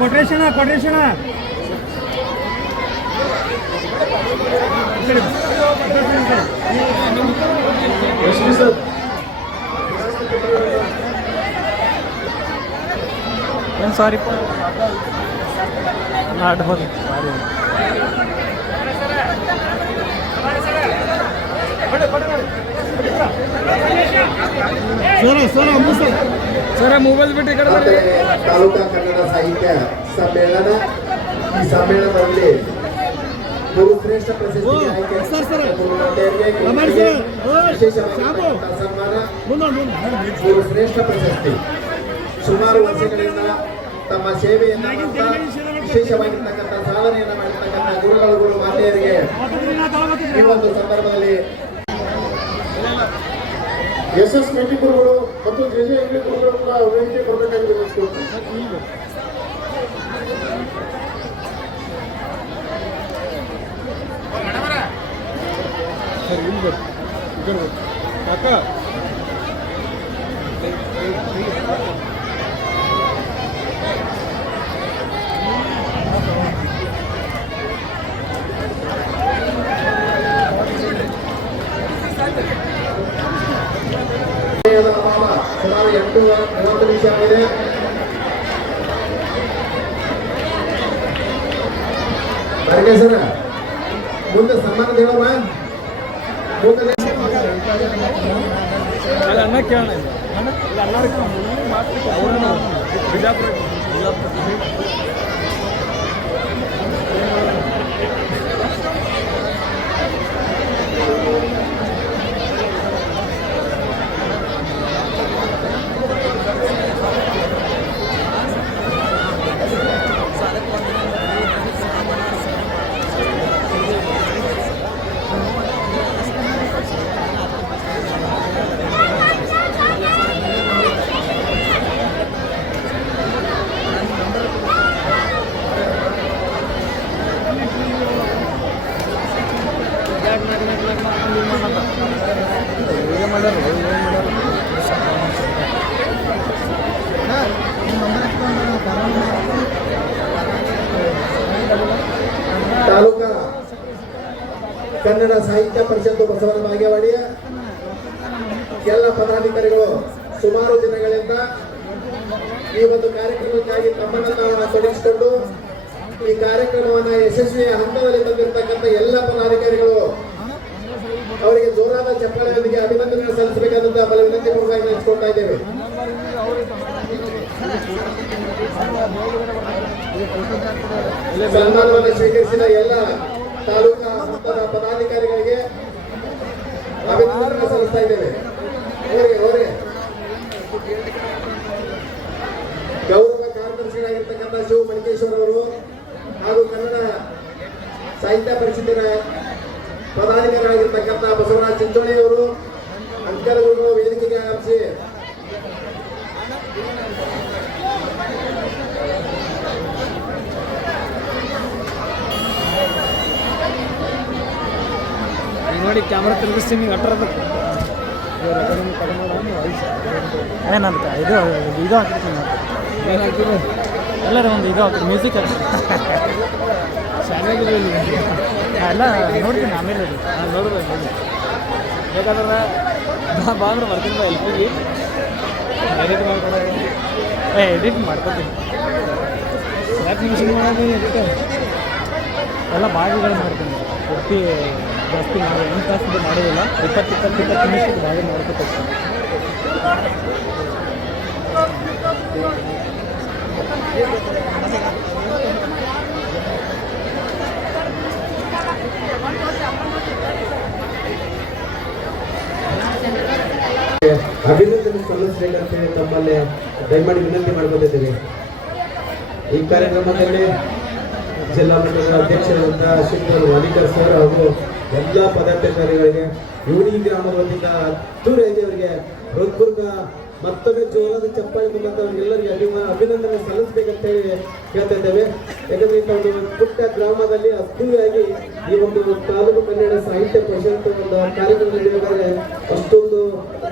ಕೊಟ್ರೇಶನ ಸಾರಿ ಆಡ್ಬೋದು ಸರ ಮೊಬೈಲ್ ಬಿಟ್ಟು ತಾಲೂಕಾ ಕನ್ನಡ ಸಾಹಿತ್ಯ ಸಮ್ಮೇಳನ. ಈ ಸಮ್ಮೇಳನದಲ್ಲಿ ಗುರುಶ್ರೇಷ್ಠ ಪ್ರಶಸ್ತಿ ಸನ್ಮಾನ. ಗುರುಶ್ರೇಷ್ಠ ಪ್ರಶಸ್ತಿ ಸುಮಾರು ವರ್ಷಗಳಿಂದ ತಮ್ಮ ಸೇವೆಯನ್ನು ವಿಶೇಷವಾಗಿರ್ತಕ್ಕಂಥ ಸಾಧನೆಯನ್ನು ಮಾಡಿರ್ತಕ್ಕಂಥ ಗುರುಗಳು ಮಾತೆಯರಿಗೆ ಈ ಒಂದು ಸಂದರ್ಭದಲ್ಲಿ SS ಕಮಿಟಿ ಗುರುಗಳು ಮತ್ತು JJ ಇಂಗ್ಲಿಷ್ ಗುರುಗಳು ಕೂಡ ವೇದಿಕೆ ಕೊಡಬೇಕಾಗಿದೆ. ಸುಮಾರು 8:30 ನಿಮಿಷ ಆಗಿದೆ. ಸರ್ ಮುಂದೆ ಸನ್ಮಾನ ದೇವಮ್ಮ ಮುಂದೆ ಅನ್ನ ಕೇಳೋಣ ಬಿಜಾಪುರ ತಾಲೂಕಾ ಕನ್ನಡ ಸಾಹಿತ್ಯ ಪರಿಷತ್ತು ಬಸವನ ಬಾಗೇವಾಡಿಯ ಎಲ್ಲ ಪದಾಧಿಕಾರಿಗಳು ಸುಮಾರು ದಿನಗಳಿಂದ ಈ ಒಂದು ಕಾರ್ಯಕ್ರಮಕ್ಕಾಗಿ ತಮ್ಮನ್ನು ತೊಡಗಿಸಿಕೊಂಡು ಈ ಕಾರ್ಯಕ್ರಮವನ್ನು ಯಶಸ್ವಿಯ ಹಂತದಲ್ಲಿ ತಂದಿರತಕ್ಕಂಥ ಎಲ್ಲ ಪದಾಧಿಕಾರಿಗಳು ಅವರಿಗೆ ಜೋರಾದ ಚಪ್ಪಾಳೆಯೊಂದಿಗೆ ಅಭಿನಂದನೆ ಸಲ್ಲಿಸಬೇಕಾದಂತಹ ಬಲ ವಿನಂತಿ ಪೂರ್ವಕವಾಗಿ ನೆನೆಸಿಕೊಳ್ತಾ ಇದ್ದೇವೆ. ಸನ್ಮಾನವನ್ನು ಸ್ವೀಕರಿಸಿದ ಎಲ್ಲ ತಾಲೂಕಾ ಹಂತದ ಪದಾಧಿಕಾರಿಗಳಿಗೆ ಅಭಿನಂದನೆ ಸಲ್ಲಿಸ್ತಾ ಇದ್ದೇವೆ. ಗೌರವ ಕಾರ್ಯದರ್ಶಿಯಾಗಿರ್ತಕ್ಕಂಥ ಶಿವ ಮಣಿಕೇಶ್ವರ ಅವರು ಹಾಗೂ ಕನ್ನಡ ಸಾಹಿತ್ಯ ಪರಿಷತ್ತಿನ ಪದಾಧಿಕಾರಿಯಾಗಿರ್ತಕ್ಕಂಥ ಬಸವರಾಜ್ ಚಿಂಚೋಳಿ ಅವರು ಅಂಕಲಗುರುಗಳು ವೇದಿಕೆಗೆ ಆಗಮಿಸಿ ನೋಡಿ ಕ್ಯಾಮ್ರಾ ತಿರುಗಿಸ್ತೀನಿ ಅಟ್ರಬೇಕು ಏನಂತ ಇದು ಹಾಕಿರ್ತೀನಿ ಏನು ಹಾಕಿದ್ರು ಎಲ್ಲರೂ ಒಂದು ಇದು ಹಾಕಿದ್ರು ಮ್ಯೂಸಿಕ್ ಚೆನ್ನಾಗಿದೆ ಎಲ್ಲ ನೋಡ್ತೀನಿ ಆಮೇಲೆ ನಾನು ನೋಡ್ಬೇಕು ಬೇಕಾದ್ರೆ ಬಾ ಅಂದ್ರೆ ಬರ್ತೀನಿ ಎಲ್ಪಿಗೆ ಎಡಿಟ್ ಮಾಡ್ಕೊಡೋ ಎಡಿಟ್ ಮಾಡ್ಕೊತೀನಿ ಯಾಕೆ ಮ್ಯೂಸಿಕ್ ಮಾಡೋದು ಎಡಿಟ್ ಎಲ್ಲ ಭಾಗಗಳು ಮಾಡ್ತೀನಿ ಪೂರ್ತಿ ಜಾಸ್ತಿ ಮಾಡಿ 8 ತಾಸು ಮಾಡೋದಿಲ್ಲ 20 ನಿಮಿಷಕ್ಕೆ ಭಾಗ ಮಾಡ್ಕೊತೀನಿ. ಅಭಿನಂದನೆ ಸಲ್ಲಿಸಬೇಕಂತೇಳಿ ತಮ್ಮಲ್ಲಿ ದಯಮಾಡಿ ವಿನಂತಿ ಮಾಡ್ಕೊತಿದ್ದೀವಿ. ಈ ಕಾರ್ಯಕ್ರಮದಲ್ಲಿ ಜಿಲ್ಲಾ ಮಟ್ಟದ ಅಧ್ಯಕ್ಷರಾದಂತಹ ಶ್ರೀ ವಾಲಿಕರ್ ಸರ್ ಹಾಗೂ ಎಲ್ಲ ಪದಾಧಿಕಾರಿಗಳಿಗೆ ಯೂಡಿ ಗ್ರಾಮದ ವತಿಯಿಂದ ಹತ್ತೂರು ಅವರಿಗೆ ಹೃತ್ಪೂರ್ವಕ ಮತ್ತೊಮ್ಮೆ ಜೋರಾದ ಚಪ್ಪಾಳೆ ಮೂಲಕ ಎಲ್ಲರಿಗೆ ಅಭಿನಂದನೆ ಸಲ್ಲಿಸಬೇಕಂತ ಹೇಳಿ ಹೇಳ್ತಾ ಇದ್ದೇವೆ. ಯಾಕಂದ್ರೆ ಇಂಥ ಒಂದು ಪುಟ್ಟ ಗ್ರಾಮದಲ್ಲಿ ಅದ್ಭುತವಾಗಿ ಈ ಒಂದು ತಾಲೂಕು ಕನ್ನಡ ಸಾಹಿತ್ಯ ಪರಿಷತ್ ಒಂದು ಕಾರ್ಯಕ್ರಮ ನಡೆಯಬೇಕಾದ್ರೆ ಅಷ್ಟೊಂದು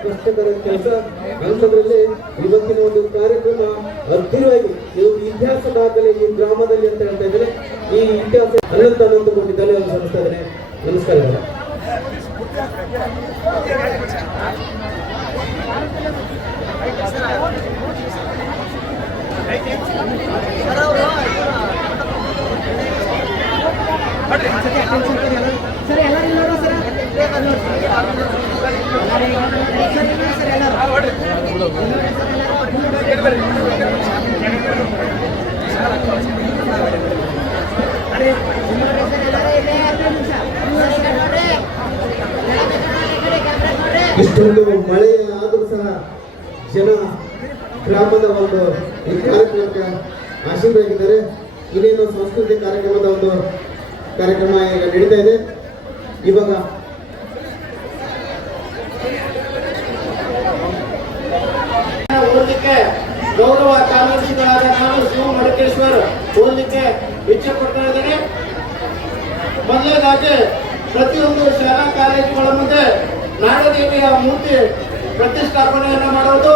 ಕಷ್ಟಕರ ಕೆಲಸ. ಅಂಥದ್ರಲ್ಲಿ ಇವತ್ತಿನ ಒಂದು ಕಾರ್ಯಕ್ರಮ ಅದ್ಭುತವಾಗಿ ಇದು ಇತಿಹಾಸ ದಾಖಲೆ ಈ ಗ್ರಾಮದಲ್ಲಿ ಅಂತ ಹೇಳ್ತಾ ಇದ್ದಾರೆ. ಈ ಇತಿಹಾಸ ಅನಂತ ಕೋಟಿ ಧನ್ಯವಾದ ಸಲ್ಲಿಸ್ತಾ ಇದ್ದೇನೆ. ನಮಸ್ಕಾರ. ಸರ್ ಎಲ್ಲರೂ ಸರ್ ಇಷ್ಟೊಂದು ಮಳೆ ಆದರೂ ಸಹ ಜನ ಗ್ರಾಮದ ಒಂದು ಈ ಕಾರ್ಯಕ್ರಮಕ್ಕೆ ಆಶೀರ್ವದಿಸಿದ್ದಾರೆ. ಇನ್ನೇನು ಸಂಸ್ಕೃತಿ ಕಾರ್ಯಕ್ರಮದ ಒಂದು ಕಾರ್ಯಕ್ರಮ ಈಗ ನಡೀತಾ ಇದೆ. ಇವಾಗ ಓದಲಿಕ್ಕೆ ಗೌರವ ಕಾರ್ಯದರ್ಶಿಗಳಾದ ನಾನು ಶಿವ ಮಡಕೇಶ್ವರ್ ಓದಲಿಕ್ಕೆ ಇಚ್ಛೆ ಪಡ್ತಾ ಇದ್ದೇನೆ. ಮೊದಲನೇದಾಗಿ ಪ್ರತಿಯೊಂದು ಶಾಲಾ ಕಾಲೇಜುಗಳ ಮುಂದೆ ನಾಡದೇವಿಯ ಮೂರ್ತಿ ಪ್ರತಿಷ್ಠಾಪನೆಯನ್ನು ಮಾಡುವುದು.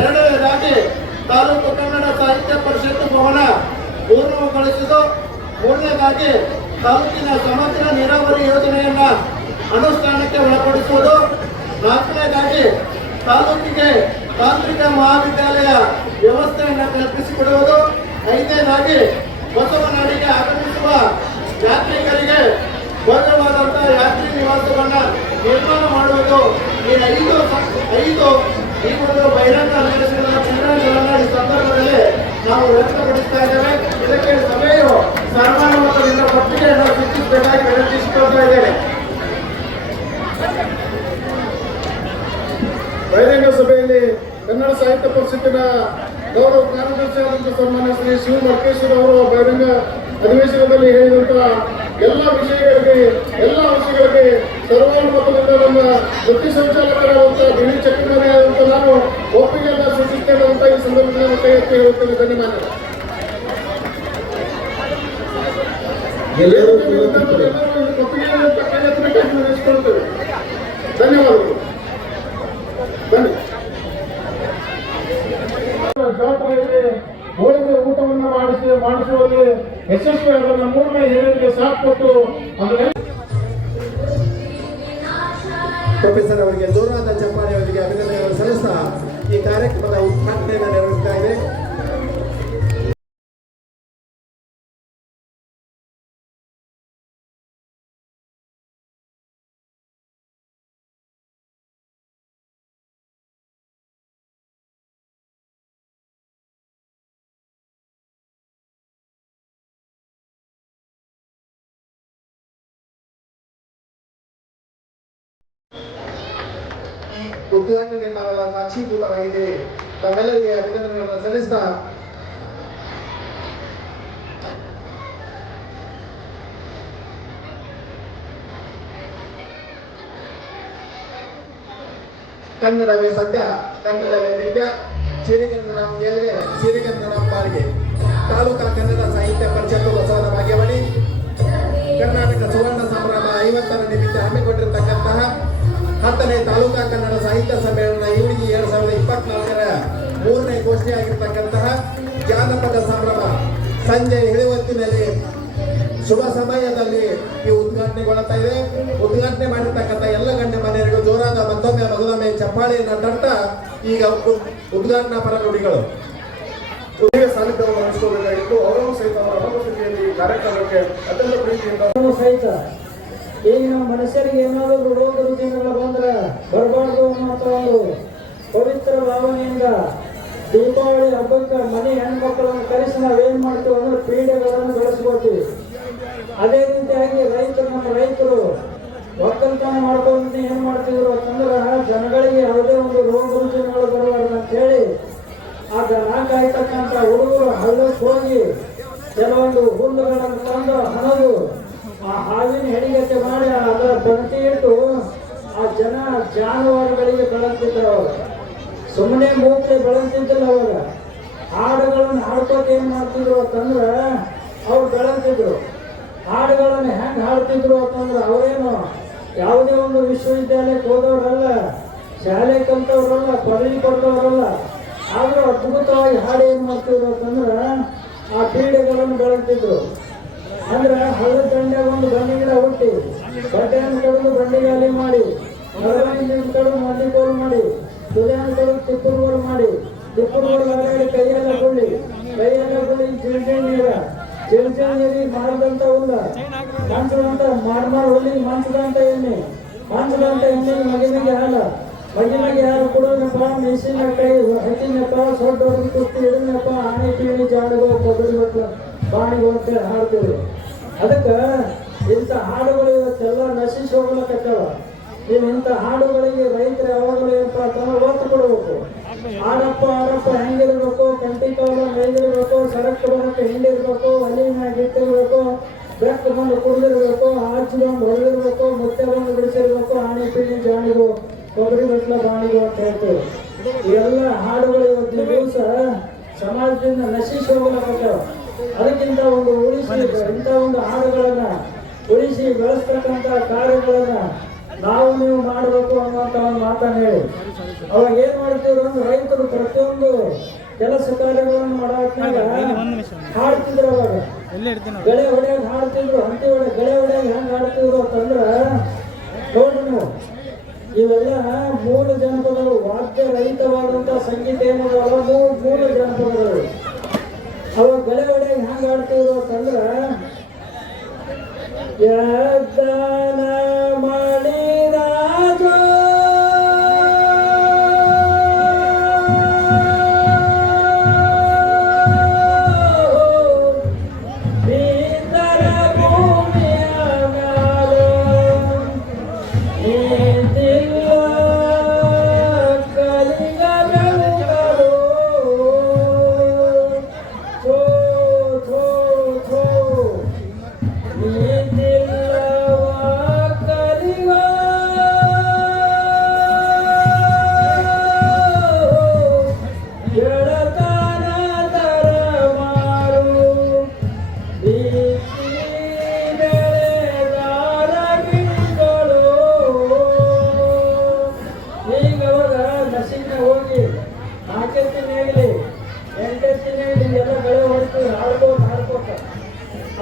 ಎರಡನೇದಾಗಿ ತಾಲೂಕು ಕನ್ನಡ ಸಾಹಿತ್ಯ ಪರಿಷತ್ ಭವನ ಪೂರ್ಣಗೊಳಿಸುವುದು. ಮೂರನೇದಾಗಿ ತಾಲೂಕಿನ ಸಮಗ್ರ ನೀರಾವರಿ ಯೋಜನೆಯನ್ನ ಅನುಷ್ಠಾನಕ್ಕೆ ಒಳಪಡಿಸುವುದು. ನಾಲ್ಕನೇದಾಗಿ ತಾಲೂಕಿಗೆ ತಾಂತ್ರಿಕ ಮಹಾವಿದ್ಯಾಲಯ ವ್ಯವಸ್ಥೆಯನ್ನು ಕಲ್ಪಿಸಿಕೊಡುವುದು. ಐದನೇದಾಗಿ ಬಸವನಾಡಿಗೆ ಆಗಮಿಸುವ ಯಾತ್ರಿಕರಿಗೆ ಭವ್ಯವಾದಂತಹ ಯಾತ್ರಿ ನಿವಾಸವನ್ನ ನಿರ್ಮಾಣ ಮಾಡುವುದು. ಈ ಐದು ಈ ಒಂದು ಬಹಿರಂಗ ಚಿಂತನೆಗಳನ್ನ ಈ ಸಂದರ್ಭದಲ್ಲಿ ನಾವು ವ್ಯಕ್ತಪಡಿಸ್ತಾ ಇದ್ದೇವೆ. ಇದಕ್ಕೆ ಸಭೆಯು ಸರ್ವಾನುಮತದಿಂದ ಪತ್ರಿಕೆಯನ್ನು ಸೂಚಿಸಬೇಕಾಗಿ ವಿನಂತಿಸಿಕೊಳ್ತಾ ಇದ್ದೇನೆ. ಬಹಿರಂಗ ಸಭೆಯಲ್ಲಿ ಕನ್ನಡ ಸಾಹಿತ್ಯ ಪರಿಷತ್ತಿನ ಗೌರವ ಕಾರ್ಯದರ್ಶಿಯಾದಂಥ ಸನ್ಮಾನ್ಯ ಶ್ರೀ ಶಿವ ಮಡಕೇಶ್ವರ ಅವರು ಬಹಿರಂಗ ಅಧಿವೇಶನದಲ್ಲಿ ಹೇಳಿದಂತಹ ಎಲ್ಲ ವಿಷಯಗಳಿಗೆ ಸರ್ವಾನುಮತದಿಂದ ನಮ್ಮ ವೃತ್ತಿ ಸಂಚಾಲಕರಾದಂತಹ ಬಿಳಿ ಚಕ್ರವರ್ತಿಯಾದಂಥ ನಾನು ಒಪ್ಪಿಗೆಯನ್ನು ಸೂಚಿಸ್ತೇನೆ ಅಂತ ಈ ಸಂದರ್ಭದಲ್ಲಿ ಕೈ ಎತ್ತಿ ಹೇಳುತ್ತೇನೆ. ಧನ್ಯವಾದ. ಧನ್ಯವಾದಗಳು. ಬನ್ನಿ. ಜಾತ್ರೆಯಲ್ಲಿ ಹೋಳಿಗೆ ಊಟವನ್ನು ಮಾಡಿಸುವಲ್ಲಿ ಯಶಸ್ವಿಯಾದ ನಮ್ಮೂರಿನ ಹಿರಿಯರಿಗೆ ಸಾಥ್ ಕೊಟ್ಟು ಪ್ರೊಫೆಸರ್ ಅವರಿಗೆ ಜೋರಾದ ಚಪ್ಪಾಳೆ ಅವರಿಗೆ ಅಭಿನಂದನೆಗಳನ್ನು ಸಲ್ಲಿಸ್ತಾ ಈ ಕಾರ್ಯಕ್ರಮದ ಉದ್ಘಾಟನೆಯನ್ನು ನೆರವೇರಿಸ್ತಾ ಇದೆ. ಉದ್ಘಾಟನೆ ಮಾಡಲು ಸಾಕ್ಷೀಭೂತವಾಗಿದೆ. ತಾವೆಲ್ಲರಿಗೆ ಅಭಿನಂದನೆಗಳನ್ನು ಸಲ್ಲಿಸ್ತಾ ಕನ್ನಡವೇ ಸತ್ಯ, ಕನ್ನಡವೇ ವಿದ್ಯ, ಸಿರಿಗನ್ನಡ ಗೆಲುವೆ, ಸಿರಿಗನ್ನಡ ಬಾಳಿಗೆ. ತಾಲೂಕಾ ಕನ್ನಡ ಸಾಹಿತ್ಯ ಪರಿಷತ್ತು ಬಸವನ ಭಾಗ್ಯವಾಡಿ ಕರ್ನಾಟಕ ಸುವರ್ಣ ಸಂಭ್ರಮ 50ರ ನಿಮಿತ್ತ ಹಮ್ಮಿಕೊಂಡಿರತಕ್ಕಂತಹ 10ನೇ ತಾಲೂಕಾ ಕನ್ನಡ ಸಾಹಿತ್ಯ ಸಮ್ಮೇಳನ ಇವರಿಗೆ 2024ರ 3ನೇ ಘೋಷಣೆಯಾಗಿರ್ತಕ್ಕಂತಹ ಜಾನಪದ ಸಂಭ್ರಮ ಸಂಜೆ ಇಳಿವತ್ತಿನಲ್ಲಿ ಶುಭ ಸಮಯದಲ್ಲಿ ಈ ಉದ್ಘಾಟನೆಗೊಳ್ಳುತ್ತಾ ಇದೆ. ಉದ್ಘಾಟನೆ ಮಾಡಿರ್ತಕ್ಕಂಥ ಎಲ್ಲ ಗಣ್ಯ ಮನೆಯರಿಗೂ ಜೋರಾದ ಮತ್ತೊಮ್ಮೆ ಚಪ್ಪಾಳೆಯನ್ನು ತಟ್ಟ ಈಗ ಉದ್ಘಾಟನಾ ಪರ ನುಡಿಗಳು ಸಾನ್ನಿಧ್ಯವನ್ನು ಹಂಚಿಕೊಳ್ಳಬೇಕಾಗಿತ್ತು. ಅವರೂ ಸಹಿತ ಅವರ ಅನುಪಸ್ಥಿತಿಯಲ್ಲಿ ಕಾರ್ಯಕ್ರಮಕ್ಕೆ ಅತ್ಯಂತ ಪ್ರೀತಿಯಿಂದ ಸಹಿತ ಈಗಿನ ಮನುಷ್ಯರಿಗೆ ಏನಾದರೂ ರೋಗ ರುಜಿನಗಳು ಬಂದ್ರೆ ಬರಬಾರ್ದು ಅನ್ನೋ ಒಂದು ಪವಿತ್ರ ಭಾವನೆಯಿಂದ ದೀಪಾವಳಿ ಹಬ್ಬಕ್ಕೆ ಮನೆ ಹೆಣ್ಮಕ್ಳನ್ನು ಕರೆಸಿ ನಾವೇನ್ ಮಾಡ್ತೀವಿ ಅಂದ್ರೆ ಪೀಡೆಗಳನ್ನು ಬೆಳೆಸ್ಕೋತೀವಿ. ಅದೇ ರೀತಿಯಾಗಿ ನಮ್ಮ ರೈತರು ಒಕ್ಕಲ್ತನ ಮಾಡ್ಕೊಂಡು ಏನ್ ಮಾಡ್ತಿದ್ರು ಅಂತಂದ್ರೆ ಜನಗಳಿಗೆ ಯಾವುದೇ ಒಂದು ರೋಗ ರುಜಿನಗಳು ಬರಬಾರ್ದು ಅಂತ ಹೇಳಿ ಆ ದನ ಕಾಯ್ತಕ್ಕಂಥ ಹುಡುಗರು ಹಳ್ಳಕ್ಕೆ ಹೋಗಿ ಕೆಲವೊಂದು ಹುಲ್ಲುಗಳನ್ನು ತಂದು ಹಣದು ಆ ಹಾವಿನ ಹೆಡಿಗತ್ತೆ ಮಾಡಿ ಅದರ ಬಂತಿ ಇಟ್ಟು ಆ ಜಾನುವಾರುಗಳಿಗೆ ಕಳಿಸ್ತಿದ್ರು. ಸುಮ್ಮನೆ ಮೂಕ್ಲೆ ಬೆಳೆಸ್ತಿದ್ದಿಲ್ಲ ಅವಾಗ. ಹಾಡುಗಳನ್ನು ಹಾಡ್ಕೋತ ಏನ್ ಮಾಡ್ತಿದ್ರು ಅಂತಂದ್ರ ಅವ್ರು ಬೆಳೆಸ್ತಿದ್ರು. ಹಾಡುಗಳನ್ನು ಹೆಂಗ್ ಹಾಡ್ತಿದ್ರು ಅಂತಂದ್ರೆ ಅವರೇನು ಯಾವುದೇ ಒಂದು ವಿಶ್ವವಿದ್ಯಾಲಯಕ್ಕೆ ಹೋದವರಲ್ಲ, ಶಾಲೆ ಕಲ್ತವ್ರಲ್ಲ, ಪದವಿ ಪಡೆದವರಲ್ಲ. ಆದ್ರೂ ಅದ್ಭುತವಾಗಿ ಹಾಡು ಏನ್ ಮಾಡ್ತಿದ್ರು ಅಂತಂದ್ರ ಆ ಕ್ರೀಡೆಗಳನ್ನು ಬೆಳೆಸ್ತಿದ್ರು. ಅಂದ್ರೆ ಹಳ್ಳದ ದಂಡ್ಯಾಗ ಒಂದು ಬಂಡಿ ಗಿಡ ಹುಟ್ಟಿ ಬಟ್ಟೆಯನ್ನು ಕಡಿದು ಬಂಡಿಗಾಲಿ ಮಾಡಿ, ಮರಳಿನ ಕಡಿದು ಮಂಡಿಕೋಲು ಮಾಡಿ, ತುದಿಯನ್ನು ಕಡಿದು ತಿಪ್ಪುರುಗೋಲು ಮಾಡಿ, ತಿಪ್ಪುರುಗೋಲು ಹೊರಗಡೆ ಕೈಯೆಲ್ಲ ಗುಳ್ಳಿ ಚಿಲ್ಚಿ ನೀರಿ ಮಾಡಿದಂತ ಹುಲ್ಲ, ಮಂಚದಂತ ಮಾಡ್ ಹುಲ್ಲಿಗೆ ಮಂಚದಂತ ಎಣ್ಣೆ ಮಗಿನಿಗೆ ಹಾಲ, ಮಗಿನಿಗೆ ಹಾಲು ಕುಡಿದ್ನಪ್ಪ, ಮೆಣಸಿನ ಕೈ ಹಚ್ಚಿನಪ್ಪ, ಸೊಡ್ಡವ್ರಿಗೆ ಕುಸ್ತಿ ಹಿಡಿದ್ನಪ್ಪ, ಆಣೆ ಪೀಣಿ ಜಾಡುಗಳು ಕೊಬ್ಬರಿ ಮಕ್ಕಳು ಬಾಣಿಗೆ ಅಂತೇಳಿ ಹಾಡ್ತೀವಿ. ಅದಕ್ಕೆ ಇಂಥ ಹಾಡುಗಳು ಇವತ್ತೆಲ್ಲ ನಶಿಸಿ ಹೋಗ್ಲಕತ್ತಾವ. ನೀವು ಇಂಥ ಹಾಡುಗಳಿಗೆ ರೈತರು ಯಾವಾಗಲೂ ಏನಪ್ಪ ಅಂತಂದ್ರೆ ಒತ್ತು ಕೊಡಬೇಕು. ಆಡಪ್ಪ ಹೆಂಗಿರ್ಬೇಕು, ಕಂಟಿ ಕಾಲ ಮೇಗಿರ್ಬೇಕು, ಸರಕು ಬರಕ್ಕೆ ಹಿಂಡಿರ್ಬೇಕು, ಒಲಿ ಮ್ಯಾಗ ಇಟ್ಟಿರ್ಬೇಕು, ಬೆಕ್ಕ ಬಂದು ಕುಡಿದಿರ್ಬೇಕು, ಆಚು ಬಂದು ಹೊಡೆದಿರ್ಬೇಕು, ಮುತ್ತೆ ಬಂದು ಬಿಡಿಸಿರ್ಬೇಕು, ಆಣೆ ಪೀಣಿ ಜಾಣಿಗೂ ಕೊಬ್ಬರಿ ಬಟ್ಲ ಬಾಣಿಗೂ ಅಂತ ಹೇಳ್ತೇವೆ. ಇವೆಲ್ಲ ಹಾಡುಗಳು ಇವತ್ತಿನ ದಿವಸ ಸಮಾಜದಿಂದ ನಶಿಸಿ ಹೋಗ್ಲಕತ್ತಾವ. ಅದಕ್ಕಿಂತ ಒಂದು ಉಳಿಸಿ ಇಂಥ ಒಂದು ಹಾಡುಗಳನ್ನ ಉಳಿಸಿ ಬೆಳೆಸ್ತಕ್ಕಂಥ ಕಾರ್ಯಗಳನ್ನ ನಾವು ನೀವು ಮಾಡಬೇಕು ಅನ್ನುವಂಥ ಒಂದು ಮಾತನ್ನು ಹೇಳಿ ಅವಾಗ ಏನ್ ಮಾಡ್ತಿದ್ರು ಅಂದ್ರೆ ರೈತರು ಪ್ರತಿಯೊಂದು ಕೆಲಸ ಕಾರ್ಯಗಳನ್ನು ಮಾಡೋದ್ನಾಗ ಹಾಡ್ತಿದ್ರು. ಅವಾಗ ಗಳೆ ಹೊಡೆಯಾಗ ಹಾಡ್ತಿದ್ರು, ಹಂತಿ ಗಳೆ ಹೊಡೆಯಾಗ ಹೆಂಗ್ ಹಾಡ್ತಿದ್ರು ಅಂತಂದ್ರ ನೋಡ್ರಿ ನೀವು, ಇವೆಲ್ಲ ಮೂಲ ಜನಪದಗಳು, ವಾದ್ಯ ರಹಿತವಾದಂತ ಸಂಗೀತ ಏನಿದಾವ ಮೂಲ ಜನಪದಗಳು. ಅವಾಗ ಗಳೆ ಹೊಡೆಯಾಗ ಹೆಂಗ್ ಹಾಡ್ತಿದ್ರು ಅಂತಂದ್ರ ಯಜ್ಞಾನ ಮಾಡಿ ರಾಜ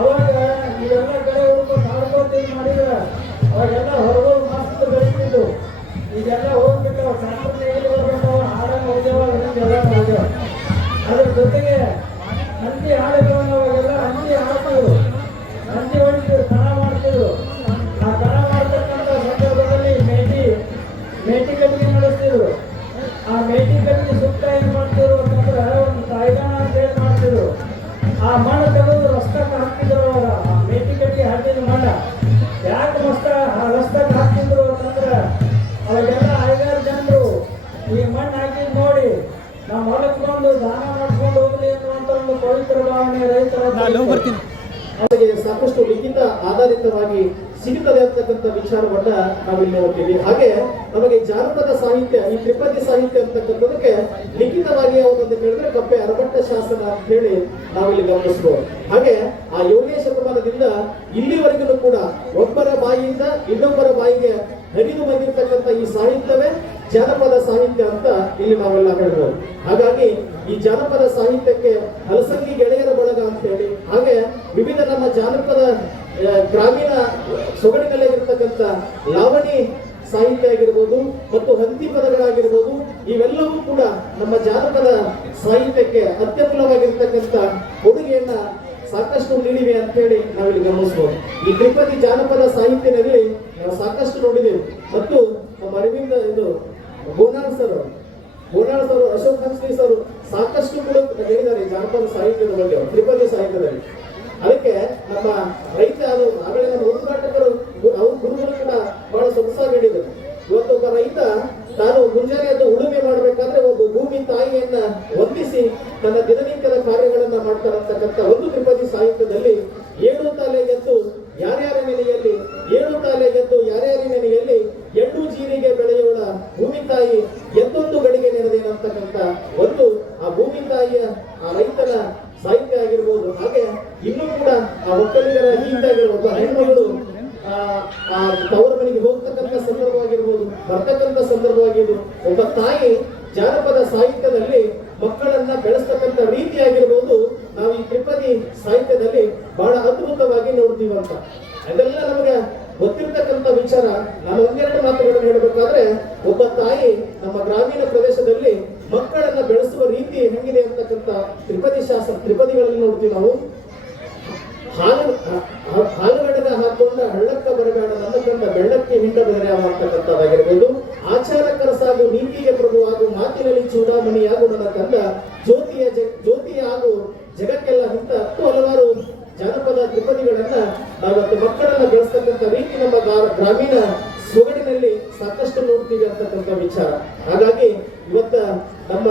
ಅವಾಗ ಇವೆಲ್ಲ ಕಡೆ ಹುಡ್ಕೊಂಡು ಹಾಡ್ಕೋತ ಮಾಡಿದ್ರ ಅವಾಗೆಲ್ಲ ಹೊರಗೋಗಿ ಮಸ್ತ್ ಬೆಳಿತಿದ್ದು. ಈಗೆಲ್ಲ ಹೋಗ್ಬಿಟ್ಟು ಹಾಡಂಗ ಹೋಗ್ಯಾವ, ಹೋಗ್ಯಾವ. ಅದ್ರ ಜೊತೆಗೆ ಹಂದಿ ಹಾಡುಗಳನ್ನು ಅವಾಗೆಲ್ಲ ಹಂದಿ ಹಾಡ್ತಿದ್ರು, ಹಂದಿ ಹೊಡಿತಿದ್ರು, ಕಣ ಮಾಡ್ತಿದ್ರು. ಆ ಕಣ ಮಾಡ್ತಕ್ಕಂಥ ಸಂದರ್ಭದಲ್ಲಿ ಮೇಟಿ ಕಟ್ಟಿಗೆ ನಡೆಸ್ತಿದ್ರು. ಆ ಮೇಟಿ ಕಟ್ಟಿಗೆ ಸುತ್ತ ಏನ್ ಮಾಡ್ತಿದ್ರು ಅಂತಂದ್ರೆ ಒಂದು ತಾಯ್ಗಾನ ಅಂತ ಹೇಳಿ ಮಾಡ್ತಿದ್ರು. ಆ ಮಣ್ಣು ತೆಗೆದು ರಸ್ತಕ್ಕೆ ಹಾಕ್ತಿದ್ರು. ಅವಾಗ ಆ ಮೇಟಿ ಕಟ್ಟಿಗೆ ಹಾಕಿದ ಮಣ್ಣ ಯಾಕೆ ರಸ್ತಕ್ಕೆ ಹಾಕ್ತಿದ್ರು ಅಂತಂದ್ರೆ ಅವಾಗೆಲ್ಲ 5-6 ಜನರು ಈ ಮಣ್ಣು ಹಾಕಿದ್ ನೋಡಿ ನಾವು ಹೊಲಕ್ಕೆ ಬಂದು ದಾನ ಮಾಡ್ಕೊಂಡು ಹೋಗ್ಲಿ ಅನ್ನುವಂತ ಒಂದು ಪವಿತ್ರ ಭಾವನೆ ರೈತರ ಅವರಿಗೆ ಸಾಕಷ್ಟು ಲಿಖಿತ ಆಧಾರಿತವಾಗಿ ಸಿಗುತ್ತದೆ ಅಂತಕ್ಕಂಥ ವಿಚಾರವನ್ನ ನಾವಿಲ್ಲಿ ನೋಡ್ತೀವಿ. ಹಾಗೆ ನಮಗೆ ಜಾನಪದ ಸಾಹಿತ್ಯ, ಈ ತ್ರಿಪದಿ ಸಾಹಿತ್ಯ ಅಂತಕ್ಕಂಥದಕ್ಕೆ ಲಿಖಿತವಾಗಿ ಯಾವುದಂತ ಹೇಳಿದ್ರೆ ಕಪ್ಪೆ ಅರಬಟ್ಟ ಶಾಸನ ಅಂತ ಹೇಳಿ ನಾವಿಲ್ಲಿ ಗಮನಿಸಬಹುದು. ಹಾಗೆ ಆ 7ನೇ ಶತಮಾನದಿಂದ ಇಲ್ಲಿವರೆಗೂ ಕೂಡ ಒಬ್ಬರ ಬಾಯಿಯಿಂದ ಇನ್ನೊಬ್ಬರ ಬಾಯಿಗೆ ಹರಿದು ಬಂದಿರತಕ್ಕಂಥ ಈ ಸಾಹಿತ್ಯವೇ ಜಾನಪದ ಸಾಹಿತ್ಯ ಅಂತ ಇಲ್ಲಿ ನಾವೆಲ್ಲ ಹೇಳ್ಬೋದು. ಹಾಗಾಗಿ ಈ ಜಾನಪದ ಸಾಹಿತ್ಯಕ್ಕೆ ಹಲಸಂಗಿ ಗೆಳೆಯರ ಬಳಗ ಅಂತ ಹೇಳಿ, ಹಾಗೆ ವಿವಿಧ ನಮ್ಮ ಜಾನಪದ ಗ್ರಾಮೀಣ ಸೊಗಡಿನಲ್ಲೇ ಇರತಕ್ಕಂಥ ಲಾವಣಿ ಸಾಹಿತ್ಯ ಆಗಿರ್ಬೋದು ಮತ್ತು ಹಂತಿ ಪದಗಳಾಗಿರ್ಬೋದು, ಇವೆಲ್ಲವೂ ಕೂಡ ನಮ್ಮ ಜಾನಪದ ಸಾಹಿತ್ಯಕ್ಕೆ ಅತ್ಯಮೂಲವಾಗಿರ್ತಕ್ಕಂಥ ಕೊಡುಗೆಯನ್ನ ಸಾಕಷ್ಟು ನೀಡಿವೆ ಅಂತ ಹೇಳಿ ನಾವಿಲ್ಲಿ ಗಮನಿಸಬಹುದು. ಈ ತ್ರಿಪದಿ ಜಾನಪದ ಸಾಹಿತ್ಯದಲ್ಲಿ ನಾವು ಸಾಕಷ್ಟು ನೋಡಿದ್ದೇವೆ. ಮತ್ತು ನಮ್ಮ ಅರವಿಂದ ಬೋನಾಳ್ ಸರ್, ಅಶೋಕ್ ಹನ್ಸ್ಲಿ ಸರ್ ಸಾಕಷ್ಟು ಕೂಡ ಹೇಳಿದ್ದಾರೆ ಜಾನಪದ ಸಾಹಿತ್ಯದ ಬಗ್ಗೆ, ತ್ರಿಪದಿ ಸಾಹಿತ್ಯದಲ್ಲಿ. ಅದಕ್ಕೆ ನಮ್ಮ ರೈತ ಆಗಲೇ ನಮ್ಮ ಹುಡುಗಾಟಕರು ಅವ್ರ ಗುರುಗಳು ಕೂಡ ಬಹಳ ಸೊಗಸಾಗಿ ಹೇಳಿದರು. ಇವತ್ತೊಬ್ಬ ರೈತ ತಾನು ಮುಂಜಾನೆಯದ್ದು ಉಳುಮೆ ಮಾಡಬೇಕಾದ್ರೆ ಒಬ್ಬ ಭೂಮಿ ತಾಯಿಯನ್ನ ವಂದಿಸಿ ತನ್ನ ದಿನನಿತ್ಯದ ಕಾರ್ಯಗಳನ್ನ ಮಾಡ್ತಾರಂತಕ್ಕಂಥ ಒಂದು ತ್ರಿಪದಿ ಸಾಹಿತ್ಯದಲ್ಲಿ 7 ತಾಲೆಗೆದ್ದು ಯಾರ್ಯಾರ ನೆನೆಯಲ್ಲಿ, 7 ತಾಲೆಗೆದ್ದು ಯಾರ್ಯಾರ ನೆನೆಯಲ್ಲಿ, 8 ಜೀರಿಗೆ ಬೆಳೆಯೋಳ ಭೂಮಿ ತಾಯಿ ಎದ್ದೊಂದು ಗಡಿಗೆ ನೆನೆದೇನಂತ ಒಬ್ಬ ಹೆಣ್ಮಗಳು ತವರ ಮನೆಗೆ ಹೋಗ್ತಕ್ಕಂಥ ಸಂದರ್ಭವಾಗಿರ್ಬೋದು, ಬರ್ತಕ್ಕಂಥ ಸಂದರ್ಭವಾಗಿರ್ಬೋದು, ಒಬ್ಬ ತಾಯಿ ಜಾನಪದ ಸಾಹಿತ್ಯದಲ್ಲಿ ಮಕ್ಕಳನ್ನ ಬೆಳೆಸ್ತಕ್ಕಂಥ ರೀತಿಯಾಗಿರ್ಬೋದು ನಾವು ಈ ತ್ರಿಪದಿ ಸಾಹಿತ್ಯದಲ್ಲಿ ಬಹಳ ಅದ್ಭುತವಾಗಿ ನೋಡ್ತೀವಂತ. ಅದೆಲ್ಲ ನಮಗೆ ಗೊತ್ತಿರ್ತಕ್ಕಂಥ ವಿಚಾರ. ನಾನು ಒಂದೆರಡು ಮಾತುಗಳನ್ನು ಹೇಳಬೇಕಾದ್ರೆ, ಒಬ್ಬ ತಾಯಿ ನಮ್ಮ ಗ್ರಾಮೀಣ ಪ್ರದೇಶದಲ್ಲಿ ಮಕ್ಕಳನ್ನ ಬೆಳೆಸುವ ರೀತಿ ಹೆಂಗಿದೆ ಅಂತಕ್ಕಂಥ ತ್ರಿಪದಿಗಳಲ್ಲಿ ನೋಡ್ತೀವಿ ನಾವು. ಹಾಲುಗಡಗ ಹಾಕೊಂಡ ಹಳ್ಳಕ್ಕ ಬರಬೇಡ ನನ್ನ ಕಂಡ ಬೆಳ್ಳಕ್ಕೆ ಹಿಂಡ ಬದಲಾವ ಅಂತಕ್ಕಂಥದ್ದಾಗಿರ್ಬೋದು. ಆಚಾರಕರ ಸಾಗು ನೀತಿಗೆ ಪ್ರಭು ಹಾಗೂ ಮಾತಿನಲ್ಲಿ ಚೂಡಾಮಣಿಯಾಗು ನನ್ನ ಕಂದ ಜ್ಯೋತಿಯ ಹಾಗೂ ಜಗಕ್ಕೆಲ್ಲ ಇಂಥ ಹಲವಾರು ಜಾನಪದ ತ್ರಿಪದಿಗಳನ್ನ ನಾವತ್ತು ಮಕ್ಕಳನ್ನ ಬೆಳೆಸ್ತಕ್ಕಂಥ ರೀತಿ ನಮ್ಮ ಗ್ರಾಮೀಣ ಸೊಗಡಿನಲ್ಲಿ ಸಾಕಷ್ಟು ನೋಡ್ತೀವಿ ಅಂತಕ್ಕಂಥ ವಿಚಾರ. ಹಾಗಾಗಿ ಇವತ್ತ ನಮ್ಮ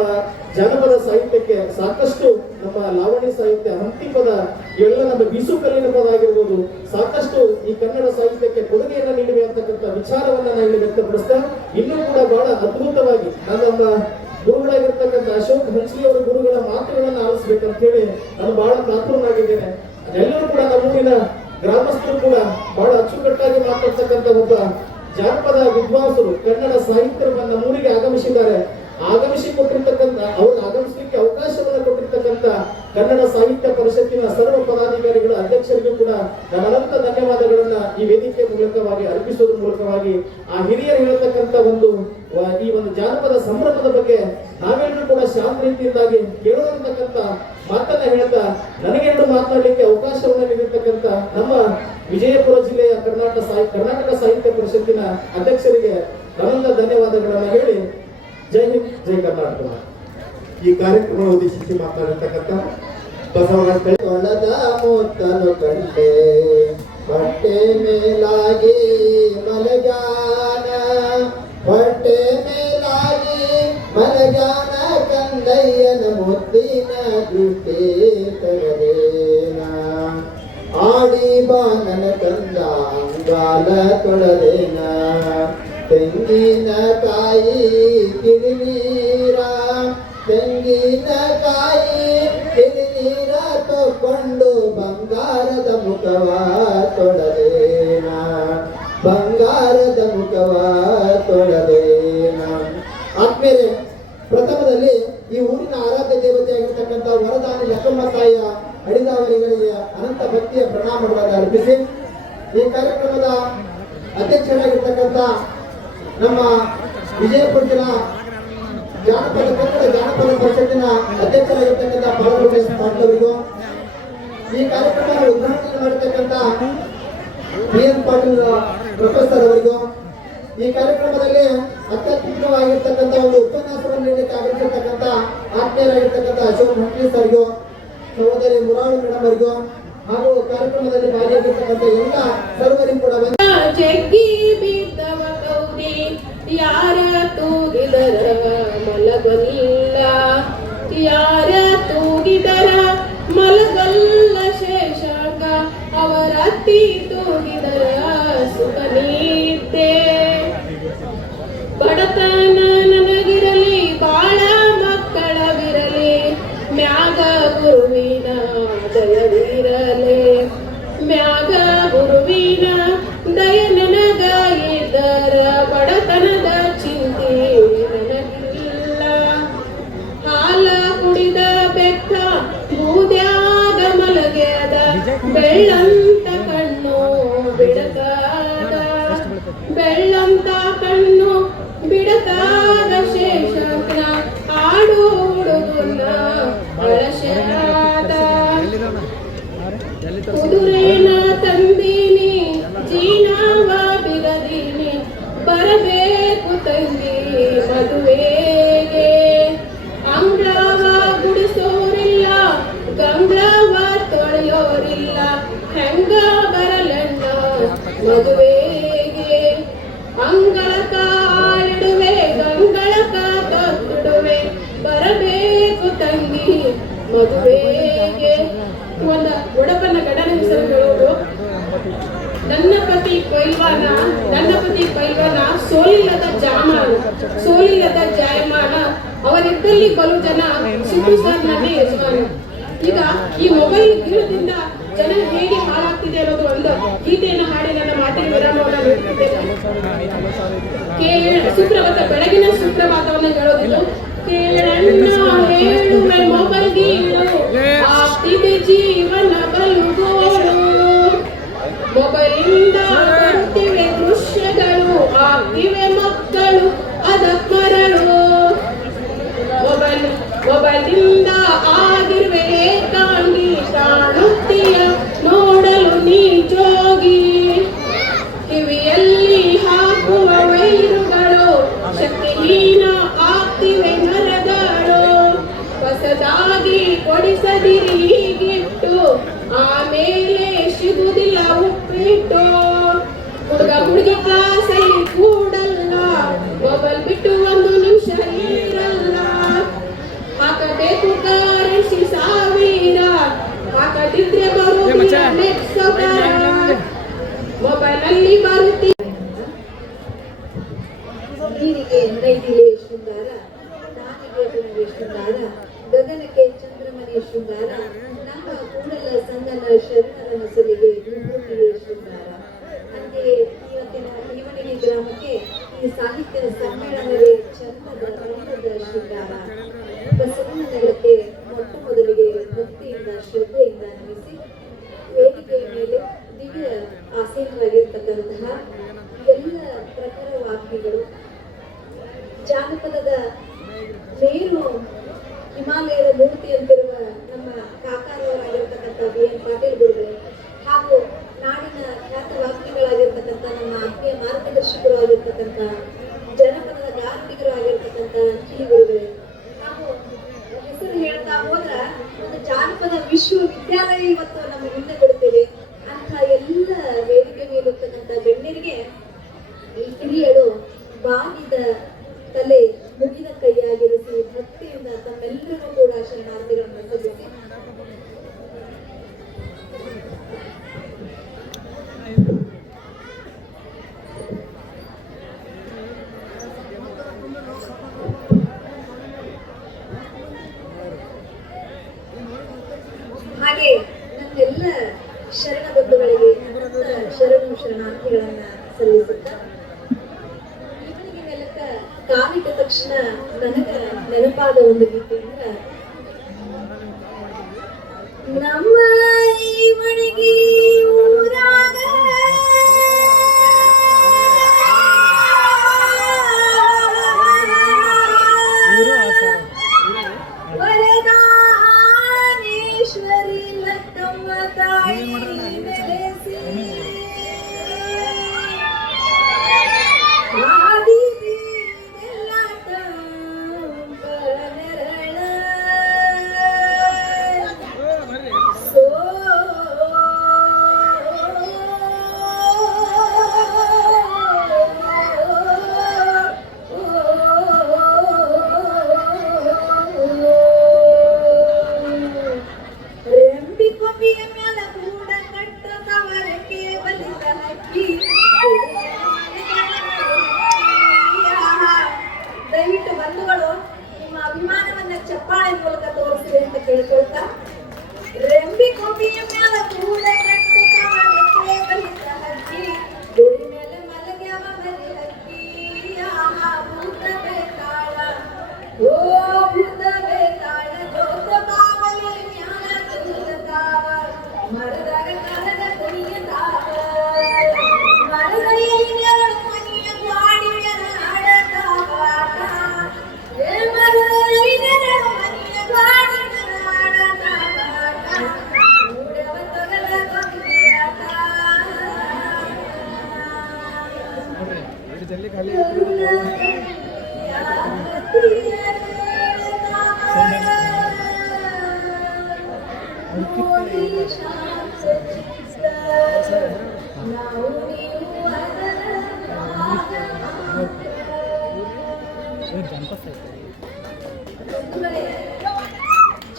ಜಾನಪದ ಸಾಹಿತ್ಯಕ್ಕೆ ಸಾಕಷ್ಟು, ನಮ್ಮ ಲಾವಣಿ ಸಾಹಿತ್ಯ, ಹಂತಿ ಪದ, ಇವೆಲ್ಲ ನಮ್ಮ ಬೀಸು ಕಲ್ಲಿನ ಪದ ಆಗಿರ್ಬೋದು, ಸಾಕಷ್ಟು ಈ ಕನ್ನಡ ಸಾಹಿತ್ಯಕ್ಕೆ ಕೊಡುಗೆಯನ್ನು ನೀಡಿವೆ ಅಂತಕ್ಕಂಥ ವಿಚಾರವನ್ನ ನಾನು ಇಲ್ಲಿ ವ್ಯಕ್ತಪಡಿಸ್ತಾ, ಇನ್ನೂ ಕೂಡ ಬಹಳ ಅದ್ಭುತವಾಗಿ ನಮ್ಮ ಗುರುಗಳಾಗಿರ್ತಕ್ಕಂಥ ಅಶೋಕ್ ಹಂಚ್ಲಿ ಅವರ ಗುರುಗಳ ಮಾತುಗಳನ್ನು ಆಲಿಸ್ಬೇಕಂತ ಹೇಳಿ ನಾನು ಬಹಳ ಕಾತುರನಾಗಿದ್ದೇನೆ. ಎಲ್ಲರೂ ಕೂಡ ನಮ್ಮೂರಿನ ಗ್ರಾಮಸ್ಥರು ಕೂಡ ಬಹಳ ಅಚ್ಚುಕಟ್ಟಾಗಿ ಮಾತಾಡ್ತಕ್ಕಂಥ ಒಬ್ಬ ಜಾನಪದ ವಿದ್ವಾಂಸರು ಕನ್ನಡ ಸಾಹಿತ್ಯವನ್ನ ನಮ್ಮೂರಿಗೆ ಆಗಮಿಸಿ ಕೊಟ್ಟಿರ್ತಕ್ಕಂಥ, ಅವ್ರಿಗೆ ಆಗಮಿಸಲಿಕ್ಕೆ ಅವಕಾಶವನ್ನು ಕೊಟ್ಟಿರ್ತಕ್ಕಂಥ ಕನ್ನಡ ಸಾಹಿತ್ಯ ಪರಿಷತ್ತಿನ ಸರ್ವ ಪದಾಧಿಕಾರಿಗಳ ಅಧ್ಯಕ್ಷರಿಗೂ ಕೂಡ ನನ್ನ ಅನಂತ ಧನ್ಯವಾದಗಳನ್ನ ಈ ವೇದಿಕೆ ಮೂಲಕವಾಗಿ ಅರ್ಪಿಸುವುದರ ಮೂಲಕವಾಗಿ ಆ ಹಿರಿಯರು ಹೇಳ್ತಕ್ಕಂಥ ಈ ಒಂದು ಜಾನಪದ ಸಂಭ್ರಮದ ಬಗ್ಗೆ ನಾವೆಲ್ಲರೂ ಕೂಡ ಶಾಂತ ರೀತಿಯಿಂದಾಗಿ ಕೇಳುವಂತಕ್ಕಂಥ ಮಾತನ್ನ ಹೇಳ್ತಾ, ನನಗೆರಡು ಮಾತನಾಡಲಿಕ್ಕೆ ಅವಕಾಶವನ್ನು ನೀಡಿರ್ತಕ್ಕಂಥ ನಮ್ಮ ವಿಜಯಪುರ ಜಿಲ್ಲೆಯ ಕರ್ನಾಟಕ ಸಾಹಿತ್ಯ ಪರಿಷತ್ತಿನ ಅಧ್ಯಕ್ಷರಿಗೆ ಅನಂತ ಧನ್ಯವಾದಗಳನ್ನು ಹೇಳಿ ಜೈ ಹಿಂದ್, ಜೈ ಕರ್ನಾಟಕ. ಈ ಕಾರ್ಯಕ್ರಮ ಉದ್ದೇಶಿಸಿ ಮಾತನಾಡಿರ್ತಕ್ಕಂಥ ಬಸವರಾಜ ಒಳದ ಮುತ್ತಲು ಕಂಡೆ ಹೊಟ್ಟೆ ಮೇಲಾಗಿ ಮಲಗಾನ, ಹೊಟ್ಟೆ ಮೇಲಾಗಿ ಮಲಗಾನ, ಕಂದಯ್ಯನ ಮುದ್ದಿನ ದೃಷ್ಟಿ ತಗದೇನ, ಆಡಿ ಬಾನನ ಕಂದ ಅಂಗಾಲ ತೊಳದೇನ, ತೆಂಗಿನಕಾಯಿ ಕಿಡಿನೀರ, ತೆಂಗಿನಕಾಯಿ ಕಿಡಿನೀರ ತಕೊಂಡು ಬಂಗಾರದ ಮುಖವ ತೊಳದೇನ, ಬಂಗಾರದ ಮುಖವ ತೊಳದೇನ. ಆದ್ಮೇಲೆ ಪ್ರಥಮದಲ್ಲಿ ಈ ಊರಿನ ಆರಾಧ್ಯ ದೇವತೆಯಾಗಿರ್ತಕ್ಕಂಥ ವರದಾನಿ ಲಕ್ಕಮ್ಮ ತಾಯಿಯ ಅಡಿದಾವರಿಗಳಿಗೆ ಅನಂತ ಭಕ್ತಿಯ ಪ್ರಣಾಮಗಳನ್ನು ಅರ್ಪಿಸಿ, ಈ ಕಾರ್ಯಕ್ರಮದ ಅಧ್ಯಕ್ಷರಾಗಿರ್ತಕ್ಕಂಥ ನಮ್ಮ ವಿಜಯಪುರ ಜಿಲ್ಲಾ ಕನ್ನಡ ಜಾನಪದ ಪರಿಷತ್ತಿನ ಅಧ್ಯಕ್ಷರಾಗಿರ್ತಕ್ಕಂಥ ಬಾಲಗುಂಡೇಶ್ ಪಾಟೀಲ್ ಅವರಿಗೂ, ಈ ಕಾರ್ಯಕ್ರಮ ಉದ್ಘಾಟನೆ ಮಾಡಿರ್ತಕ್ಕಂಥ BN ಪಾಟೀಲ್ ಪ್ರೊಫೆಸರ್ ಅವರಿಗೂ, ಈ ಕಾರ್ಯಕ್ರಮದಲ್ಲಿ ಅತ್ಯದ್ಭುತವಾಗಿರ್ತಕ್ಕಂಥ ಒಂದು ಉಪನ್ಯಾಸವನ್ನು ನೀಡಲಿಕ್ಕೆ ಆಗಿರ್ತಕ್ಕಂಥ ಆತ್ಮೀಯರಾಗಿರ್ತಕ್ಕಂಥ ಅಶೋಕ್ ಹಂಟ್ಲಿ ಸರ್ಗೂ, ಸಹೋದರಿ ಮುರಾಳು ಮೇಡಮ್ ಅವರಿಗೂ, ಹಾಗೂ ಕಾರ್ಯಕ್ರಮದಲ್ಲಿ ಭಾಗಿಯಾಗಿರ್ತಕ್ಕಂಥ ಎಲ್ಲ ಸರ್ವರಿಗೂ ಕೂಡ ಜಗ್ಗಿ ಬಿದ್ದವ ಗೌರಿ ಯಾರ ತೂಗಿದರ ಮಲಗಲ್ಲ, ಯಾರ ತೂಗಿದರ ಮಲಗಲ್ಲ ಶೇಷಾಂಗ, ಅವರತ್ತಿ ತೂಗಿದರ ಸುಖನಿದ್ದೆ. ಬಡತನ ನನಗಿರಲಿ ಬಾಳ ಮಕ್ಕಳವಿರಲಿ, ಮ್ಯಾಗ ಗುರುವಿನ ದಯವಿರಲಿ, ಮ್ಯಾಗ ಗುರುವಿನ ದಯ ನನಗ ಇದ್ದರ ಬಡತನದ ಚಿಂತೆ ನನಗಿಲ್ಲ. ಹಾಲ ಕುಡಿದ ಬೆಕ್ಕ ಬೂದ್ಯಾಗ ಮಲಗ್ಯಾದ, ಬೆಳ್ಳಂತ ಕಣ್ಣು ಬಿಡಕಾದ, ಬೆಳ್ಳಂತ ಕಣ್ಣು ಬಿಡಕಾದ ಶೇಷನ ಆಡು ಹುಡುಗನ ಅಳಶಾದ. ಕುದುರೆನ ತಂದೀನಿ ಜೀನವ ಬಿಗದೀನಿ, ಬರಬೇಕು ತಂಗಿ ಮದುವೆಗೆ. ಅಂಗ್ಳವ ಗುಡಿಸೋರಿಲ್ಲ, ಗಂಗ್ಳವ ತೊಳೆಯೋರಿಲ್ಲ, ಹೆಂಗ ಬರಲಣ್ಣ ಮದುವೆಗೆ. ಅಂಗಳಕ ಆಳಿಡುವೆ, ಗಂಗಳಕ ತೊಟ್ಟಿಡುವೆ, ಬರಬೇಕು ತಂಗಿ ಮದುವೆಗೆ. ಒಂದು ಒಡಪನ ಗಡನ ಹೆಸರು ಹೇಳೋದು, ನನ್ನ ಪತಿ ಪೈಲ್ವಾನ ಸೋಲಿಲ್ಲದ ಜಾಯಮಾನ, ಅವರಿದ್ದಲ್ಲಿ ಬಲು ಜನ ಸಿದ್ದು ಸರ್ ನನ್ನ ಯಜಮಾನ. ಈಗ ಈ ಮೊಬೈಲ್ ಗಿಡದಿಂದ ಜನ ಹೇಗೆ ಹಾಳಾಗ್ತಿದೆ ಅನ್ನೋದು ಒಂದು ಗೀತೆಯನ್ನು ಹಾಡಿ ನನ್ನ ಮಾತಿನ ವಿರಾಮವನ್ನು ನೀಡುತ್ತಿದ್ದೇನೆ. ಸುಪ್ರಭಾತ, ಬೆಳಗಿನ ಸುಪ್ರಭಾತವನ್ನು ಹೇಳೋದಿಲ್ಲ. ಕೇಳಣ್ಣ ಹೇಳುವೆ ಮೊಬಲ್ಗೀಡು, ಆಗ್ತಿದೆ ಜೀವನ ಬಲುಗೋಳು. ಮೊಬೈಲಿಂದ ಬರ್ತಿವೆ ದೃಶ್ಯಗಳು, ಆಗ್ತಿವೆ ಮಕ್ಕಳು ಅದಕ್ಕರಳು. ಮೊಬೈಲಿಂದ ಆಗಿರುವೆ ಏಕಾಂಗಿ, ಕಾಣುತ್ತೀಯ ನೋಡಲು ನೀ ಜೋಗಿ. ಕಿವಿಯಲ್ಲಿ ಹಾಕುವ ವೈರುಗಳು, ಶಕ್ತಿಹೀನ ಆಗ್ತಿವೆ ನರಗಳು. ಹೊಸದಾಗಿ ಕೊಡಿಸದಿರಿ ಹೀಗಿಟ್ಟು, ಆಮೇಲೆ ಸಿಗುವುದಿಲ್ಲ ಉಪ್ಪಿಟ್ಟು. ಹುಡುಗ ಹುಡುಗಿ ಕ್ಲಾಸಲ್ಲಿ ಕೂಡಲ್ಲ, ಮೊಬೈಲ್ ಬಿಟ್ಟು ಒಂದು ನಿಮಿಷ ಇರಲ್ಲ. ಹಾಕಬೇಕು ಕರೆನ್ಸಿ ಸಾವಿರ, ಹಾಕದಿದ್ರೆ ಬರುವುದಿಲ್ಲ ನೆಕ್ಸ್ಟ್ ಸೌಕರ್ಯ. ಮೊಬೈಲ್ ಅಲ್ಲಿ ಬರುತ್ತಿ ನೀರಿಗೆ ನೈದಿಲೆ ಶೃಂಗಾರ, ನಾನಿಗೆ ಹುಣ್ಣಿಮೆ ಶೃಂಗಾರ, ಗಗನಕ್ಕೆ ಚಂದ್ರಮನೆ ಶೃಂಗಾರ, ನಮ್ಮ ಕೂಡಲ ಸಂಗನ ಶರಣರ ನಸಲಿಗೆ ವಿಭೂತಿಯೇ ಶೃಂಗಾರ. ಅಂತೆಯೇ ಇವತ್ತಿನ ಇವಣಿಗೆ ಗ್ರಾಮಕ್ಕೆ ಈ ಸಾಹಿತ್ಯ ಸಮ್ಮೇಳನವೇ ಚಂದದ ರಂಗದ ಶೃಂಗಾರ. ಬಸವನ ನೆಲಕ್ಕೆ ಮೊಟ್ಟ ಮೊದಲಿಗೆ ಭಕ್ತಿಯಿಂದ ಶ್ರದ್ಧೆಯಿಂದ ನಮಿಸಿ ವೇದಿಕೆಯ ಮೇಲೆ ದಿವ್ಯ ಆಸೀನರಾಗಿರ್ತಕ್ಕಂತಹ ಎಲ್ಲ ಪ್ರಖರ ವಾಗ್ಮಿಗಳು, ಜಾನಪದದ ಮೇರು ಹಿಮಾಲಯದ ಮೂರ್ತಿ ಅಂತಿರುವ ನಮ್ಮ ಕಾಕಾರವರಾಗಿರ್ತಕ್ಕಂಥ BN ಪಾಟೀಲ್ ಗುರುಗಳೇ, ಹಾಗೂ ನಾಡಿನ ಖ್ಯಾತ ವಾಗ್ಮಿಗಳಾಗಿರ್ತಕ್ಕಂಥ ನಮ್ಮ ಆತ್ಮೀಯ ಮಾರ್ಗದರ್ಶಕರು ಆಗಿರ್ತಕ್ಕಂಥ ಜನಪದದ ಗಾರ್ಮಿಕರು ಆಗಿರ್ತಕ್ಕಂಥ ಈ ಗುರುಗಳೇ, ನಾವು ಹೆಸರು ಹೇಳ್ತಾ ಹೋದ್ರ ಒಂದು ಜಾನಪದ ವಿಶ್ವವಿದ್ಯಾಲಯ ಇವತ್ತು ನಮ್ಮ ಮುಂದೆ ಬರುತ್ತೇವೆ ಅಂತ ಎಲ್ಲ ವೇದಿಕೆ ಮೇಲಿರ್ತಕ್ಕಂಥ ಗಣ್ಯರಿಗೆ ಈ ಹಿರಿಯರು ಬಾಗಿದ ತಲೆ ಮುಗಿದ ಕೈಯಾಗಿರಿಸಿ ಭಕ್ತಿಯಿಂದ ತಮ್ಮೆಲ್ಲರಿಗೂ ಕೂಡ ಶರಣಾರ್ಥಿಗಳನ್ನು ಸಲ್ಲಿಸಿ ಹಾಗೆ ನನ್ನೆಲ್ಲ ಶರಣ ಬಂಧುಗಳಿಗೆ ಶರಣು ಶರಣಾರ್ಥಿಗಳನ್ನ ಸಲ್ಲಿಸುತ್ತಾ ಇವನಿಗೆ ನೆಲಕ್ಕ ಕಾಲಿಟ್ಟ ತಕ್ಷಣ ನನಗ ನೆನಪಾದ ಒಂದು ಗೀತೆ ಅಂದ್ರ, ನಮ್ಮ ಇವನಿಗೆ ಊರಾಗ ವರದಾನೇಶ್ವರಿ ಲಕ್ಕಮ್ಮ ತಾಯಿ ನೆಲೆಸಿ ದಯವಿಟ್ಟು ಬಂಧುಗಳು ನಿಮ್ಮ ಅಭಿಮಾನವನ್ನ ಚಪ್ಪಾಳೆ ಮೂಲಕ ತೋರಿಸಿದೆ ಅಂತ ಕೇಳ್ಕೊಳ್ತಾ, ರೆಂಬಿ ಕೊಂಬಿಯ ಮ್ಯಾಲ ಕೂಡ ಕಟ್ಟು ಕಾಲಕ್ಕೆ ಬಲಿತ ಹಕ್ಕಿ, ಗುಡಿ ಮೇಲೆ ಮಲಗ್ಯಾವ ಮರಿ ಹಕ್ಕಿ. ಭೂತ ಬೇತಾಳ, ಓ ಭೂತ ಬೇತಾಳ, ಜೋತ ಬಾವಲಿ ಮ್ಯಾಲ ಕಲಿಯತಾವ, ಮರದಾಗ ಕರಗ ಕುಣಿಯತಾವ, ಮರದಡಿಯಲ್ಲಿ ನೆರಳು ಮನಿಯ ಗಾಡಿಯ ಆಡತಾವ. ಮರದಲ್ಲಿ ನೆರಳು ಮನಿಯ ಗಾಡಿಯ ಆಡತಾವ, ಮೂಡವ ತೊಗಲ ಗೊಂಬಿಯಾಟ.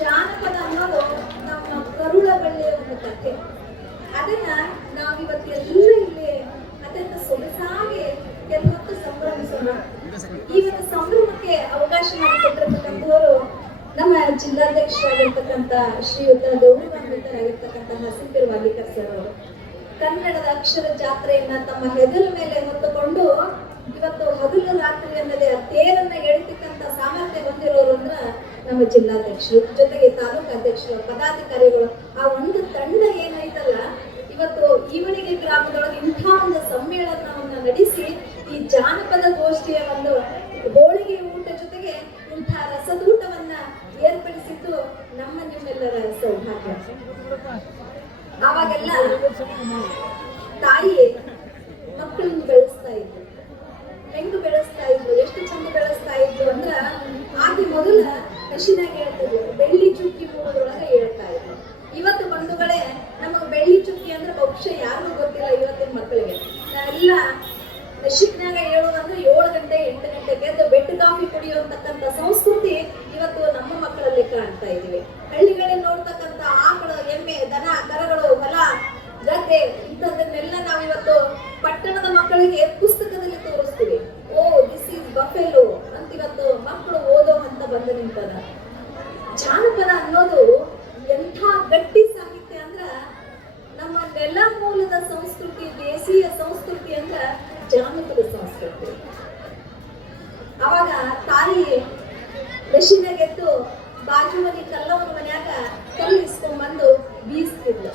ಜಾನಪದ ಅನ್ನೋದು ನಮ್ಮ ಕರುಳ ಬಳ್ಳಿಯ ಒಂದು ಕಥೆ. ಅದನ್ನ ನಾವಿವತ್ತೆಲ್ಲ ಇಲ್ಲಿ ಅತ್ಯಂತ ಸೊಗಸಾಗಿ ಕೆಲವೊತ್ತು ಸಂಭ್ರಮಿಸೋಣ. ಈ ಒಂದು ಸಂಭ್ರಮಕ್ಕೆ ಅವಕಾಶ ಮಾಡಿಕೊಟ್ಟಿರ್ತಕ್ಕಂಥವರು ನಮ್ಮ ಜಿಲ್ಲಾಧ್ಯಕ್ಷರಾಗಿರ್ತಕ್ಕಂಥ ಶ್ರೀಯುತ ಗೌರವಾನ್ವಿತರಾಗಿರ್ತಕ್ಕಂಥ ಹಸಿಂಪೇರು ವಾಲಿಕರ್ ಸರ್ ಅವರು ಕನ್ನಡದ ಅಕ್ಷರ ಜಾತ್ರೆಯನ್ನ ತಮ್ಮ ಹೆಗಲ ಮೇಲೆ ಹೊತ್ತುಕೊಂಡು ಇವತ್ತು ಹಗಲು ರಾತ್ರಿ ಅನ್ನದೇ ಆ ತೇರನ್ನ ಎಳಿತಕ್ಕಂತ ಸಾಮರ್ಥ್ಯ ಹೊಂದಿರೋರು ಅಂದ್ರ ನಮ್ಮ ಜಿಲ್ಲಾಧ್ಯಕ್ಷರು, ಜೊತೆಗೆ ತಾಲೂಕು ಅಧ್ಯಕ್ಷರು, ಪದಾಧಿಕಾರಿಗಳು. ಆ ಒಂದು ತಂಡ ಏನೈತಲ್ಲ ಇವತ್ತು ಈವಣಿಗೆ ಗ್ರಾಮದೊಳಗೆ ಇಂಥ ಒಂದು ಸಮ್ಮೇಳನವನ್ನ ನಡೆಸಿ ಈ ಜಾನಪದ ಗೋಷ್ಠಿಯ ಒಂದು ಹೋಳಿಗೆ ಊಟ ಜೊತೆಗೆ ಇಂಥ ರಸದೂಟವನ್ನ ಏರ್ಪಡಿಸಿದ್ದು ನಮ್ಮ ನಿಮ್ಮೆಲ್ಲರ ಸೌಭಾಗ್ಯ. ಆವಾಗೆಲ್ಲ ತಾಯಿ ಮಕ್ಕಳನ್ನು ಬೆಳೆಸ್ತಾ ಇದ್ರು. ಹೆಂಗ್ ಬೆಳೆಸ್ತಾ ಇದ್ರು, ಎಷ್ಟು ಚಂದ ಬೆಳೆಸ್ತಾ ಇದ್ರು ಅಂದ್ರ ಆಕೆ ಮೊದಲ ಕಶಿನಾಗ ಹೇಳ್ತಿದ್ರು, ಬೆಳ್ಳಿ ಚುಕ್ಕಿ ಮೂಡದ್ರೊಳಗೆ ಹೇಳ್ತಾ ಇದ್ರು. ಇವತ್ತು ಬಂಧುಗಳೇ ನಮಗ್ ಬೆಳ್ಳಿ ಚುಕ್ಕಿ ಅಂದ್ರೆ ಬಹುಶಃ ಯಾರಿಗೂ ಗೊತ್ತಿಲ್ಲ ಇವತ್ತಿನ ಮಕ್ಕಳಿಗೆ. ನಾವೆಲ್ಲ ನಶಿಕ್ನಾಗ ಹೇಳೋದಂದ್ರೆ 7 ಗಂಟೆ 8 ಗಂಟೆಗೆ ಎದ್ದು ಬೆಡ್ ಕಾಫಿ ಕುಡಿಯುವಂತಕ್ಕಂಥ ಸಂಸ್ಕೃತಿ ಇವತ್ತು ನಮ್ಮ ಮಕ್ಕಳಲ್ಲಿ ಕಾಣ್ತಾ ಇದೀವಿ. ಹಳ್ಳಿಗಳಲ್ಲಿ ನೋಡ್ತಕ್ಕಂಥ ಆಕಳು, ಎಮ್ಮೆ, ದನ, ಕರಗಳು, ಹೊಲ, ಗದ್ದೆ ಇಂಥದ್ದನ್ನೆಲ್ಲ ನಾವು ಇವತ್ತು ಪಟ್ಟಣದ ಮಕ್ಕಳಿಗೆ ಪುಸ್ತಕದಲ್ಲಿ ತೋರಿಸ್ತೀವಿ. ಓ ದಿಸ್ ಈಸ್ ಬಫೆಲೋ ಅಂತ ಇವತ್ತು ಮಕ್ಕಳು ಓದೋ ಅಂತ ಬಂದು ನಿಂತದ. ಜಾನಪದ ಅನ್ನೋದು ಎಂಥ ಗಟ್ಟಿ ಸಾಹಿತ್ಯ ಅಂದ್ರ ನಮ್ಮ ನೆಲ ಮೂಲದ ಸಂಸ್ಕೃತಿ, ದೇಶೀಯ ಸಂಸ್ಕೃತಿ ಅಂದ್ರ ಜಾನಪದ ಸಂಸ್ಕೃತಿ. ಅವಾಗ ತಾಯಿ ರಶಿನಾಗೆದ್ದು ಬಾಜು ಮನೆ ಕಲ್ಲವನ ಮನ್ಯಾಗ ಕಲ್ಲು ಇಸ್ಕೊಂಡ್ಬಂದು ಬೀಸ್ತಿದ್ಲು.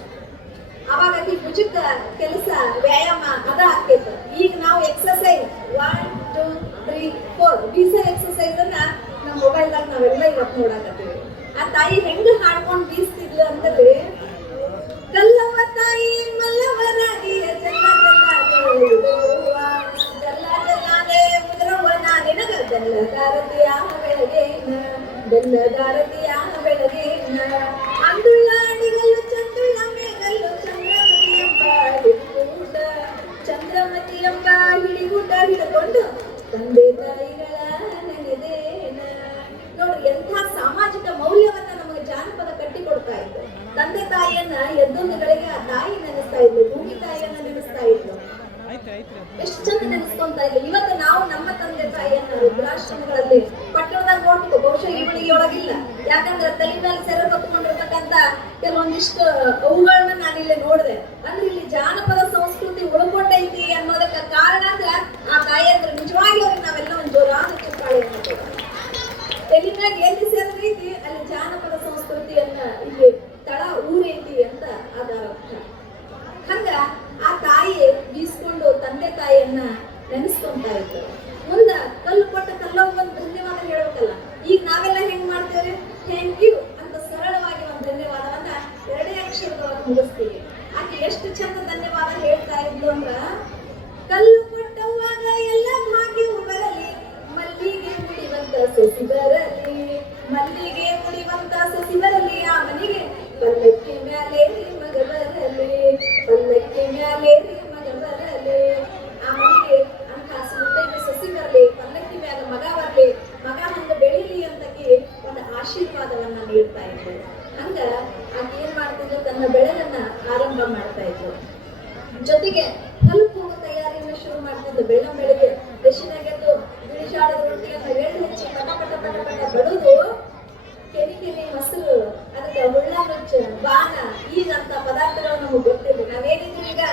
ಅವಾಗ ಆಕಿ ಭುಜಕ್ಕ ಕೆಲಸ ವ್ಯಾಯಾಮ ಅದ ಆಗ್ತಿತ್ತು. ಈಗ ನಾವು ಎಕ್ಸರ್ಸೈಸ್ 1 2 3 4 ಬೀಸೋ ಎಕ್ಸರ್ಸೈಸ್ ಅನ್ನ ನಮ್ಮ ಮೊಬೈಲ್ದಾಗ ನಾವೆಲ್ಲ ಇವತ್ತು ನೋಡಕತ್ತೀವಿ. ಆ ತಾಯಿ ಹೆಂಗ ಹಾಡ್ಕೊಂಡು ಬೀಸ್ತಿದ್ಲು ಅಂತಂದ್ರೆ, ಕಲ್ಲವ ತಾಯಿ ಮಲ್ಲವರಾಗಿ ಜಲ್ಲ ಜಲ್ಲಾದೆ ಉದ್ರವ್ವ ನಿನಗ ಬೆಲ್ಲದಾರತಿಯ ಬೆಳಗೇನ ಬೆಲ್ಲದಾರತಿಯ ಬೆಳಗೇನ ಅಂದುಳ್ಳಾಡಿಗಲ್ಲು ಚಂದುಳ್ಳ ಮೇಗಲ್ಲು ಚಂದ್ರಮತಿ ಎಂಬ ಹಿಡಿಗುಡ್ಡ ಹಿಡ್ಕೊಂಡು ತಂದೆ ತಾಯಿಗಳ ನೆನೆದೇನ. ನೋಡ್ರಿ ಎಂಥ ಸಾಮಾಜಿಕ ಮೌಲ್ಯವನ್ನ ನಮಗೆ ಜಾನಪದ ಕಟ್ಟಿಕೊಡ್ತಾ ಇತ್ತು. ತಂದೆ ತಾಯಿಯನ್ನ ಎದ್ದೊಂದುಗಳಿಗೆ ಆ ತಾಯಿ ನೆನೆಸ್ತಾ ಇದ್ಲು, ಭೂಮಿ ತಾಯಿಯನ್ನ ನೆನೆಸ್ತಾ ಇದ್ಲು, ಎಷ್ಟು ಚಂದ ನೆನೆಸ್ಕೊಂತ ಇದ್ಲು. ಇವತ್ತು ನಾವು ನಮ್ಮ ತಂದೆ ತಾಯಿಯನ್ನ ವೃದ್ಧಾಶ್ರಮಗಳಲ್ಲಿ ಪಟ್ಟಣದಾಗ ನೋಡ್ಬೇಕು, ಬಹುಶಃ ಇವಳಿಗೆಯೊಳಗಿಲ್ಲ. ಯಾಕಂದ್ರೆ ತಲೆ ಮೇಲೆ ಸೆರೆ ಹೊತ್ಕೊಂಡಿರ್ತಕ್ಕಂಥ ಕೆಲವೊಂದಿಷ್ಟು ಅವುಗಳನ್ನ ನಾನಿಲ್ಲಿ ನೋಡಿದೆ. ಅಂದ್ರೆ ಇಲ್ಲಿ ಜಾನಪದ ಸಂಸ್ಕೃತಿ ಉಳ್ಕೊಂಡೈತಿ ಅನ್ನೋದಕ್ಕೆ ಕಾರಣ ಅಂದ್ರೆ ಆ ತಾಯಿ ಅಂದ್ರೆ ನಿಜವಾಗಿ ಅವ್ರಿಗೆ ನಾವೆಲ್ಲ ಒಂದು ಜೋರಾದ ಚಪ್ಪಾಳೆಯನ್ನು ಕೊಡ್ತೀವಿ. ತೆಲಿನಾಗ ಎಲ್ಲಿ ಸೇರದೈತಿ ಅಲ್ಲಿ ಜಾನಪದ ಸಂಸ್ಕೃತಿಯನ್ನ ಇಲ್ಲಿ ತಳ ಊರೈತಿ ಅಂತ ಅದರ ಅರ್ಥ. ಹಂಗ ಆ ತಾಯಿ ಬೀಸ್ಕೊಂಡು ತಂದೆ ತಾಯಿಯನ್ನ ನೆನೆಸ್ಕೊಂತ ಇದ್ರು. ಮುಂದ ಕಲ್ಲು ಕೊಟ್ಟ ಕಲ್ಲವ್ವ ಒಂದು ಧನ್ಯವಾದ ಹೇಳ್ಬೇಕಲ್ಲ. ಈಗ ನಾವೆಲ್ಲ ಹೆಂಗ್ ಮಾಡ್ತೇವೆ, ಥ್ಯಾಂಕ್ ಯು ಅಂತ ಸರಳವಾಗಿ ಒಂದು ಧನ್ಯವಾದವನ್ನ 2 ಅಕ್ಷರದೊಳಗೆ ಮುಗಿಸ್ತೀವಿ. ಆಕೆ ಎಷ್ಟು ಚಂದ ಧನ್ಯವಾದ ಹೇಳ್ತಾ ಇದ್ಲು ಅಂದ್ರ, ಕಲ್ಲು ಕೊಟ್ಟವ್ವಾಗ ಎಲ್ಲ ಭಾಗ್ಯವು ಬರಲಿ, ಮಲ್ಲಿಗೆ ಮುಡಿವಂತ ಸಸಿ ಬರಲಿ, ಮಲ್ಲಿಗೆ ಮುಡಿವಂತ ಸಸಿ ಬರಲಿ, ಆ ಮನೆಗೆ ಪಲ್ಲಕ್ಕಿ ಮ್ಯಾಲೆ ಮಗ ಬರಲಿ, ಪಲ್ಲಕ್ಕಿ ಮ್ಯಾಲೆ ಮಗ ಬರಲಿ, ಆ ಮನೆಗೆ ಅಂತ ಮುತ್ತೈದೆ ಸಸಿ ಬರಲಿ, ಪಲ್ಲಕ್ಕಿ ಮ್ಯಾಲ ಮಗ ಬರಲಿ, ಮಗ ಹಂಗ ಬೆಳಿಲಿ ಅಂತಕಿ ಒಂದು ಆಶೀರ್ವಾದವನ್ನ ನೀಡ್ತಾ ಇದ್ರು. ಹಂಗ ಆಕೆ ಏನ್ ಮಾಡ್ತಿದ್ರು, ತನ್ನ ಬೆಳೆಯನ್ನ ಆರಂಭ ಮಾಡ್ತಾ ಇದ್ರು. ಜೊತೆಗೆ ಹೊಲಕ್ಕೆ ಹೋಗೋ ತಯಾರಿಯನ್ನು ಶುರು ಮಾಡ್ತಿದ್ರು. ಬೆಳಗ್ಗೆ ದಶಿನಾಗೆದ್ದು ಬಿಳಿಜಾಳದ ರೊಟ್ಟಿಯನ್ನ ಎಳ್ಳು ಹಚ್ಚಿ ಪಟ ಪಟ ಪಟ ಪಟ ಬಡುದು, ಕೆರಿ ಮೊಸರು, ಅದಕ್ಕೆ ಹುಳ್ಳ ನುಚ್ಚು, ಬಾನ, ಈಗಂತ ಪದಾರ್ಥಗಳು ನಮಗೆ ಗೊತ್ತಿಲ್ಲ. ನಾವೇನಿದ್ರು ಈಗ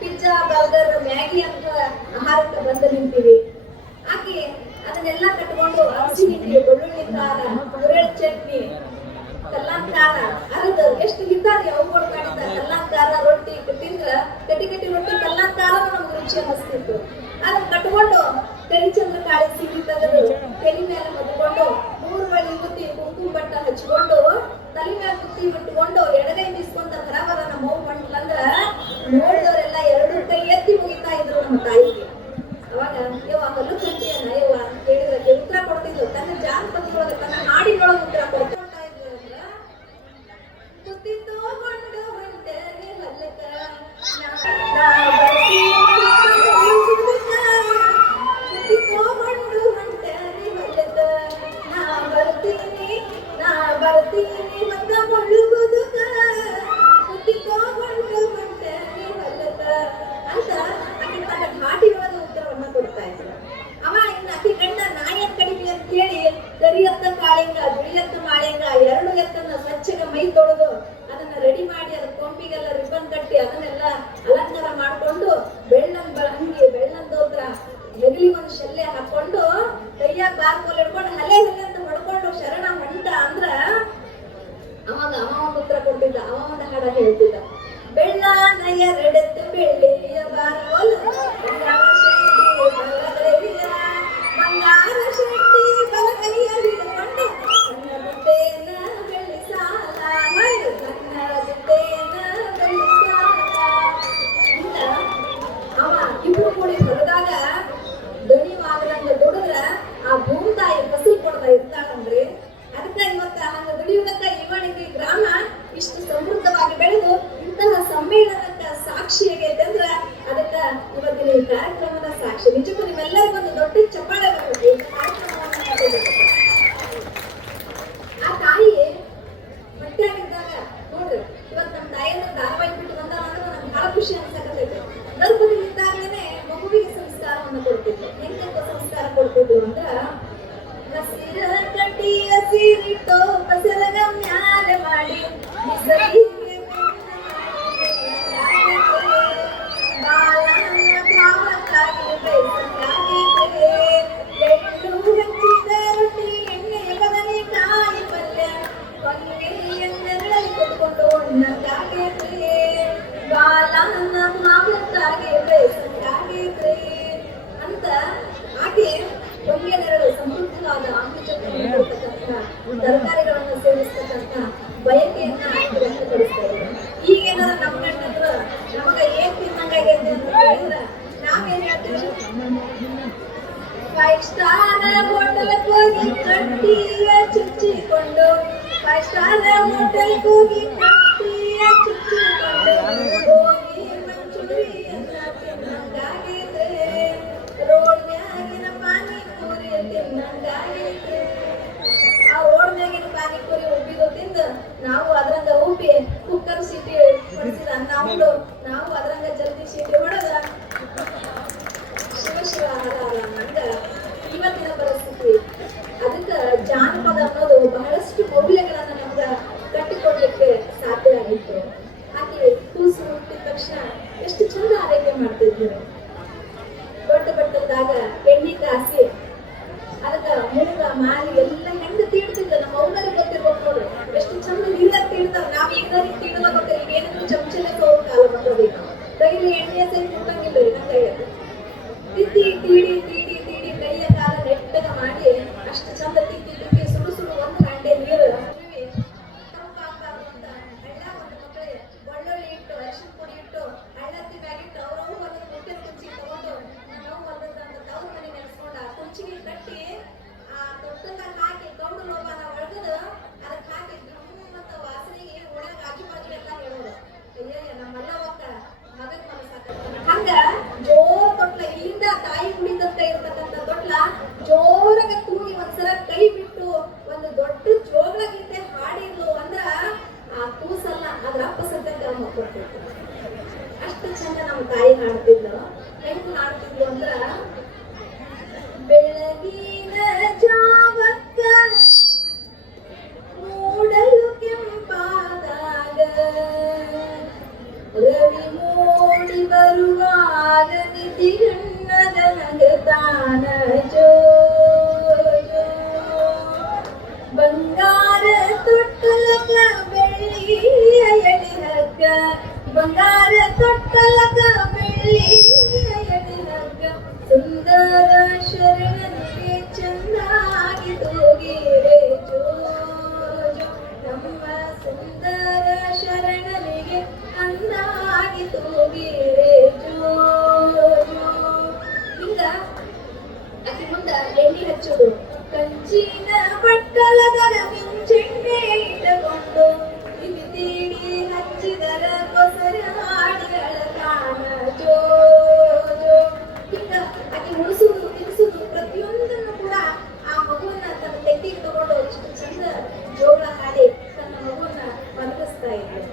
ಪಿಜ್ಜಾ, ಬರ್ಗರ್, ಮ್ಯಾಗಿ ಅಂತ ಆಹಾರಕ್ಕೆ ಬಂದು ನಿಂತೀವಿ. ಆಕೆ ಅದನ್ನೆಲ್ಲ ಕಟ್ಕೊಂಡು ಅರಸಿ ಹಿಂಡಿ, ಬೆಳ್ಳುಳ್ಳಿ ಖಾರ, ಹುರಳಿ ಚಟ್ನಿ, ಕಲ್ಲಾನ್ ಖಾರ ಅರದ ಎಷ್ಟು ಹಿತಾರಿ ಅವುಗಳು ಮಾಡಿದ ಕಲ್ಲಾನ್ ಖಾರ ರೊಟ್ಟಿ ತಿಂದ್ರ ಕಟ್ಟಿ ಕಟ್ಟಿ ರೊಟ್ಟಿ ಕಲ್ಲಾನ್ ಖಾರ ನಮ್ಗೆ ರುಚಿ ಅನ್ನಿಸ್ತಿತ್ತು. ಅದನ್ನ ಕಟ್ಕೊಂಡು ಕರಿಚಂದ್ರ ಕಾಳಿ ಸಿಗಿ ತೆಗೆದು ತಲೆ ಮೇಲೆ ಹೊತ್ಕೊಂಡು 3 ಬಳಿ ಮುತ್ತಿ ಕುಂಕುಮ ಬಟ್ಟ ಹಚ್ಕೊಂಡು ತಲೆ ಮೇಲೆ ಮುತ್ತಿ ಬಿಟ್ಕೊಂಡು ಎಡಗೈ ಬೀಸ್ಕೊಂತ ಬರಬರ ನಮ್ಮ ಹೋಗ್ ಬಂದ್ಲಂದ್ರ ನೋಡಿದವರೆಲ್ಲ 2 ಕೈ ಎತ್ತಿ ಮುಗಿತಾ ಇದ್ರು ನಮ್ಮ ತಾಯಿಗೆ. ಅವಾಗ ಯವ್ವ ಹೊಲ ಕಟ್ಟಿಯನ್ನ ಯವ್ವ ಅಂತ ಹೇಳಿದ್ರೆ ಉತ್ತರ ಕೊಡ್ತಿದ್ಲು. ತನ್ನ ಜಾನಪದದೊಳಗೆ ತನ್ನ ಹಾಡಿನೊಳಗೆ ಉತ್ತರ ಕೊಡ್ತಾ ಇದ್ರು. ತುತ್ತಿ ತಗೊಂಡು ಹೊಂಟರಿ ಹೊಲಕ್ಕ ಬರ್ತೀನಿ ಮತ್ತ ಮುಳುಗುದುಕ ತುತ್ತಿ ತಗೊಂಡು ಹೊಂಟರಿ ಹೊಲಕ್ಕ ಅಂತ ಆಕೆ ತನ್ನ ಕಾರ್ಯಕ್ರಮದ ಸಾಕ್ಷಿ. ನಿಜಕ್ಕೂ ನಿಮ್ಮೆಲ್ಲರಿಗೂ ಒಂದು ದೊಡ್ಡ ಚಪ್ಪಾಳೆ ಬರಬೇಕು ಈ ಕಾರ್ಯಕ್ರಮವನ್ನು ಮಾಡೋದಕ್ಕೆ. ಆ ತಾಯಿ ಹೊಟ್ಟೆಯಾಗಿದ್ದಾಗ ನೋಡ್ರಿ, ಇವತ್ತು ನಮ್ಮ ತಾಯಿಯನ್ನ ಧಾರಾವಾಹಿ ಬಿಟ್ಟು ಬಂದಾಗ ನಮ್ಗೆ ಬಹಳ ಖುಷಿ ಅನ್ಸಕತ್ತೈತೆ. ಗರ್ಭದಲ್ಲಿದ್ದಾಗಲೇ ಮಗುವಿಗೆ ಸಂಸ್ಕಾರವನ್ನು ಕೊಡ್ತಿದ್ರು. ಹೆಂಗೆ ಸಂಸ್ಕಾರ ಕೊಡ್ತಿದ್ರು ಅಂದ್ರ, ಹಸಿರ ಕಟ್ಟಿಯ ಸೀರಿಟ್ಟು ಪಸರಗ ಮ್ಯಾಲೆ ಮಾಡಿ ಬಿಸಲಿಗೆ ಬಾಲನ ಭಾವಕ್ಕಾಗಿ ಬಯಸಲಾಗಿದೆ. ಎಳ್ಳು ಹಚ್ಚಿದ ರೊಟ್ಟಿ ಎಣ್ಣೆ ಬದನೆಕಾಯಿ ಪಲ್ಯ ಕೊನೆಯಲ್ಲಿ ಕೊಟ್ಕೊಂಡು ಉಣ್ಣಕ್ಕಾಗೈತ್ರಿ. ಬಾಲನ ಭಾವಕ್ಕಾಗಿ ಬಯಸಲಾಗೈತ್ರಿ ಅಂತ ಆಕೆ ಒಂದೇ ನೆರಳು ಸಮೃದ್ಧವಾದ ಆಮ್ಲಜನಕವನ್ನು ಕೊಡ್ತಕ್ಕಂಥ ತರಕಾರಿಗಳನ್ನು ಸೇವಿಸ್ತಕ್ಕಂಥ ಬಯಕೆಯನ್ನ ವ್ಯಕ್ತಪಡಿಸ್ತಾ ಇದ್ದಾರೆ. ಈಗೇನಾರ ನಮ್ಮ ಗಂಡಂದ್ರು ನಮಗ ಏನ್ ತಿನ್ನಂಗಾಗೈತೆ ಅಂತ ಹೇಳಿದ್ರೆ ನಾವೇನ್ ಹೇಳ್ತೀವಿ? 5 ಸ್ಟಾರ್ ಹೋಟೆಲ್ ಹೋಗಿ ಕಟ್ಟಿಯ ಚುಚ್ಚಿಕೊಂಡು 5 ಸ್ಟಾರ್ ಹೋಟೆಲ್ ಹೋಗಿ ಕಟ್ಟಿಯ ಚುಚ್ಚಿಕೊಂಡು ಹೋಗಿ ಮಂಚೂರಿಯನ್ನ ತಿನ್ನಂಗಾಗೈತೆ. ರೋಡ್ನ್ಯಾಗಿನ ಪಾನಿಪುರಿ ತಿನ್ನಂಗಾಗೈತೆ. ಆ ರೋಡ್ನ್ಯಾಗಿನ ಪಾನಿಪುರಿ ಉಬ್ಬಿದು ತಿಂದು ನಾವು ಅದ್ರಂಗ ಉಬ್ಬಿ ಕುಕ್ಕರ್ ಸೀಟಿ ಹೊಡಿಸಿದ ಅನ್ನ ಉಂಡು ನಾವು ಅದ್ರಂಗ ಜಲ್ದಿ ಸೀಟಿ ಹೊಡೆದ ಶಿವ ಹರ ಇವತ್ತಿನ ಪರಿಸ್ಥಿತಿ. ಅದಕ್ಕೆ ಜಾನಪದ ಅನ್ನೋದು ಬಹಳಷ್ಟು ಮೌಲ್ಯಗಳನ್ನ ನಮ್ಗ ಕಟ್ಟಿಕೊಡ್ಲಿಕ್ಕೆ ಸಾಧ್ಯ ಆಗಿತ್ತು. ಆಕೆ ಕೂಸು ಹುಟ್ಟಿದ ತಕ್ಷಣ ಎಷ್ಟು ಚಂದ ಆರೈಕೆ ಮಾಡ್ತಿದ್ರು. ದೊಡ್ಡ ಬಟ್ಟಲ್ದಾಗ ಎಣ್ಣೆ ಕಾಸಿ ಅದಕ್ಕ ಮೂಗ ಮಾಲಿ ಎಲ್ಲ ಹೆಂಗ ತೀಡ್ತಿದ್ದ ನಮ್ಮ ಅವ್ರಿಗೆ ಗೊತ್ತಿರ್ಬೇಕು ನೋಡ್ರಿ. ಎಷ್ಟು ಚಂದ ನೀರಾಗ ತೀಡ್ತಾರ. ನಾವ್ ಈಗ ತೀಡದ ಗೊತ್ತಿಲ್ಲ. ಏನಾದ್ರು ಚಮಚಲೆ ತೋರ್ ಕಾಲ ಮಾಡ್ಕೋಬೇಕು. ಕೈಲಿ ಎಣ್ಣೆ ಸರಿ ಮುಟ್ಟಂಗಿಲ್ಲ ರೀ ನಮ್ಮ ಕೈಯಲ್ಲಿ. ತಿದ್ದಿ ತೀಡಿ ತೀಡಿ ತೀಡಿ ಕೈಯ ಕಾಲ ನೆಟ್ಟಗ ಮಾಡಿ ಅಷ್ಟು ಚಂದ ತಿದ್ದಿ ತಿದ್ದಿ ಸುಡು ಸುಡು ಒಂದು ಗಂಟೆ ನೀರು ತಂಪಾಗಬಾರ್ದು ಅಂತ ಹಳ್ಳ ಒಂದು ಮಕ್ಕಳಿಗೆ ಒಳ್ಳೊಳ್ಳೆ ಇಟ್ಟು ಅರಿಶಿನ ಪುಡಿ ಇಟ್ಟು ಹಳ್ಳತ್ತಿ ಮ್ಯಾಗಿಟ್ಟು ಅವ್ರವ್ರು ಒಂದೊಂದು ಮುಟ್ಟಿನ ಕುಂಚಿ ತಗೊಂಡು ನಾವು ಒಂದೊಂದಂತ ತವ್ರ ಮನೆ ನೆನೆಸ್ಕೊಂಡ ಕುಂಚಿಗೆ ಕಟ್ಟಿ ಆ ತೊಟ್ಟದಾಗ ಹಾಕಿ ಕೌಡು ಲೋಬಾನ ಒಳಗದು ಅದಕ್ಕೆ ಹಾಕಿ ಗಮ್ಮತ್ತ ವಾಸನೆಗೆ ಒಳಗ ಆಜು ಬಾಜು ಎಲ್ಲ ಹೇಳೋದು. ಅಯ್ಯಯ್ಯ ನಮ್ಮಲ್ಲ ಒಕ್ಕ ಮಗನ್ ಮನಸ್ಸಾಕ ಹಂಗ ಜೋರ್ ತೊಟ್ಲ ಇಲ್ಲಿಂದ ತಾಯಿ ಕುಡಿದಂತ ಇರ್ತಕ್ಕಂಥ ತೊಟ್ಲ ಜೋರಾಗ ತೂಗಿ ಒಂದ್ಸಲ ಕೈ ಬಿಟ್ಟು ಒಂದು ದೊಡ್ಡ ಜೋಗಳ ಗೀತೆ ಹಾಡಿದ್ಲು ಅಂದ್ರ ಆ ಕೂಸಲ್ಲ ಅದ್ರ ಅಪ್ಪ ಸದ್ಯಕ್ಕೆ ಮಕ್ಕೊಡ್ತಿತ್ತು. ಅಷ್ಟು ಚಂದ ನಮ್ಮ ತಾಯಿ ಹಾಡ್ತಿದ್ಲು. ಹೆಂಗ್ ಹಾಡ್ತಿದ್ಲು ಅಂದ್ರ, ಬೆಳಗಿನ ಜಾವಕ್ಕ ಮೂಡಲು ಕೆಂಪಾದಾಗ ರವಿ ಮೂಡಿ ಬರುವಾಗ ನಿಧಿಗಣ್ಣದ ನಗತಾನ ಜೋ ಬಂಗಾರ ತೊಟ್ಟಲಕ ಬೆಳ್ಳಿಯ ಎಳಿ ಹಗ್ಗ ಬಂಗಾರ ತೊಟ್ಟಲಕ ಬೆಳ್ಳಿಯ ಎಳಿ ಹಗ್ಗ ಸುಂದರ ಶರಣನಿಗೆ ಚೆನ್ನಾಗಿ ತೂಗಿರೆ ಜೋ ಜೋ ನಮ್ಮ ಸುಂದರ ಶರಣನಿಗೆ ಅಂದಾಗಿ ತೂಗಿರೆ ಜೋ ಜೋ. ಹಿಂಗ ಅತಿ ಮುಂದ ಎಣ್ಣೆ ಹಚ್ಚೋದು. ಕಂಚಿನ ಬಟ್ಟಲದರ ಮಿಂಚೆಣ್ಣೆ ಇಟ್ಟುಕೊಂಡು ಇವಿ ತೀಡಿ ಹಚ್ಚಿದರ ಕೊಸರ ಹಾಡಿಗಳ ಕಾಣ ಜೋ ಜೋ. ಹಿಂಗ ಅತಿ ಉಳಿಸುದು ತಿನ್ಸುದು ಪ್ರತಿಯೊಂದನ್ನು ಕೂಡ ಆ ಮಗುವನ್ನ ತನ್ನ ತೆಟ್ಟಿಗೆ ತಗೊಂಡು ಇಷ್ಟು ಚಂದ ಜೋಳ ಹಾಡಿ ತನ್ನ ಮಗುವನ್ನ ಬದುಕಿಸ್ತಾ ಇದ್ರು.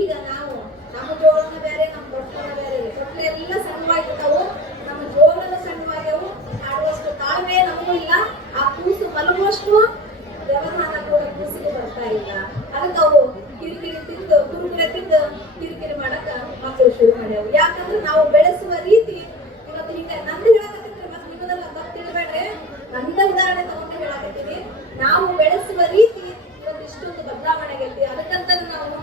ಈಗ ನಾವು ನಮ್ಮ ಜೋಳನ ಬೇರೆ ನಮ್ಮ ಬಟ್ಟಲನ ಬೇರೆ. ಬಟ್ಟಲ ಎಲ್ಲ ಸಣ್ಣವಾಗಿರ್ತಾವು, ನಮ್ಮ ಜೋಳನ ಸಣ್ಣವಾಗ್ಯಾವು. ಹಾಡುವಷ್ಟು ತಾಳ್ಮೆ ನಮಗೂ ಇಲ್ಲ. ಆ ಕೂಸು ಮಲಗುವಷ್ಟು ವ್ಯವಧಾನ ಕೂಡ ಕೂಸಿಗೆ ಬರ್ತಾ ಇಲ್ಲ. ಅದಕ್ಕೆ ಅವು ಕಿರಿಕಿರಿ ತಿಂದು ಕುರುಕುರೆ ತಿಂದು ಕಿರಿಕಿರಿ ಮಾಡಕ ಮಕ್ಕಳು ಶುರು ಮಾಡ್ಯಾವು. ಯಾಕಂದ್ರೆ ನಾವು ಬೆಳೆಸುವ ರೀತಿ ಇವತ್ತು ಹಿಂಗ ನಂದು ಹೇಳಕತ್ತಿದ್ರೆ ಮತ್ತೆ ನಿಮ್ಮದೆಲ್ಲ ತಪ್ಪು ತಿಳ್ಬೇಡ್ರಿ. ನಂದ ಉದಾಹರಣೆ ತಗೊಂಡು ಹೇಳಕತ್ತೀನಿ. ನಾವು ಬೆಳೆಸುವ ರೀತಿ ಇವತ್ತು ಇಷ್ಟೊಂದು ಬದಲಾವಣೆ ಆಗೈತಿ. ಅದಕ್ಕಂತ ನಾವು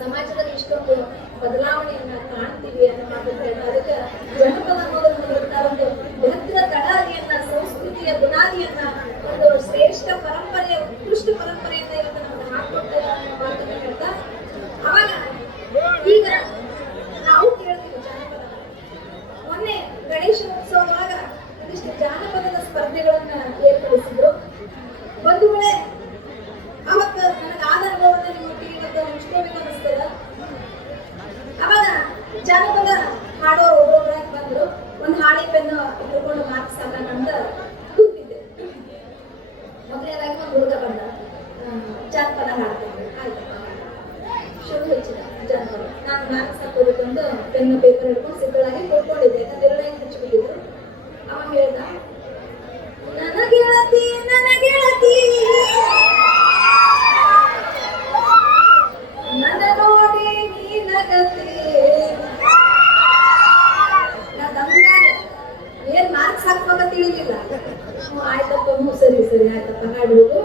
ಸಮಾಜದಲ್ಲಿ ಇಷ್ಟೊಂದು ಬದಲಾವಣೆಯನ್ನ ಕಾಣ್ತೀವಿ ಅನ್ನೋ ಮಾತನ್ನ ಹೇಳ್ತಾರೆ. ಅದಕ್ಕೆ ಜನಪದ ಅನ್ನೋದ್ರ ಮೂಲಕ ಒಂದು ಭದ್ರ ತಳಹದಿಯನ್ನ, ಸಂಸ್ಕೃತಿಯ ಬುನಾದಿಯನ್ನ, ಒಂದು ಶ್ರೇಷ್ಠ ಪರಂಪರೆಯ ಉತ್ಕೃಷ್ಟ ಪರಂಪರೆಯನ್ನ ಇವತ್ತು ನಮ್ಗೆ ಹಾಕೊಡ್ತೇವೆ ಅನ್ನೋ ಮಾತನ್ನ ಹೇಳ್ತಾ, ಅವಾಗ ಈಗ ನಾವು ಕೇಳ್ತೀವಿ ಜಾನಪದ. ಮೊನ್ನೆ ಗಣೇಶೋತ್ಸವವಾಗ ಒಂದಿಷ್ಟು ಜಾನಪದದ ಸ್ಪರ್ಧೆಗಳನ್ನ ಏರ್ಪಡಿಸಿದ್ರು. ಒಂದು ವೇಳೆ ಅವತ್ತು ನನಗೆ ಆದ ಅನುಭವನ ನಿಮ್ಮೊಟ್ಟಿಗೆ ಇವತ್ತು ಹಂಚ್ಕೋಬೇಕು ಅನಿಸ್ತದ. ಅವಾಗ ಜಾನಪದ ಹಾಡೋರು ಒಬ್ಬೊಬ್ಬರಾಗಿ ಬಂದ್ರು. ಸರಿ ಸರಿ ಆಯ್ತಪ್ಪ ಹಾಡುವುದು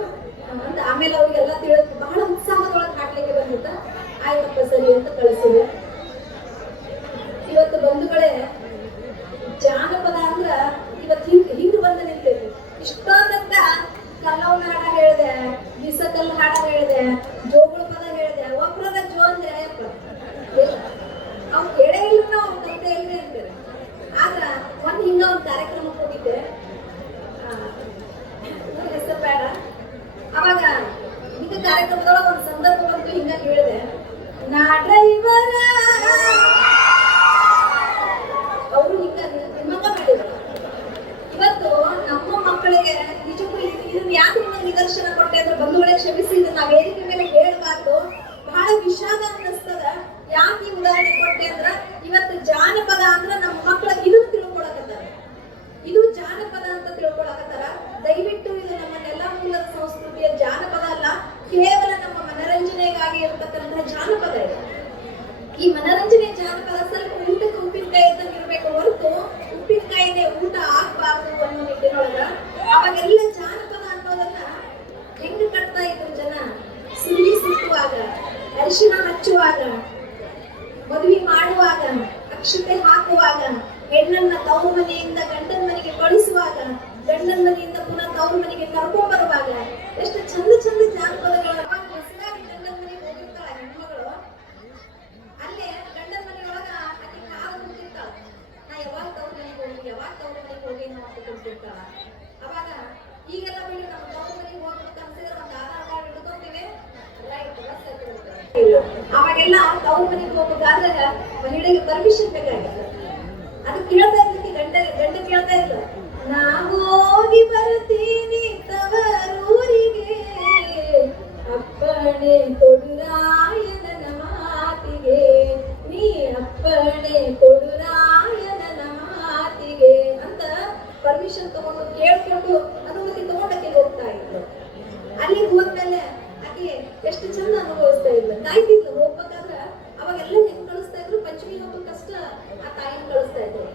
ಅಂತ ಆಮೇಲೆ ಅವ್ರಿಗೆಲ್ಲ ತಿಳಿದು ಬಹಳ ಉತ್ಸಾಹದೊಳಗೆ ಹಾಡ್ಲಿಕ್ಕೆ ಬಂದಿತ್ತ. ಆಯ್ತಪ್ಪ ಸರಿ ಅಂತ ಕಳಿಸಿದೆ. ಇವತ್ತು ಬಂಧುಗಳೇ, ಜಾನಪದ ಅಂದ್ರ ಇವತ್ತು ಹಿಂಗ್ ಬಂದ ನಿಂತೈತಿ. ಇಷ್ಟೊಂದಂತ ಕಲ್ಲವನ ಹಾಡ ಹೇಳಿದೆ, ಬಿಸಕಲ್ಲ ಹಾಡ ಹೇಳಿದೆ, ಜೋಗುಳ ಪದ ಹೇಳಿದೆ, ಒಬ್ಬರದ ಜೋ ಅಂದ್ರೆ ಅವ್ನು ಹೇಳೇ ಇಲ್ಲ, ಅವ್ನು ಕಲಿತೆ ಇಲ್ರಿ ಅಂತಾರೆ. ಆದ್ರ ಹಿಂಗ ಒಂದ್ ಕಾರ್ಯಕ್ರಮಕ್ಕೆ ಹೋಗಿದ್ದೆ, ಹೆಸರು ಬೇಡ. ಅವಾಗ ಹಿಂಗ ಕಾರ್ಯಕ್ರಮದೊಳಗೆ ಒಂದ್ ಸಂದರ್ಭ ಬಂತು, ಹಿಂಗ ಹೇಳಿದೆ, ನಾ ಡ್ರೈವರ ಅವರು ಹಿಂಗ ನಿಮಗ ಮಾಡಿದ್ರು. ಇವತ್ತು ನಮ್ಮ ಮಕ್ಕಳಿಗೆ ನಿಜಕ್ಕೂ ಇದನ್ನ ಯಾಕೆ ನಿಮಗೆ ನಿದರ್ಶನ ಕೊಟ್ಟೆ ಅಂದ್ರೆ ಬಂಧುಗಳೇ ಕ್ಷಮಿಸಿ, ಇದನ್ನ ನಾವು ವೇದಿಕೆ ಮೇಲೆ ಹೇಳ್ಬಾರ್ದು, ಬಹಳ ವಿಷಾದ ಅನ್ನಿಸ್ತದ. ಯಾಕೆ ಈ ಉದಾಹರಣೆ ಕೊಟ್ಟೆ ಅಂದ್ರ ಇವತ್ತು ಜಾನಪದ ಅಂದ್ರ ನಮ್ಮ ಮಕ್ಕಳ ಇದನ್ನ ತಿಳ್ಕೊಳಕತ್ತಾರ, ಇದು ಜಾನಪದ ಅಂತ ತಿಳ್ಕೊಳಕತ್ತಾರ. ದಯವಿಟ್ಟು ಇದು ನಮ್ಮನ್ನೆಲ್ಲ ಮೂಲದ ಸಂಸ್ಕೃತಿಯ ಜಾನಪದ ಅಲ್ಲ, ಕೇವಲ ನಮ್ಮ ಮನರಂಜನೆಗಾಗಿ ಇರತಕ್ಕಂತಹ ಜಾನಪದ ಇದೆ. ಈ ಮನರಂಜನೆ ಜಾನಪದ ಸ್ವಲ್ಪ ಊಟಕ್ಕೆ ಉಪ್ಪಿನಕಾಯಿ ಅಂತ ಇರ್ಬೇಕು ಹೊರತು ಉಪ್ಪಿನಕಾಯಿನೇ ಊಟ ಆಗ್ಬಾರ್ದು ಅನ್ನೋ ನಿಟ್ಟಿನೊಳಗ ಅವಾಗೆಲ್ಲ ಜಾನಪದ ಅನ್ನೋದನ್ನ ಹೆಂಗ ಕಟ್ತಾ ಇದ್ರು ಜನ. ಸಿಹಿ ಸುತ್ತುವಾಗ, ಅರಿಶಿಣ ಹಚ್ಚುವಾಗ, ಮದುವೆ ಮಾಡುವಾಗ, ಅಕ್ಷತೆ ಹಾಕುವಾಗ, ಹೆಣ್ಣನ್ನ ತವ್ರ ಮನೆಯಿಂದ ಗಂಡನ ಮನೆಗೆ ಕಳಿಸುವಾಗ, ಗಂಡನ ಮನೆಯಿಂದ ಪುನಃ ತವ್ರ ಮನೆಗೆ ಕರ್ಕೊಂಡ್ ಬರುವಾಗ ಎಷ್ಟು ಚಂದ ಚಂದ ಜಾನಪದಗಳು. ಹೊಸದಾಗಿ ಗಂಡನ ಮನೆಗೆ ಹೋಗಿರ್ತಾಳ ಹೆಣ್ಮಗಳು, ಅಲ್ಲೇ ಗಂಡನ ಮನೆಯೊಳಗ ಆಕೆ ಕಾಲ ಕೂತಿರ್ತಾಳ, ನಾ ಯಾವಾಗ ತವ್ರ ಮನೆಗೆ ಹೋಗಿ ಯಾವಾಗ ತವ್ರ ಮನೆಗೆ ಹೋಗಿ ಅಂತ ಕೂತಿರ್ತಾಳ. ಅವಾಗ ಈಗೆಲ್ಲ ಬಿಡಿ, ನಮ್ಮ ತವ್ರ ಮನೆಗೆ ಹೋಗ್ಬೇಕು ಅನ್ಸಿದ್ರೆ ಒಂದು ಆಧಾರ್ ಕಾರ್ಡ್ ಹಿಡ್ಕೊಂತೀವಿ, ಅವಾಗೆಲ್ಲ ತವ್ರ ಮನೆಗೆ ಹೋಗ್ಬೇಕಾದ್ರೆ ಮಹಿಳೆಗೆ ಪರ್ಮಿಷನ್ ಬೇಕಾಗಿತ್ತು. ಅದು ಕೇಳ್ತಾ ಇರ್ಲಿಕ್ಕೆ ಗಂಡ ಕೇಳ್ತಾ ಇದ್ದ, ನಾ ಹೋಗಿ ಬರ್ತೀನಿ ತವರೂರಿಗೆ, ಅಪ್ಪಣೆ ಕೊಡುರಾಯನ ಮಾತಿಗೆ, ನೀ ಅಪ್ಪಣೆ ಕೊಡುರಾಯನ ಮಾತಿಗೆ ಅಂತ ಪರ್ಮಿಷನ್ ತಗೊಂಡು ಕೇಳ್ಕೊಂಡು ಅನುಮತಿ ತಗೊಂಡಕ್ಕೆ ಹೋಗ್ತಾ ಇದ್ರು. ಅಲ್ಲಿಗೆ ಹೋದ್ಮೇಲೆ ಆಕೆ ಎಷ್ಟು ಚಂದ ಅನುಭವಿಸ್ತಾ ಇದ್ಲು, ಕಾಯ್ತಿದ್ಲು ಹೋಗ್ಬೇಕಾದ್ರ. ಅವಾಗೆಲ್ಲ ಹೆಂಗ್ ಕಳಿಸ್ತಾ ಇದ್ರು, ಪಂಚಮಿ ಹಬ್ಬಕ್ಕಷ್ಟ ಆ ತಾಯಿನ ಕಳಿಸ್ತಾ ಇದ್ರು.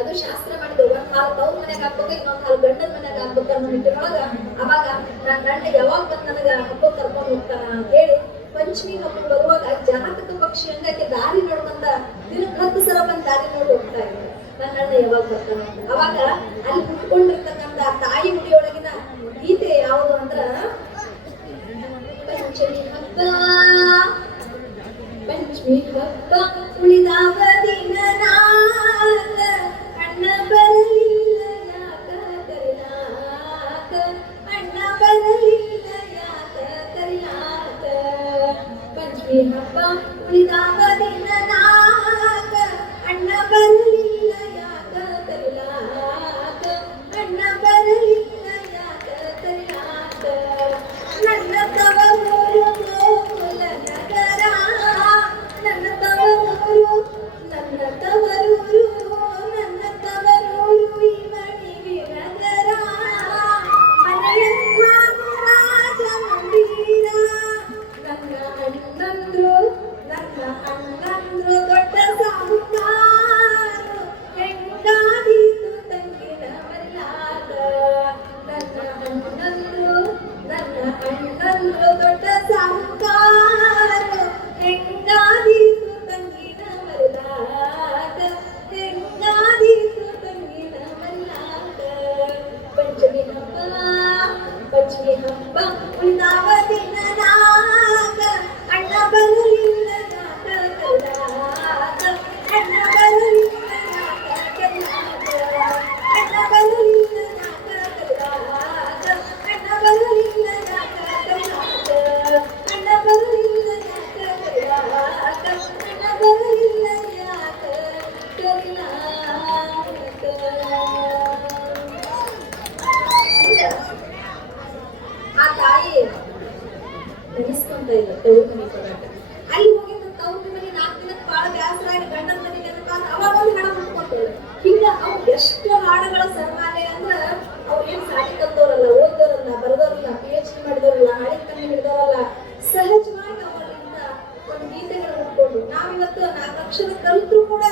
ಅದು ಶಾಸ್ತ್ರ ಮಾಡಿದ್ರು, ಒಂದ್ ಹಾಲು ತವ್ರ ಮನೆಗೆ ಹಾಕ್ಬೇಕು, ಇನ್ನೊಂದ್ ಹಾಲು ಗಂಡನ ಮನೆಗೆ ಹಾಕ್ಬೇಕು ಅನ್ನೋ ನಿಟ್ಟಿನೊಳಗ ಅವಾಗ ನಾನ್ ಗಂಡ ಯಾವಾಗ ಬಂದ್ ನನಗ ಹಬ್ಬ ಕರ್ಕೊಂಡು ಹೋಗ್ತಾನ ಅಂತ ಹೇಳಿ ಪಂಚಮಿ ಹಬ್ಬ ಬರುವಾಗ ಜಾತಕ ಪಕ್ಷಿ ಹಂಗಾಕೆ ದಾರಿ ನೋಡ್ಕೊಂಡ ದಿನಕ್ಕೆ 10 ಸಲ ಬಂದ್ ದಾರಿ ನೋಡಿ ಹೋಗ್ತಾ ಇದ್ರು. ನನ್ನ ಗಂಡ ಯಾವಾಗ ಬರ್ತಾನ ಅಂತ. ಅವಾಗ ಅಲ್ಲಿ ಕುತ್ಕೊಂಡಿರ್ತಕ್ಕಂಥ ತಾಯಿ ಮುಡಿಯೊಳಗಿನ ಗೀತೆ ಯಾವುದು ಅಂದ್ರ, ಪಂಚಮಿ ಹಬ್ಬ ಉಳಿದಾವ ದಿನ ನಾಗ, ಅಣ್ಣ ಬರಲಿಲ್ಲ ಯಾಕ ಕರಿಲಾಕ, ಅಣ್ಣ ಬರಲಿಲ್ಲ ಯಾಕ ಕರಿಲಾಕ. ಪಂಚಮಿ ಹಬ್ಬ ಉಳಿದಾವ ದಿನ ನಾಗ, ಅಣ್ಣ ಬರಲಿಲ್ಲ ಯಾಕ ಕರಿಲಾಕ, ಅಣ್ಣ ಬರಲಿಲ್ಲ ಯಾಕ ಕರಿಲಾಕ. ನನ್ನ ತವರೂರು ಗೋಕುಲ ನಗರ, ನನ್ನ ತವರೂರು ನನ್ನ ತವರೂರು ನನ್ನ ತವರೂರು ಈ ಮಣಿಗೆ ನಗರ, ಮನೆಯನ್ನ ರಾಜ ಮಂದಿರ. ನನ್ನ ಅಣ್ಣಂದ್ರು ದೊಡ್ಡ ಸಾಹುಕಾರು, ಹೆಂಗಾದೀತು ತಂಗಿನ ಮರ್ಯಾದ. ನನ್ನ ಅಣ್ಣಂದ್ರು ದೊಡ್ಡ ಸಾಹುಕಾರು, ಹೆಂಗಾದೀತು ತಂಗಿನ ಮರ್ಯಾದ, ಹೆಂಗಾದೀತು ತಂಗಿನ ಮರ್ಯಾದ. ಪಂಚಮಿ ಹಬ್ಬ ಉಳಿದಾವ ದಿನ ನಾಗ, ಅಣ್ಣ ಬರಲಿಲ್ಲ ಯಾಕ ಕರಿಲಾಕ, ಅಣ್ಣ ಬರಲಿಲ್ಲ ಯಾಕ ಕರಿಲಾಕ, ಅಣ್ಣ ಬರಲಿಲ್ಲ ಯಾಕ ಕರಿಲಾಕ, ಅಣ್ಣ ಬರಲಿಲ್ಲ ಯಾಕ ಕರಿಲಾಕ, ಅಣ್ಣ ಬರಲಿಲ್ಲ ಯಾಕ ಕರಿಲಾಕ, ಅಣ್ಣ ಬರಲಿಲ್ಲ ಯಾಕ ಕರಿಲಾಕ. ಆ ತಾಯಿ ನೆನೆಸ್ಕೊಂತ ಇಲ್ಲ ತವ್ರ ಮನೆ ಹೋದಾಗ. ಅಲ್ಲಿ ಹೋಗಿದ್ದ ತವ್ರ ಮನೆ 4 ದಿನಕ್ಕೆ ಬಹಳ ಬೇಸರಾಗಿ ಗಂಡನ ಮನೆಗೆ ಅವಾಗ ಒಂದು ಹಾಡ ಮುಟ್ಕೊಂತೇವೆ. ಹಿಂಗ ಅವ್ರು ಎಷ್ಟು ಹಾಡುಗಳ ಸರ್ಮಾಲೆ ಅಂದ್ರ, ಅವ್ರು ಏನ್ ಸಾಲಿ ಕಲ್ತವ್ರಲ್ಲ, ಓದೋರಲ್ಲ, ಬರೆದವ್ರಲ್ಲ, PhD ಮಾಡಿದವ್ರಲ್ಲ, ಹಾಡಿನ ಕಣ್ಣಿ ಹಿಡಿದವರಲ್ಲ, ಸಹಜವಾಗಿ ಅವರಿಂದ ಒಂದು ಗೀತೆಗಳು ಹುಟ್ಕೊಂಡು ನಾವಿವತ್ತು 4 ಅಕ್ಷರ ಕಲಿತರೂ ಕೂಡ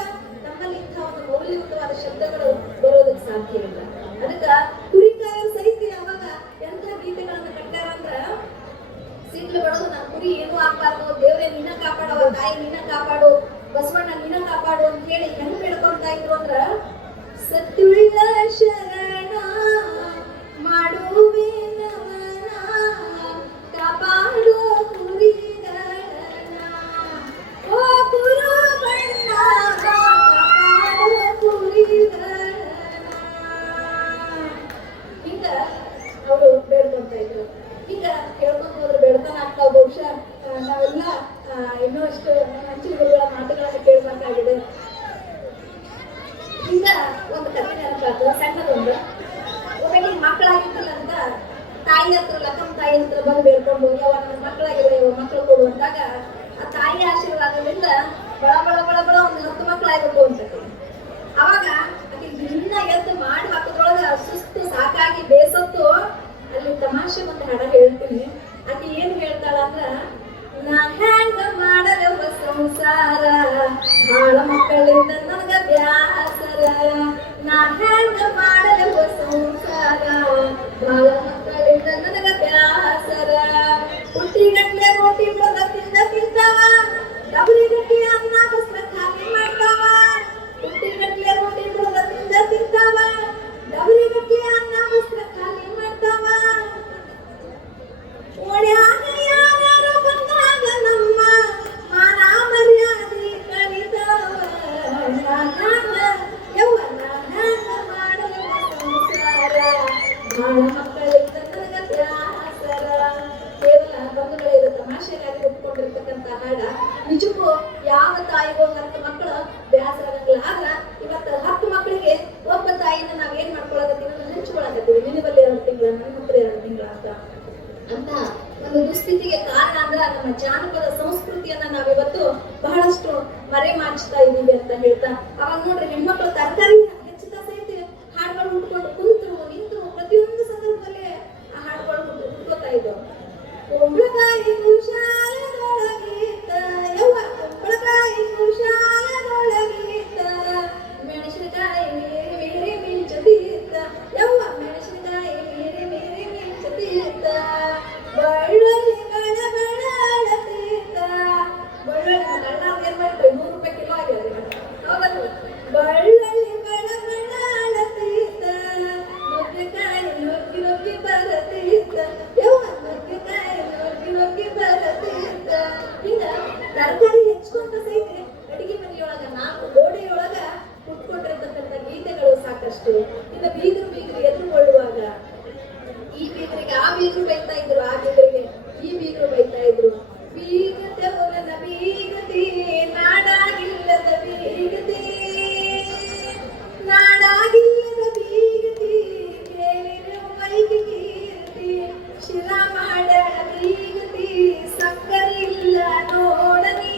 ನಮ್ಮಲ್ಲಿ ಇಂಥ ಒಂದು ಮೌಲ್ಯಯುತವಾದ ಶಬ್ದಗಳು ಬರೋದಕ್ಕೆ ಸಾಧ್ಯ ಇಲ್ಲ. ಅದಕ್ಕ ಕುರಿಕಾಯರು ಸಹಿತ ಅವಾಗ ಸತ್ತುಳ್ಳ ಶರಣ ಮಾಡುವೆ ನಮನ ಕಾಪಾಡೋ ಕುರಿಗಳನ ಓ ಕುರು ಬಣ್ಣ ಕಾಪಾಡೋ ಕುರಿಗಳನ ಹಿಂಗ ಅವರು ಬೇಡ್ಕೊಂತ ಇದ್ರು. ಹಿಂಗ ಕೇಳ್ಕೊಂಡ್ ಹೋದ್ರೆ ಬೇಡ್ತಾನ ಆಗ್ತಾವ. ಬಹುಶಃ ನಾವೆಲ್ಲ ಇನ್ನೂ ಅಷ್ಟು ಹಂಚಿಗಳ ಮಾತುಗಳನ್ನ ಕೇಳ್ಬೇಕಾಗಿದೆ. ಹಿಂಗ ಒಂದು ಕಥೆ ನೆನಪಾತು, ಸಣ್ಣದೊಂದು. ಒಬ್ಬಗೆ ಮಕ್ಕಳಾಗಿದ್ದಿಲ್ಲ ಅಂತ ತಾಯಿ ಹತ್ರ ಲಕ್ಕಮ್ಮ ತಾಯಿ ಹತ್ರ ಬಂದು ಬೇಡ್ಕೊಂಡು ಯಾವ ನನ್ನ ಮಕ್ಕಳಾಗಿಲ್ಲ ಮಕ್ಕಳು ಕೊಡು ಅಂದಾಗ ಆ ತಾಯಿ ಆಶೀರ್ವಾದದಿಂದ ಬಳ ಬಳ ಬಳ ಬಳ ಒಂದು 10 ಮಕ್ಕಳಾಗಿರ್ಬೋದು ಅಂತ. ಅವಾಗ ಆಕೆ ಇನ್ನ ಎದ್ದು ಮಾಡಿ ಹಾಕೋದ್ರೊಳಗ ಸುಸ್ತು ಸಾಕಾಗಿ ಬೇಸತ್ತು ಅಲ್ಲಿ ತಮಾಷೆ ಒಂದು ಹಾಡ ಹೇಳ್ತೀನಿ. ಆಕೆ ಏನ್ ಹೇಳ್ತಾಳ ಅಂದ್ರ, ನಾ ಹ್ಯಾಂಗ ಮಾಡಲವ ಸಂಸಾರ ಬಾಳ ಮಕ್ಕಳಿಂದ ನನಗ ಬ್ಯಾಸರ, ನಾ ಹ್ಯಾಂಗ ಮಾಡಲವ ಸಂಸಾರ ಬಾಳ ಮಕ್ಕಳಿಂದ ನನಗ ಬ್ಯಾಸರ, ಹುಟ್ಟಿಗಟ್ಲೆ ರೋಟಿ ತಿಂದ ತಿಂತಾವ ಡಬರಿಗಟ್ಟಿ ಅನ್ನ ವಸ್ತ್ರ ಖಾಲಿ ಮಾಡ್ತಾವ, ಹುಟ್ಟಿಗಟ್ಲೆ ರೋಟಿ ತಿಂದ ತಿಂತಾವ ಡಬರಿಗಟ್ಲೆ ಅನ್ನ ವಸ್ತ್ರ ಖಾಲಿ ಮಾಡ್ತಾವ, ಓಡ್ಯಾಗ ಯಾರು ಬಂದಾಗ ನಮ್ಮ ಮಾನ ಮರ್ಯಾದೆ ಕಳಿತಾವ, ಯವ್ವನ ಹ್ಯಾಂಗ ಮಾಡಲವ ಸಂಸಾರ ಬಾಳ ಮಕ್ಕಳಿಂದ ನನಗ ಬ್ಯಾಸರ. ಕೇವಲ ಬಂಧುಗಳಿರೋ ತಮಾಷೆಗಾಗಿ ಒಪ್ಕೊಂಡಿರ್ತಕ್ಕಂಥ ಹಾಡ. ನಿಜಕ್ಕೂ ಯಾವ ತಾಯಿಗೂ 10 ಮಕ್ಕಳು ಬ್ಯಾಸರ ಆಗಂಗಿಲ್ಲ. ಆದ್ರ ಇವತ್ತು 10 ಮಕ್ಕಳಿಗೆ ಒಬ್ಬ ತಾಯಿನ ನಾವೇನ್ ಮಾಡ್ಕೊಳಕತ್ತೀವಿ, ಹಂಚ್ಕೊಳಕತ್ತೀವಿ. ನಿನಬಲ್ಲಿ 2 ತಿಂಗಳ, ನನ್ನ ಹತ್ರ 2 ತಿಂಗಳ ಅಂತ ಒಂದು ದುಸ್ಥಿತಿಗೆ ಕಾರಣ ಅಂದ್ರ ನಮ್ಮ ಜಾನಪದ ಸಂಸ್ಕೃತಿಯನ್ನ ನಾವಿವತ್ತು ಬಹಳಷ್ಟು ಮರೆಮಾಚ್ತಾ ಇದೀವಿ ಅಂತ ಹೇಳ್ತಾ. ಅವಾಗ ನೋಡ್ರಿ ಹೆಣ್ಮಕ್ಳು ತರಕಾರಿ ಹೆಚ್ಚುತ್ತಾ ಸಹಿತ ಹಾಡುಗಳು ಹುಟ್ಕೊಂಡು ಕುಂತರು ನಿಂತರು ಪ್ರತಿಯೊಂದು ಸಂದರ್ಭದಲ್ಲಿ ಆ ಹಾಡುಗಳು ಹುಟ್ಕೋತಾ ಇದ್ದವು. ಕುಂಬಳಕಾಯಿ ಕುಶಾಲದೊಳಗೀತ ಯವ್ವ ಕುಂಬಳಕಾಯಿ ಕುಶಾಲದೊಳಗೀತ, ಮೆಣಸಿನಕಾಯಿ ಮೇರೆ ಮೇರೆ ಮಿಂಚತೀತ ಯವ್ವ ಮೆಣಸಿನಕಾಯಿ ಮೇರೆ ಮೇರೆ ಮಿಂಚತೀತ, ಬಳ್ಳುಳ್ಳಿ ಬಳ ಬಳ ಅಳತೀತ, ಬಳ್ಳುಳ್ಳಿ ಕಳ್ಳಾರ್ಗೆ ಏನ್ ಮಾಡ್ರಿ 100 ರೂಪಾಯಿ ಕಿಲೋ ಆಗ್ಯಾವ. ಹೌದಲ್ವ? ಬಳ್ಳುಳ್ಳಿ ಬಳ ಬಳ ಅಳತೀತ, ನುಗ್ಗೆಕಾಯಿ ನುಗ್ಗಿ ನುಗ್ಗಿ ಬರತೀತ ಯವ್ವ ನುಗ್ಗೆಕಾಯಿ ನುಗ್ಗಿ ನುಗ್ಗಿ ಬರತೀತ. ಹಿಂಗ ತರಕಾರಿ ಹೆಚ್ಕೊಂತ ಸಹಿತ ಅಡಿಗೆ ಮನೆಯೊಳಗ 4 ಗೋಡೆಯೊಳಗ ಹುಟ್ಕೊಂಡಿರ್ತಕ್ಕಂಥ ಗೀತೆಗಳು ಸಾಕಷ್ಟು. ಇನ್ನು ಬೀಗರು ಎದುರುಗೊಳ್ಳುವಾಗ ಈ ಬೀಗರಿಗೆ ಆ ಬೀಗರು ಬೈತಾ ಇದ್ರು, ಆ ಬೀಗರಿಗೆ ಈ ಬೀಗರು ಬೈತಾ ಇದ್ರು. ಬೀಗದವನ ಬೀಗತಿ ನಾಡಾಗಿಲ್ಲದ ಬೀಗತಿ, ನಾಡಾಗಿಲ್ಲದ ಬೀಗತಿ ಕೇಳಿರು ಮೈಗೆ ಕೀರ್ತಿ, ಶಿರ ಮಾಡಳ ಬೀಗತಿ ಸಕ್ಕರಿಲ್ಲ ನೋಡನಿ,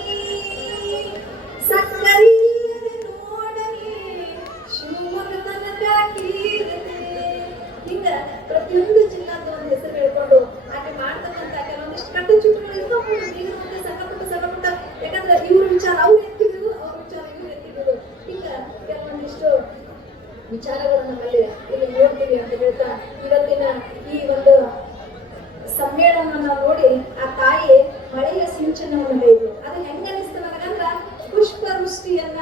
ಸಕ್ಕರಿಲ್ಲದೆ ನೋಡನಿ ಶಿವಮೊಗ್ಗ ತನಕ ಕೀರ್ತಿ. ಹಿಂಗ ಪ್ರತಿಯೊಂದು ಜಿಲ್ಲಾದ ಒಂದು ಹೆಸರು ಹೇಳ್ಕೊಂಡು ಆಕೆ ಮಾಡ್ತಕ್ಕಂಥ ಕೆಲವೊಂದಿಷ್ಟು ಕಟ್ಟು ಚುಟ್ಟುಗಳು ಇರ್ತಾವ. ಈಗ ಮುಂದೆ ಸಣ್ಣ ಪುಟ್ಟ ಯಾಕಂದ್ರೆ ಇವ್ರ ವಿಚಾರ ಅವ್ರು ಎತ್ತಿದ್ರು, ಅವ್ರ ವಿಚಾರ ಇವ್ರು ಎತ್ತಿದ್ರು. ಹಿಂಗ ಕೆಲವೊಂದಿಷ್ಟು ವಿಚಾರಗಳು ನಮ್ಮಲ್ಲಿ ಇಲ್ಲಿ ನೋಡ್ತೀವಿ ಅಂತ ಹೇಳ್ತಾ ಇವತ್ತಿನ ಈ ಒಂದು ಸಮ್ಮೇಳನ ನೋಡಿ ಆ ತಾಯಿ ಮಳೆಯ ಸಿಂಚನವನ್ನು ಗೈದು ಅದು ಹೆಂಗ ಅನಿಸ್ತ ನನಗಂದ್ರ ಪುಷ್ಪವೃಷ್ಟಿಯನ್ನ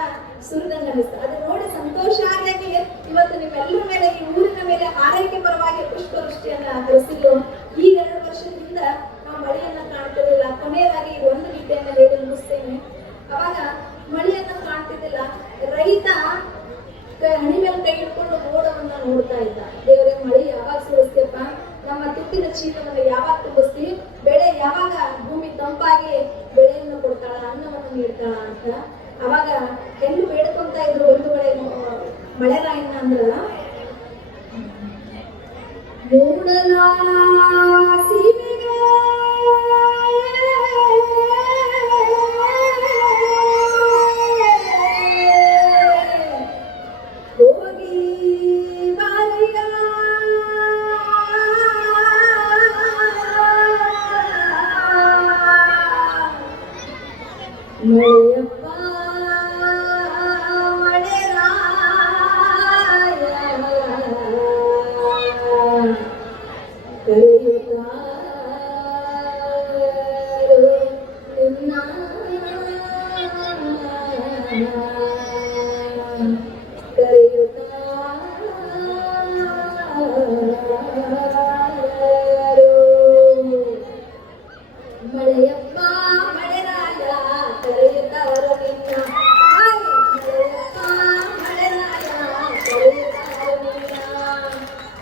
ಸುರಿದಂಗ ಅನಿಸ್ತ. ಅದು ನೋಡಿ ಸಂತೋಷ ಆಗಿ ಇವತ್ತು ನಿಮ್ಮೆಲ್ಲರ ಮೇಲೆ ಈ ಊರಿನ ಮೇಲೆ ಆರೈಕೆ ಪರವಾಗಿ ಪುಷ್ಪವೃಷ್ಟಿಯನ್ನ ಹರಿಸಿದ್ರು. ಈ 2 ವರ್ಷದಿಂದ ನಾವು ಮಳೆಯನ್ನ ಕಾಣ್ತಿರ್ಲಿಲ್ಲ. ಕೊನೆಯದಾಗಿ ಒಂದು ಗೀತೆಯನ್ನ ಹೇಳಿ ಮುಗಿಸ್ತೇನೆ. ಅವಾಗ ಮಳೆಯನ್ನ ಕಾಣ್ತಿದ್ದಿಲ್ಲ. ರೈತ ಹಣಿ ಮೇಲೆ ಕೈ ಹಿಡ್ಕೊಂಡು ಮೋಡವನ್ನ ನೋಡ್ತಾ ಇದ್ದ. ದೇವರೇ ಮಳೆ ಯಾವಾಗ ಸುರಿಸ್ತೀಯಪ್ಪ, ನಮ್ಮ ತುತ್ತಿನ ಚೀಲವನ್ನು ಯಾವಾಗ ತುಂಬಿಸ್ತೀವಿ, ಬೆಳೆ ಯಾವಾಗ ಭೂಮಿ ತಂಪಾಗಿ ಬೆಳೆಯನ್ನು ಕೊಡ್ತಾಳ, ಅನ್ನವನ್ನು ನೀಡ್ತಾಳ ಅಂತ. ಅವಾಗ ಹೆಣ್ಣು ಬೇಡ್ಕೊಂತ ಇದ್ರು ಒಂದು ಕಡೆ ಮಳೆರಾಯನ್ನ ಅಂದ್ರ, ಮೂಡಲ ಸೀಮೆಗೆ ಹೋಗಿ ಬಾರಿಗ ಮಳೆಯಪ್ಪ ಕರೆಯುತ್ತಾ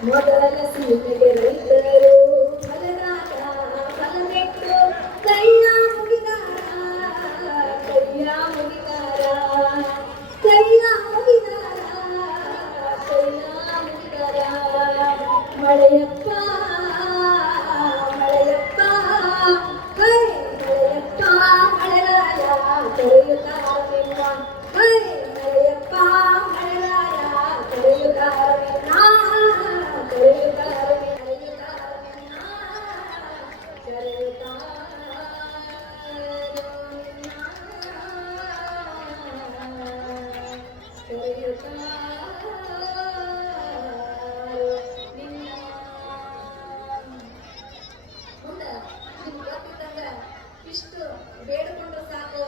ಮೊದಲ ಸೀಮೆಗೆ ರೈತರು ಫಲದಾತ ಫಲ ನೆಟ್ಟು ಕೈಯ ಮುಗಿದಾರ ಕೈಯ ಮುಗಿದಾರ ಕೈಯ ಮುಗಿದಾರ ಕೈಯ ಮುಗಿದಾರ ಮಳೆಯಪ್ಪ ಮಳೆಯಪ್ಪ ಹೈ ಮಳೆಯಪ್ಪ ಮಳೆರಾಯ ಕರೆಯುತ್ತಾರವೆನ್ನ ಹೈ ಮಳೆಯಪ್ಪ ಮಳೆರಾಯ ಕರೆಯುತ್ತಾರವೆನ್ನ ಕರೆಯುತ್ತಾರವೆ ಕರೆಯುತ್ತಾರವೆನ್ನ ಇಷ್ಟು ಬೇಡಿಕೊಂಡ್ರೆ ಸಾಕು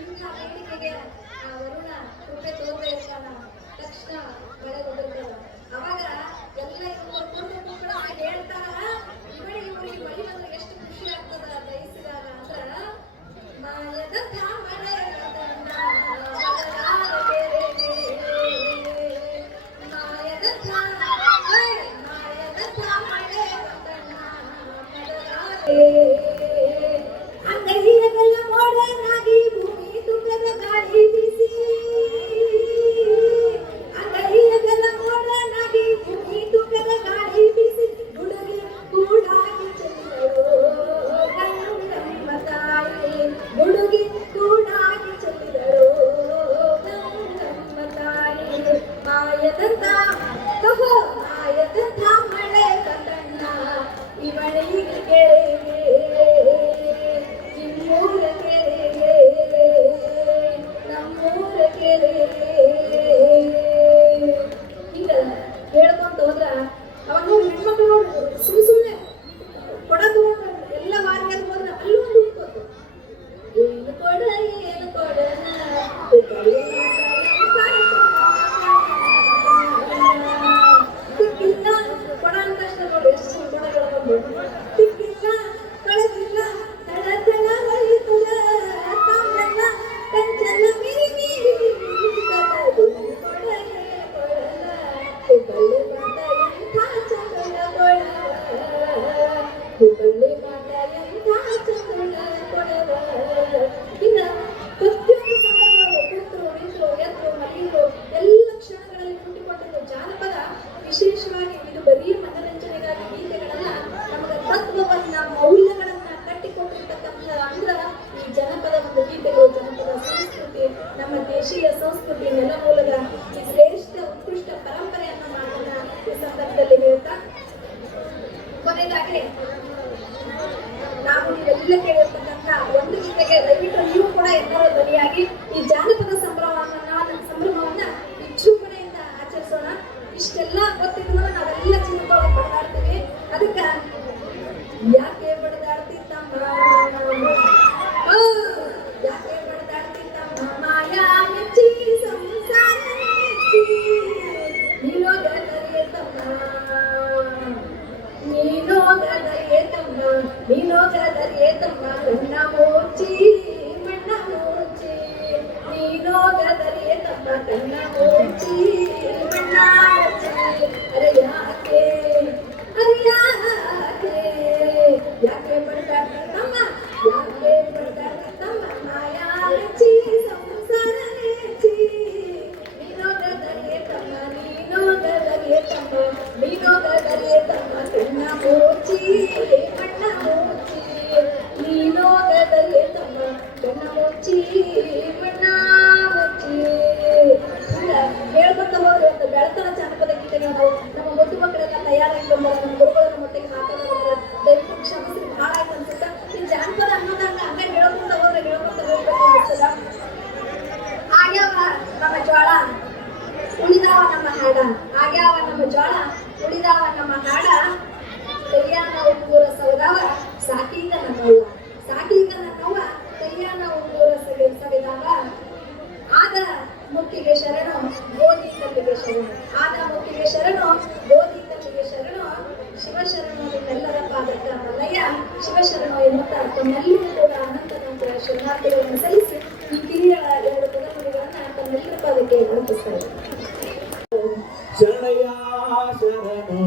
ಇಂಥ ಬೇಡಿಕೆಗೆ ಆ ವರುಣ ಕೃಪೆ ತೋರದೇ ಇರ್ತಾನ ತಕ್ಷಣ ಮಳೆ ಬದಲ್ತಾರ ಅವಾಗ ಎಲ್ಲ ಇವರು ಕುಟುಂಬ ಕೂಡ ಹೇಳ್ತಾರ ಇವಳಿಗೆ ಮಳೆ ಬಂದ್ರೆ ಎಷ್ಟು ಖುಷಿ ಆಗ್ತದ ದಯಿಸಿದಾಗ ಅಂದ್ರ ಮಾಯದ ಮಳೆ ಅಂಗೈಯಗೆಲ್ಲ ಮೋಡನಾಗಿ ಭೂಮಿ ತುಪ್ಪದ ಗಾಳಿ ಬೀಸಿ ಅಂಗೈಯಗೆಲ್ಲ ಮೋಡನಾಗಿ ಭೂಮಿ ತುಪ್ಪದ ಗಾಳಿ ಬೀಸಿ ಗುಡುಗಿ ಕೂಡಾಗಿ ಚೆಲ್ಲಿದಳು ಗಂಗಮ್ಮ ತಾಯಿ ಗುಡುಗಿ ಕೂಡಾಗಿ ಚೆಲ್ಲಿದಳು ಗಂಗಮ್ಮ ತಾಯಿ ಮಾಯದಂತ ಕಹೋ ಮಾಯದಂತ ಮಳೆ ಬಂದಣ್ಣ ಇವಳಿಗೆ ಕೆರೆಗೆ ನಿಮ್ಮೂರ ಕೆರೆಗೆ ನಮ್ಮೂರ ಕೆರೆಗೆ ಹಿಂಗ ಹೇಳ್ಕೊಂತ ಹೋದ್ರ ಅವಾಗ ನೋಡಿ ಹೆಣ್ಮಕ್ಳು ಸುಮ್ಮನೆ ಕೊಡ ತಗೊಂಡು ಎಲ್ಲ ಮಾರ್ಕೆಟ್ ಹೋದ್ರ ಅಲ್ಲಿ ಒಂದು ಹುಡ್ಕೋತು ಏನು ಕೊಡ ಏನು ಕೊಡನ ತಿಕ್ಕಿಲ್ಲ ಕೊಡ ಅಂತ ಅಷ್ಟೇ ನೋಡಿ ಎಷ್ಟು ಕೊಡಗಳು ಬಂದು ತಿಕ್ಕಿಲ್ಲ ಕಳೆದಿಲ್ಲ ತಳ ತಳ ಹೊಳಿತುಲ ತಾಮ್ರಲ್ಲ ಕಂಚಲ್ಲ ಮಿರಿ ಮಿರಿ ಕೊಡ ಕೊಡಲ ಹುಬ್ಬಳ್ಳಿ ಮಾತ ಎಂಥ ಚಂದನ ಕೊಡ ಹುಬ್ಬಳ್ಳಿ ಮಾತ ಎಂಥ ಚಂದನ ಕೊಡವ ಇನ್ನ ಪ್ರತಿಯೊಂದು ಸಂದರ್ಭಗಳು ಕೂತರು ನಿಂತರು ಎದ್ರು ಮಲಗಿದ್ರು ಎಲ್ಲ ಕ್ಷಣಗಳಲ್ಲಿ ಹುಟ್ಟಿಕೊಂಡಿದ್ದು ಜಾನಪದ ವಿಶೇಷವಾಗಿ ಇದು ಬರೀ ಮನರಂಜನೆಗಾಗಿ ಗೀತೆಗಳನ್ನ ನಮಗೆ ತತ್ವವನ್ನ ಮೌಲ್ಯಗಳನ್ನ ಕಟ್ಟಿಕೊಟ್ಟಿರ್ತಕ್ಕಂಥ ಅಂದ್ರ ಈ ಜನಪದ ಒಂದು ಗೀತೆಗಳು ಜನಪದ ಸಂಸ್ಕೃತಿ ನಮ್ಮ ದೇಶೀಯ ಸಂಸ್ಕೃತಿ ನೆಲಮೂಲದ ಈ ಶ್ರೇಷ್ಠ ಉತ್ಕೃಷ್ಟ ಪರಂಪರೆಯನ್ನ ಮಾತನ್ನ ಈ ಸಂದರ್ಭದಲ್ಲಿ ಹೇಳ್ತಾ ಕೊನೆಯದಾಗಿ ನಾವು ನೀವೆಲ್ಲ ಕೇಳಿರ್ತಕ್ಕಂಥ ಒಂದು ಗೀತೆಗೆ ದಯವಿಟ್ಟು ನೀವು ಕೂಡ ಎಲ್ಲರೂ ಧ್ವನಿಯಾಗಿ ಈ ಜಾನಪದ ಸಂಭ್ರಮವನ್ನ ವಿಜೃಂಭಣೆಯಿಂದ ಆಚರಿಸೋಣ. ಇಷ್ಟೆಲ್ಲ ಗೊತ್ತಿದ್ರು ನಾವೆಲ್ಲ ಚಿನ್ನದೊಳಗೆ ಬಡದಾಡ್ತೀವಿ. ಅದಕ್ಕ ಯಾಕೆ ಬಡದಾಡ್ತಿದ್ದಮ್ಮ ಯಾಕೆ ಬಡದಾಡ್ತಿದ್ದಮ್ಮ ಮಾಯಾ ಮೆಚ್ಚಿ ಸಂಸಾರ ಮೆಚ್ಚಿ ನೀನೋಗದರಿಯತಮ್ಮ ನೀನೋಗದರಿಯತಮ್ಮ ನೀನೋಗದರಿಯತಮ್ಮ ಕಣ್ಣ ಮೋಚಿ ಮಣ್ಣ ಮೋಚಿ ನೀನೋಗದರಿಯತಮ್ಮ ಕಣ್ಣ ಮೋಚಿ ಮಣ್ಣ ಮೋಚಿ ಅರೆ ಯಾಕೆ ಯಾಕೆ ಬಡದಾಡ್ತಿದ್ದಮ್ಮ ಯಾಕೆ ಬಡದಾಡ್ತಿದ್ದಮ್ಮ ಮಾಯಾ ಮೆಚ್ಚಿ ಸಂಸಾರ ಮೆಚ್ಚಿ ನೀನೋಗದರಿಯತಮ್ಮ ನೀನೋಗದರಿಯತಮ್ಮ ನೀನೋಗದರಿಯತಮ್ಮ ಕಣ್ಣ ಮೋಚಿ ಮಣ್ಣ ಮೋಚಿ ನೀನೋಗದರಿಯತಮ್ಮ ಕಣ್ಣ ಮೋಚಿ ಮಣ್ಣ ಮೋಚಿ ಹೇಳ್ಕೊತ ಹೋದ್ರೆ ಒಂದು ಬೆಳತನ ಜಾನಪದ ಗೀತೆಗಳು ನಾವು ನಮ್ಮ ಮುದ್ದು ಮಕ್ಕಳೆಲ್ಲ ತಯಾರಾಗಿ ಬಂದಾರ ನಮ್ಮ ಗುರುಗಳ ಮಟ್ಟಿಗೆ ಮಾತಾಡೋದ್ರ ದಯವಿಟ್ಟು ಕ್ಷಮಿಸಿ ಭಾಳ ಆಯ್ತು ಅನ್ಸುತ್ತೆ. ಈ ಜಾನಪದ ಅನ್ನೋದಂಗ ಹಂಗೆ ಹೇಳ್ಕೊಂತ ಹೋದ್ರೆ ಹೇಳ್ಕೊಂತ ಹೋಗ್ಬೇಕು ಅನ್ಸಲ್ಲ. ಆಗ್ಯಾವ ನಮ್ಮ ಜ್ವಾಳ ಉಳಿದಾವ ನಮ್ಮ ಹಾಡ ಆಗ್ಯಾವ ನಮ್ಮ ಜ್ವಾಳ ಉಳಿದಾವ ನಮ್ಮ ಹಾಡ ಕೈಯಾನ ಉಂಗೂರ ಸವದಾವ ಸಾಕೀಗ ನನ್ನವ್ವ ಸಾಕೀಗ ನನ್ನವ್ವ ಕೈಯಾನ ಉಂಗೂರ ಸವಿದಾವ ಆದ ಮುಕ್ಕಿಗೆ ಶರಣು ಗೋಧಿ ಕಲ್ಲಿಗೆ ಶರಣು ಆದ ಮುಕ್ಕಿಗೆ ಶರಣು ಗೋಧಿ ಕಲ್ಲಿಗೆ ಶರಣು ಶಿವಶರಣು ನಿಮ್ಮೆಲ್ಲರ ಪಾದಕ ಮಲಯ ಶಿವಶರಣು ಎನ್ನುತ್ತಾ ತಮ್ಮೆಲ್ಲರೂ ಕೂಡ ಅನಂತ ನಂತರ ಶರಣಾರ್ಥಿಗಳನ್ನು ಸಲ್ಲಿಸಿ ಈ ಕಿರಿಯ ಎರಡು ಪದನುಡಿಗಳನ್ನ ತಮ್ಮೆಲ್ಲರ ಪಾದಕ್ಕೆ ಅರ್ಪಿಸ್ತಾರೆ. ಶರಣಯ್ಯ ಶರಣೋ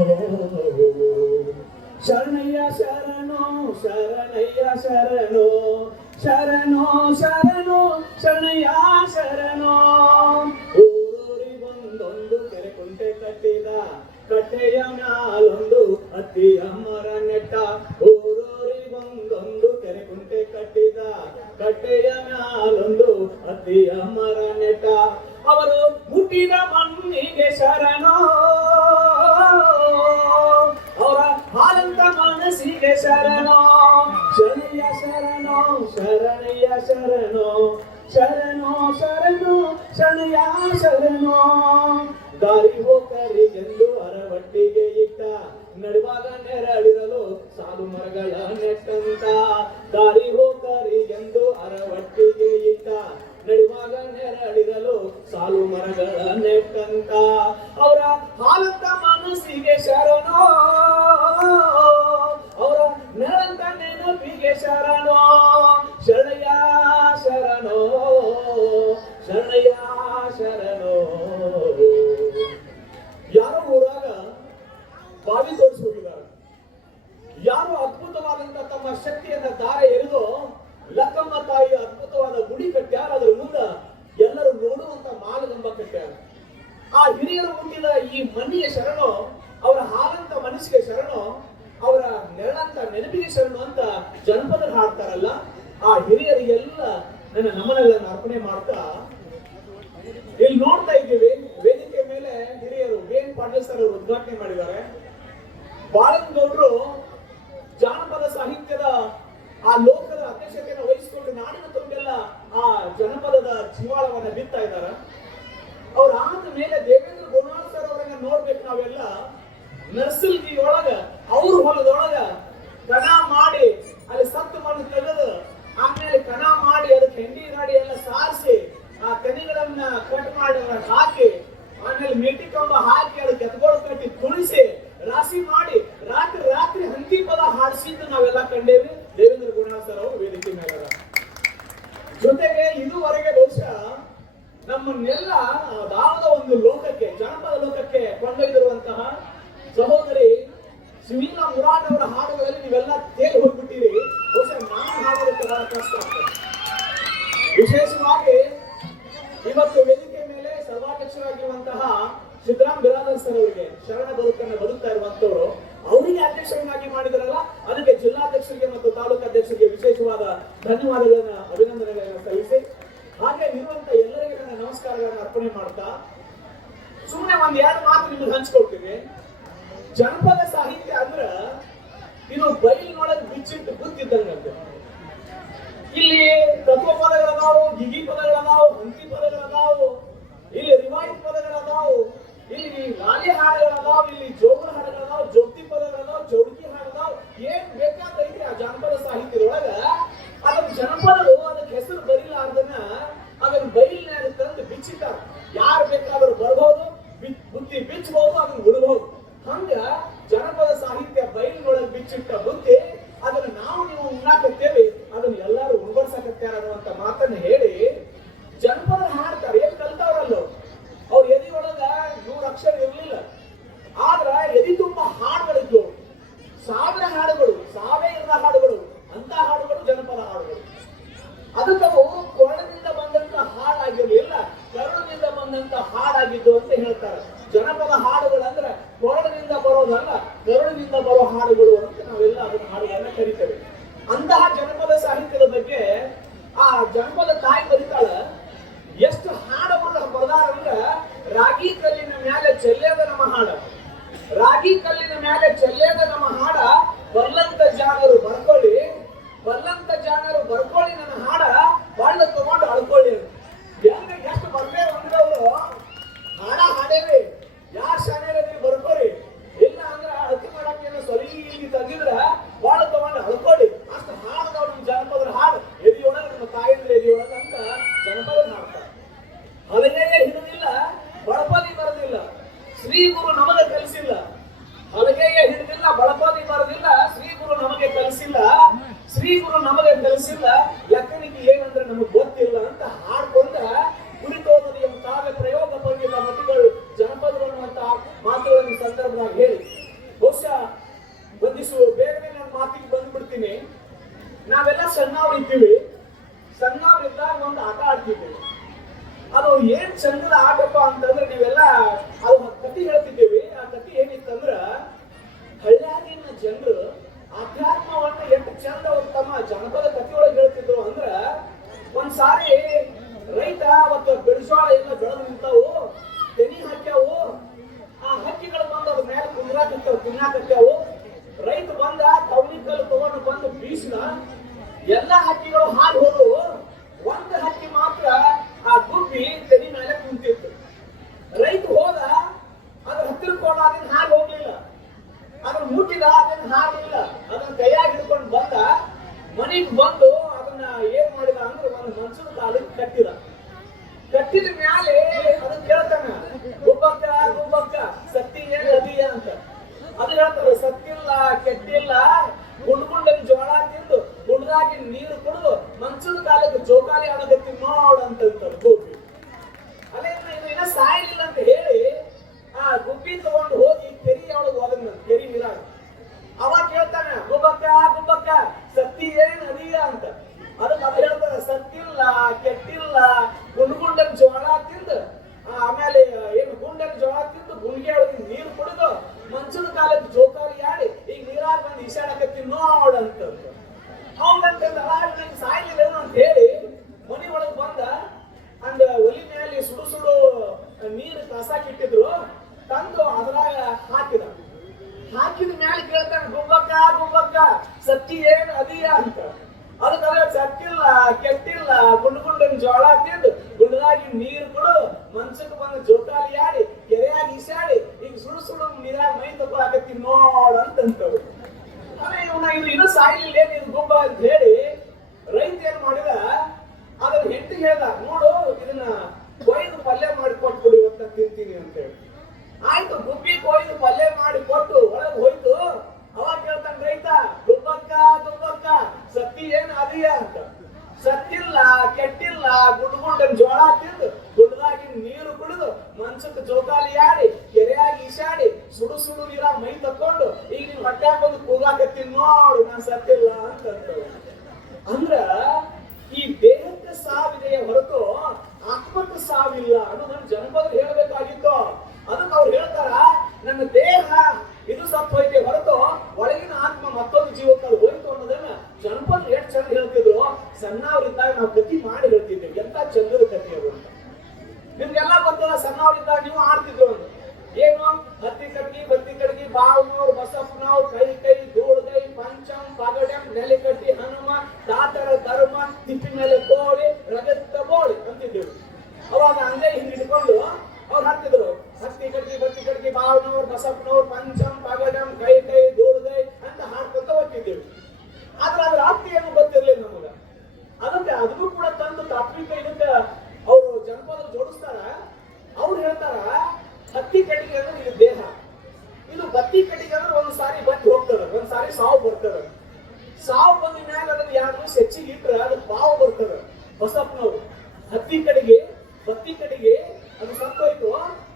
ಶರಣಯ್ಯ ಶರಣೋ ಶರಣಯ್ಯ ಶರಣೋ ಶರಣೋ ಶರಣೋ ಶರಣಯ್ಯ ಶರಣೋ ಊರೂರಿ ಒಂದೊಂದು ಕೆರೆ ಕುಂಟೆ ಕಟ್ಟಿದ ಕಟ್ಟೆಯ ಮ್ಯಾಲೊಂದು ಅತ್ತಿಯ ಮರ ನೆಟ್ಟ ಊರೂರಿ ಒಂದೊಂದು ಕೆರೆ ಕುಂಟೆ ಕಟ್ಟಿದ ಕಟ್ಟೆಯ ಮ್ಯಾಲೊಂದು ಅತ್ತಿಯ ಮರ ನೆಟ್ಟ ಅವರು ಹುಟ್ಟಿದ ಮಣ್ಣಿಗೆ ಶರಣೋ ಅವರ ಹಾಲಂತ ಮನಸ್ಸಿಗೆ ಶರಣೋ ಶರಣಯ್ಯ ಶರಣೋ ಶರಣಯ್ಯ ಶರಣೋ ಶರಣೋ ಶರಣೋ ಶರಣಯ್ಯ ಶರಣೋ ದಾರಿ ಹೋಕರಿಗೆಂದು ಅರವಟ್ಟಿಗೆ ಇಟ್ಟ ನಡುವಾಗ ನೆರಳಿರಲು ಸಾಲು ಮರಗಳ ನೆಟ್ಟಂತ ದಾರಿ ಹೋಕರಿಗೆಂದು ಅರವಟ್ಟಿಗೆ ಇಟ್ಟ ನಡುವಾಗ ನೆರಳಿರಲು ಸಾಲು ಮರಗಳ ನೆಟ್ಟಂತ ಅವರ ಹಾಲಂತ ಮನಸ್ಸಿಗೆ ಶರಣೋ ಅವರ ನೆರಳಂತ ನೆನಪಿಗೆ ಶರಣೋ ಶರಣಯ್ಯ ಶರಣೋ ಶರಣಯ್ಯ ಶರಣೋ ಯಾರೋ ಊರಾಗ ಬಾವಿ ತೋರಿಸಿ ಹೋಗಿದ್ದಾರೆ. ಯಾರು ಅದ್ಭುತವಾದಂತ ತಮ್ಮ ಶಕ್ತಿಯನ್ನ ದಾರೆ ಎರೆದು ಲಕ್ಕಮ್ಮ ತಾಯಿಯ ಅದ್ಭುತವಾದ ಗುಡಿ ಕಟ್ಟ್ಯಾರ. ಅದ್ರ ಮುಂದ ಎಲ್ಲರೂ ನೋಡುವಂತ ಮಾಲಗಂಬ ಕಟ್ಟ್ಯಾರ. ಆ ಹಿರಿಯರು ಹುಟ್ಟಿದ ಈ ಮಣ್ಣಿಗೆ ಶರಣು, ಅವರ ಹಾಲಂತ ಮನಸ್ಸಿಗೆ ಶರಣು, ಅವರ ನೆರಳಂತ ನೆನಪಿಗೆ ಶರಣು ಅಂತ ಜನಪದ ಹಾಡ್ತಾರಲ್ಲ, ಆ ಹಿರಿಯರಿಗೆಲ್ಲ ನನ್ನ ನಮನಗಳನ್ನು ಅರ್ಪಣೆ ಮಾಡ್ತಾ ಇಲ್ಲಿ ನೋಡ್ತಾ ಇದ್ದೀವಿ. ವೇದಿಕೆ ಮೇಲೆ ಹಿರಿಯರು ವೇನ್ ಪಾಟೀಲ್ ಸರ್ ಅವರು ಉದ್ಘಾಟನೆ ಮಾಡಿದ್ದಾರೆ. ಬಾಳನಗೌಡರು ಜಾನಪದ ಸಾಹಿತ್ಯದ ಆ ಲೋಕದ ಅಧ್ಯಕ್ಷತೆಯನ್ನು ವಹಿಸಿಕೊಂಡು ನಾಡಿನ ತುಂಬೆಲ್ಲ ಆ ಜನಪದದ ಜೀವಾಳವನ್ನ ಬಿತ್ತಾ ಇದ್ದಾರೆ. ಅವ್ರು ಆದ ಮೇಲೆ ದೇವೇಂದ್ರ ಗೋನಾಳ್ ಸರ್ ಅವರನ್ನ ನೋಡ್ಬೇಕು ನಾವೆಲ್ಲ. ನರ್ಸಲ್ಗಿ ಒಳಗ ಅವ್ರ ಹೊಲದೊಳಗ ಕಣ ಮಾಡಿ ಅಲ್ಲಿ ಸತ್ತು ಮಣ್ಣು ತೆಗೆದು ಆಮೇಲೆ ಕಣ ಮಾಡಿ ಅದಕ್ಕೆ ಹೆಂಡಿ ಗಾಡಿ ಎಲ್ಲ ಸಾರಿಸಿ ಆ ತೆನೆಗಳನ್ನ ಕಟ್ ಮಾಡಿ ಹಾಕಿ ಆಮೇಲೆ ಮೇಟಿ ಕಂಬ ಹಾಕಿ ಅದಕ್ಕೆ ಎತ್ಗೋಳು ಕಟ್ಟಿ ತುಳಿಸಿ ರಾಶಿ ಮಾಡಿ ರಾತ್ರಿ ರಾತ್ರಿ ಹಂತಿ ಪದ ಹಾಡಿಸಿದ್ದು ನಾವೆಲ್ಲ ಕಂಡೇವಿ. ದೇವೇಂದ್ರ ಗೋನಾಳ್ ಸರ್ ಅವರು ವೇದಿಕೆ ಮೇಲೆ ಜೊತೆಗೆ ಇದುವರೆಗೆ ಬಹುಶಃ ನಮ್ಮನ್ನೆಲ್ಲ ದಾವದ ಒಂದು ಲೋಕಕ್ಕೆ, ಜನಪದ ಲೋಕಕ್ಕೆ ಕೊಂಡೊಯ್ದಿರುವಂತಹ ಸಹೋದರಿ ಸುನೀಲಾ ಮುರಾಡ್ ಅವರ ಹಾಡುಗಳಲ್ಲಿ ನೀವೆಲ್ಲ ತೇಲಿ ಹೋಗ್ಬಿಟ್ಟಿರಿ. ಬಹುಶಃ ನಾನು ಹಾಡೋದಕ್ಕೆ ಬಹಳ ಕಷ್ಟ ಆಗ್ತದೆ. ವಿಶೇಷವಾಗಿ ಇವತ್ತು ವೇದಿಕೆ ಮೇಲೆ ಸರ್ವಾಧ್ಯಕ್ಷರಾಗಿರುವಂತಹ ಸಿದ್ದರಾಮ್ ಬಿರಾದರ್ ಸರ್ ಅವರಿಗೆ ಶರಣ ಬದುಕನ್ನು ಬದುಕ್ತಾ ಇರುವಂತವರು, ಅವರಿಗೆ ಅಧ್ಯಕ್ಷರನ್ನಾಗಿ ಮಾಡಿದಾರಲ್ಲ, ಅದಕ್ಕೆ ಜಿಲ್ಲಾಧ್ಯಕ್ಷರಿಗೆ ಮತ್ತು ತಾಲೂಕು ಅಧ್ಯಕ್ಷರಿಗೆ ವಿಶೇಷವಾದ ಧನ್ಯವಾದಗಳನ್ನ ಅಭಿನಂದನೆಗಳನ್ನ ಸಲ್ಲಿಸಿ ಹಾಗೆ ಇರುವಂತ ಎಲ್ಲರಿಗೆ ನನ್ನ ನಮಸ್ಕಾರಗಳನ್ನ ಅರ್ಪಣೆ ಮಾಡ್ತಾ ಸುಮ್ಮನೆ ಒಂದ್ ಎರಡು ಮಾತು ನಿಮ್ಗೆ ಹಂಚ್ಕೊಳ್ತೀನಿ. ಜನಪದ ಸಾಹಿತ್ಯ ಅಂದ್ರ ಇದು ಬೈಲಿನೊಳಗೆ ಬಿಚ್ಚಿಟ್ಟು ಗೊತ್ತಿದ್ದಂಗಂತೆ. ಇಲ್ಲಿ ತತ್ವ ಪದಗಳದಾವು, ಗಿಗಿ ಪದಗಳದಾವು, ಹಂತಿ ಪದಗಳದಾವು, ಇಲ್ಲಿ ರಿವಾಯಿತ್ ಪದಗಳದಾವು, ಇಲ್ಲಿ ಲಾಲಿ ಹಾಡುಗಳದಾವು, ಇಲ್ಲಿ ಜೋಗುಳ ಹಾಡುಗಳದಾವು, ಜೋಗ್ತಿ ಪದಗಳದಾವು, ಚೌಡಿಕಿ ಹಾಡುಗಳದಾವು, ಏನ್ ಬೇಕಾದೈತಿ ಆ ಜನಪದ ಸಾಹಿತ್ಯದೊಳಗ. ಅದನ್ನ ಜನಪದಗಳು ಅದಕ್ಕೆ ಹೆಸರು ಬರಿಲಾರ್ದನ್ನ ಅದನ್ನ ಬೈಲಿನಾಗ ತಂದು ಬಿಚ್ಚಿಟ್ಟಾರ. ಯಾರು ಬೇಕಾದ್ರೂ ಬರ್ಬಹುದು, ಬುದ್ಧಿ ಬಿಚ್ಚಬಹುದು, ಅದನ್ನ ಉಡಬಹುದು. ಹಂಗ ಜನಪದ ಸಾಹಿತ್ಯ ಬೈಲಿನೊಳಗೆ ಬಿಚ್ಚಿಟ್ಟ ಬುದ್ಧಿ ಅದನ್ನ ನಾವು ನೀವು ಉಣ್ಣಾಕತ್ತೇವೆ, ಅದನ್ನ ಎಲ್ಲರೂ ಉಣ್ಬಡ್ಸಕತ್ಯಾರ ಅನ್ನುವಂತ ಮಾತನ್ನ ಹೇಳಿ ಜನಪದ ಹಾಡ್ತಾರೆ. ಏನ್ ಕಲ್ತವ್ರಲ್ಲ ಅವ್ರ ಎದಿ ಒಳಗ 100 ಅಕ್ಷರ ಇರ್ಲಿಲ್ಲ, ಆದ್ರ ಎದಿ ತುಂಬಾ ಹಾಡುಗಳಿದ್ವು. 1000 ಹಾಡುಗಳು, 1000 ಇರದ ಹಾಡುಗಳು, ಅಂತ ಹಾಡುಗಳು ಜನಪದ ಹಾಡುಗಳು. ಅದಕ್ಕವು ಕೊರಳಿನಿಂದ ಬಂದಂತ ಹಾಡಾಗಿರ್ಲಿಲ್ಲ, ಕರುಳಿನಿಂದ ಬಂದಂತ ಹಾಡಾಗಿದ್ದು ಅಂತ ಹೇಳ್ತಾರೆ. ಜನಪದ ಹಾಡುಗಳು ಅಂದ್ರೆ ಕೊರಳಿನಿಂದ ಬರೋದಲ್ಲ, ಕರುಳಿನಿಂದ ಬರೋ ಹಾಡುಗಳು ಅಂತ ನಾವೆಲ್ಲ ಅದನ್ನ ಹಾಡುಗಳನ್ನ ಕರಿತೇವೆ. ಅಂತಹ ಜನಪದ ಸಾಹಿತ್ಯದ ಬಗ್ಗೆ ಆ ಜನಪದ ತಾಯಿ ಬರೀತಾಳ. ಎಷ್ಟು ಹಾಡವನ್ನ ಬರದಾರಂದ್ರ, ರಾಗಿ ಕಲ್ಲಿನ ಮ್ಯಾಲೆ ಚೆಲ್ಲೇದ ನಮ್ಮ ಹಾಡ, ರಾಗಿ ಕಲ್ಲಿನ ಮ್ಯಾಲೆ ಚೆಲ್ಲೇದ ನಮ್ಮ ಹಾಡ, ಬರ್ಲಂತ ಜಾಣರು ಬರ್ಕೊಳ್ಳಿ, ಬರ್ಲಂತ ಜಾಣರು ಬರ್ಕೊಳ್ಳಿ ನನ್ನ ಹಾಡ, ಬಾಳ ತಗೊಂಡು ಅಳ್ಕೊಳ್ಳಿ. ಹೆಂಗ ಎಷ್ಟು ಬರ್ದೇ ಬಂದ್ರವ್ರು ಹಾಡ ಹಾಡೇವಿ, ಯಾರ್ ಶಾನ್ಯಾರ ನೀವು ಬರ್ಕೋರಿ, ಇಲ್ಲ ಅಂದ್ರ ಅಳತಿ ಮಾಡಕ್ಕೆ ಸರಿ ಇಲ್ಲಿ ತಂದಿದ್ರ ಬಾಳ ತಗೊಂಡು ಅಳ್ಕೊಳ್ಳಿ. ಅಷ್ಟು ಹಾಡದವ್ರು ನಮ್ಮ ಜನಪದರ ಹಾಡು ಎದಿಯೊಳಗ ನಮ್ಮ ತಾಯಂದ್ರ ಎದಿಯೊಳಗ ಅಂತ ಜನಪದ ಹಾಡ್ತಾರೆ. ಹಲಗೆಯ ಹಿಡಿದಿಲ್ಲ, ಬಳಪದಿ ಬರದಿಲ್ಲ, ಶ್ರೀ ಗುರು ನಮಗೆ ಕಲಿಸಿಲ್ಲ. ಹಲಗೆಯ ಹಿಡಿದಿಲ್ಲ, ಬಳಪದಿ ಬರದಿಲ್ಲ, ಶ್ರೀ ಗುರು ನಮಗೆ ಕಲಿಸಿಲ್ಲ, ಶ್ರೀ ಗುರು ನಮಗೆ ಕಲಿಸಿಲ್ಲ, ಯಾಕನಿಗೆ ಏನಂದ್ರೆ ನಮಗೆ ಗೊತ್ತಿಲ್ಲ ಅಂತ ಸಂದರ್ಭದಾಗ ಹೇಳಿ ಬಹುಶಃ ಒಂದಿಷ್ಟು ಬೇಗನೆ ನನ್ನ ಮಾತಿಗೆ ಬಂದ್ಬಿಡ್ತೀನಿ. ನಾವೆಲ್ಲ ಸಣ್ಣವ್ರು ಇದ್ದೀವಿ. ಸಣ್ಣವ್ರಿದ್ದಾಗ ಒಂದು ಆಟ ಆಡ್ತಿದ್ದೀವಿ. ಅದು ಏನ್ ಚಂದದ ಆಟಪ್ಪ ಅಂತಂದ್ರೆ ನೀವೆಲ್ಲ ಅದು ಕಥೆ ಹೇಳ್ತಿದ್ದೀವಿ. ಆ ಕಥೆ ಏನಿತ್ತಂದ್ರ ಹಳ್ಳಿಯಾಗಿನ ಜನರು ಅಧ್ಯಾತ್ಮವನ್ನ ಎಷ್ಟು ಚಂದ ತಮ್ಮ ಜನಪದ ಕಥೆಯೊಳಗೆ ಹೇಳ್ತಿದ್ರು ಅಂದ್ರ ಒಂದ್ಸಾರಿ ರೈತ ಅವತ್ತು ಬೆಳಜೋಳ ಎಲ್ಲ ಬೆಳೆದು ನಿಂತಾವು, ತೆನಿ ಹಾಕ್ಯಾವು. ಆ ಹಕ್ಕಿಗಳು ಬಂದು ಅದ್ರ ಮೇಲೆ ಕುಂದ್ರಾಕತ್ತಾವ, ತಿನ್ನಾಕತ್ತಾವು. ರೈತ ಬಂದ ಕವನಿ ಕಲ್ಲು ತಗೊಂಡು ಬಂದು ಬೀಸಿನ ಎಲ್ಲಾ ಹಕ್ಕಿಗಳು ಹಾರಿ ಹೋದವು. ಒಂದು ಹಕ್ಕಿ ಮಾತ್ರ ಆ ಗುಬ್ಬಿ ತೆನಿ ಮೇಲೆ ಕುಂತಿತ್ತು. ರೈತ ಹೋದ, ಅದ್ರ ಹತ್ತಿರಕ್ಕೆ ಹೋದ, ಅದನ್ನ ಹಾರಿ ಹೋಗ್ಲಿಲ್ಲ. ಅದನ್ನ ಮುಟ್ಟಿದ, ಅದನ್ನ ಹಾರಲಿಲ್ಲ. ಅದನ್ನ ಕೈಯಾಗಿ ಹಿಡ್ಕೊಂಡು ಬಂದ, ಮನೆಗೆ ಬಂದು ಅದನ್ನ ಏನ್ ಮಾಡಿದ ಅಂದ್ರೆ ಒಂದು ಮನ್ಸದ ಕಾಲಿಗೆ ಕಟ್ಟಿದ ಮ್ಯಾಲೆ ಅದನ್ನ ಕೇಳ್ತಾನ, ಗುಬ್ಬಕ್ಕ ಗುಬ್ಬಕ್ಕ ಸತ್ತಿ ಏನ್ ಅದಿಯ ಅಂತ. ಅದು ಹೇಳ್ತಾರೆ, ಸತ್ತಿಲ್ಲ ಕೆಟ್ಟಿಲ್ಲ, ಗುಂಡ್ಗುಂಡನ ಜೋಳ ತಿಂದು ಗುಂಡ್ದಾಗಿ ನೀರು ಕುಡಿದು ಮಂಚದ ಕಾಲಕ್ಕೆ ಜೋಕಾಲಿ ಆಡಗತ್ತಿ ನೋಡಂತ ಗೋಪಿ. ಅದೇ ಇನ್ನ ಸಾಯಲಿಲ್ಲ ಅಂತ ಹೇಳಿ ಆ ಗುಬ್ಬಿ ತಗೊಂಡು ಹೋಗಿ ಕೆರಿಯೊಳಗೆ ಹೋದನ್ನ, ಕೆರಿ ನೀರಾಗ. ಅವಾಗ ಕೇಳ್ತಾನ, ಗುಬ್ಬಕ್ಕ ಗುಬ್ಬಕ್ಕ ಸತ್ತಿ ಏನ್ ಅದಿಯ ಅಂತ. ಅದಕ್ಕೆ ಅದು ಹೇಳ್ತಾರ, ಸತ್ತಿಲ್ಲ ಕೆಟ್ಟಿಲ್ಲ, ಗುಂಡ್ಗುಂಡನ ಜೋಳ ತಿಂದು ಆಮೇಲೆ ಏನು ಗುಂಡನ ಜೋಳ ತಿಂದು ಗುಂಡಿಗೆ ಒಳಗೆ ನೀರು ಕುಡಿದು ಮಂಚದ ಕಾಲಕ್ಕೆ ಜೋಕಾಲಿ ಆಡಿ ಈಗ ನೀರಾಗ ಬಂದು ಈಶಾಡಕತ್ತಿ ನೋಡಂತ. ಅವನಂತ ಸಾಯಲಿಲ್ಲ ಅಂತ ಹೇಳಿ ಮನಿ ಒಳಗೆ ಬಂದ. ಅಂದ ಒಲಿ ಮೇಲೆ ಸುಡು ಸುಡು ನೀರು ಕಸಾಕಿಟ್ಟಿದ್ರು, ತಂದು ಅದ್ರಾಗ ಹಾಕಿದ ಮ್ಯಾಲೆ ಕೇಳ್ತಾನೆ, ಗುಬ್ಬಕ್ಕ ಗುಬ್ಬಕ್ಕ ಸತ್ತಿ ಏನ್ ಅದಿಯ ಅಂತ. ಅದಕ್ಕೆ ಸತ್ತಿಲ್ಲ ಕೆಟ್ಟಿಲ್ಲ, ಗುಂಡ್ಗುಂಡನ ಜೋಳ ತಿಂದು ಗುಂಡದಾಗಿ ನೀರು ಕೊಡು ಮನ್ಸಕ್ಕೆ ಬಂದು ಜೋಕಾಲಿ ಆಡಿ ಕೆರೆಯಾಗಿ ಈಸಾಡಿ ಈಗ ಸುಡು ಸುಡು ನೀರಾಗ ಮೈ ತಗೊಳಕತ್ತಿ ನೋಡಂತಂತವ್ರು. ಇದು ಇನ್ನೂ ಸಾಯಲಿಲ್ಲ ಇದು ಗುಬ್ಬ ಅಂತ ಹೇಳಿ ರೈತ ಏನ್ ಮಾಡಿದ, ಅದನ್ನ ಹೆಂಡತಿಗೆ ಹೇಳ್ದ, ನೋಡು ಇದನ್ನ ಕೊಯ್ದು ಪಲ್ಯ ಮಾಡಿ ಕೊಟ್ಬಿಡು, ಇವತ್ತ ತಿಂತೀನಿ ಅಂತ ಹೇಳಿ. ಆಯ್ತು, ಗುಬ್ಬಿ ಕೊಯ್ದು ಪಲ್ಯ ಮಾಡಿ ಕೊಟ್ಟು ಒಳಗೆ ಹೋಯ್ತು. ಅವಾಗ ಕೇಳ್ತಾನ ರೈತ, ಗುಬ್ಬಕ್ಕ ಗುಬ್ಬಕ್ಕ ಸತ್ತಿ ಏನ್ ಅದಿಯ ಅಂತ. ಸತ್ತಿಲ್ಲ ಕೆಟ್ಟಿಲ್ಲ, ಗುಂಡ್ಗುಂಡನ ಜೋಳ ತಿಂದು ಗುಂಡದಾಗಿ ನೀರು ಕುಡಿದು ಮನ್ಸಕ್ಕೆ ಜೋಕಾಲಿ ಆಡಿ ಕೆರೆಯಾಗಿ ಈಸಾಡಿ ಸುಡು ಸುಡು ನೀರ ಮೈ ತಕ್ಕೊಂಡು ಈಗ ನಿನ್ ಹೊಟ್ಟೆ ಬಂದು ಕೂಗಾಕತ್ತಿ ನೋಡು, ನಾನ್ ಸತ್ತಿಲ್ಲ ಅಂತ. ಅಂದ್ರ ಈ ದೇಹಕ್ಕೆ ಸಾವಿದೆಯ ಹೊರತು ಆತ್ಮಕ್ಕೆ ಸಾವಿಲ್ಲ ಅನ್ನೋದನ್ನ ಜನಪದರು ಹೇಳ್ಬೇಕಾಗಿತ್ತು. ಅದಕ್ಕೆ ಅವ್ರು ಹೇಳ್ತಾರ, ನನ್ನ ದೇಹ ಇದು ಸತ್ತು ಹೋಯ್ತೆ ಹೊರತು ಒಳಗಿನ ಆತ್ಮ ಮತ್ತೊಂದು ಜೀವಕ್ಕೆ ಹೋಯ್ತು ಅನ್ನೋದನ್ನ ಜನಪದ ಎಷ್ಟು ಚಂದ ಹೇಳ್ತಿದ್ರು. ಸಣ್ಣವರಿದ್ದಾಗ ನಾವು ಕತಿ ಮಾಡಿ ಹೇಳ್ತಿದ್ದೇವೆ, ಎಂತ ಚಂದದ ಕತಿ ಅದು ಅಂತ. ನಿಮ್ಗೆಲ್ಲ ಗೊತ್ತಲ್ಲ, ಸಣ್ಣವರಿದ್ದಾಗ ನೀವು ಆಡ್ತಿದ್ರು ಅಂತ. ಏನು ಹತ್ತಿ ಕಡ್ಗಿ ಬತ್ತಿ ಕಡ್ಗಿ ಬಾವನವ್ರು ಬಸಪ್ಪನವ್ರು ಕೈ ಧೂಳ್ಗೈ ಪಂಚಂ ಪಗಡಂ ನೆಲೆಕಟ್ಟಿ ಹನುಮ ತಾತರ ಧರ್ಮ ತಿಪ್ಪಿ ಮೇಲೆ ಕೋಳಿ ರಗತ್ತ ಬೋಳಿ ಅಂತಿದ್ದೇವೆ. ಅವಾಗ ಅಂಗೈ ಹಿಂಗೆ ಇಟ್ಕೊಂಡು ಅವ್ರು ಹಾಕ್ತಿದ್ರು, ಹತ್ತಿ ಕಡ್ಗಿ ಬತ್ತಿ ಕಡ್ಗಿ ಬಾವನವ್ರು ಬಸಪ್ಪನವ್ರು ಪಂಚಂ ಪಗಡಂ ಕೈ ಧೂಳ್ಗೈ ಅಂತ ಹಾಡ್ಕೊಂತ ಹೋಗ್ತಿದ್ದೇವೆ. ಆದ್ರೆ ಅದ್ರ ಅರ್ಥ ಏನು ಗೊತ್ತಿರ್ಲಿಲ್ಲ ನಮಗ. ಅದಕ್ಕೆ ಅದನ್ನು ಕೂಡ ತಂದು ತಾತ್ವಿಕ ಇದಕ್ಕೆ ಅವರು ಜನಪದರು ಜೋಡಿಸ್ತಾರ. ಅವ್ರು ಹೇಳ್ತಾರ, ಹತ್ತಿ ಕಟ್ಟಿಗೆ ಅಂದ್ರೆ ಇದು ದೇಹ, ಇದು ಬತ್ತಿ ಕಟ್ಟಿಗೆ ಅಂದ್ರೆ ಒಂದ್ ಸಾರಿ ಬತ್ತಿ ಹೋಗ್ತದ, ಒಂದ್ ಸಾರಿ ಸಾವು ಬರ್ತದ. ಸಾವು ಬಂದ ಮ್ಯಾಲ ಅದನ್ನ ಯಾರು ಹೆಚ್ಚಿಗೆ ಇಟ್ರ ಅದಕ್ಕೆ ಬಾವು ಬರ್ತದ. ಬಸಪ್ಪನವ್ರು ಹತ್ತಿ ಕಡೆಗೆ ಬತ್ತಿ ಕಡೆಗೆ ಅದು ಸತ್ತೋಯ್ತು,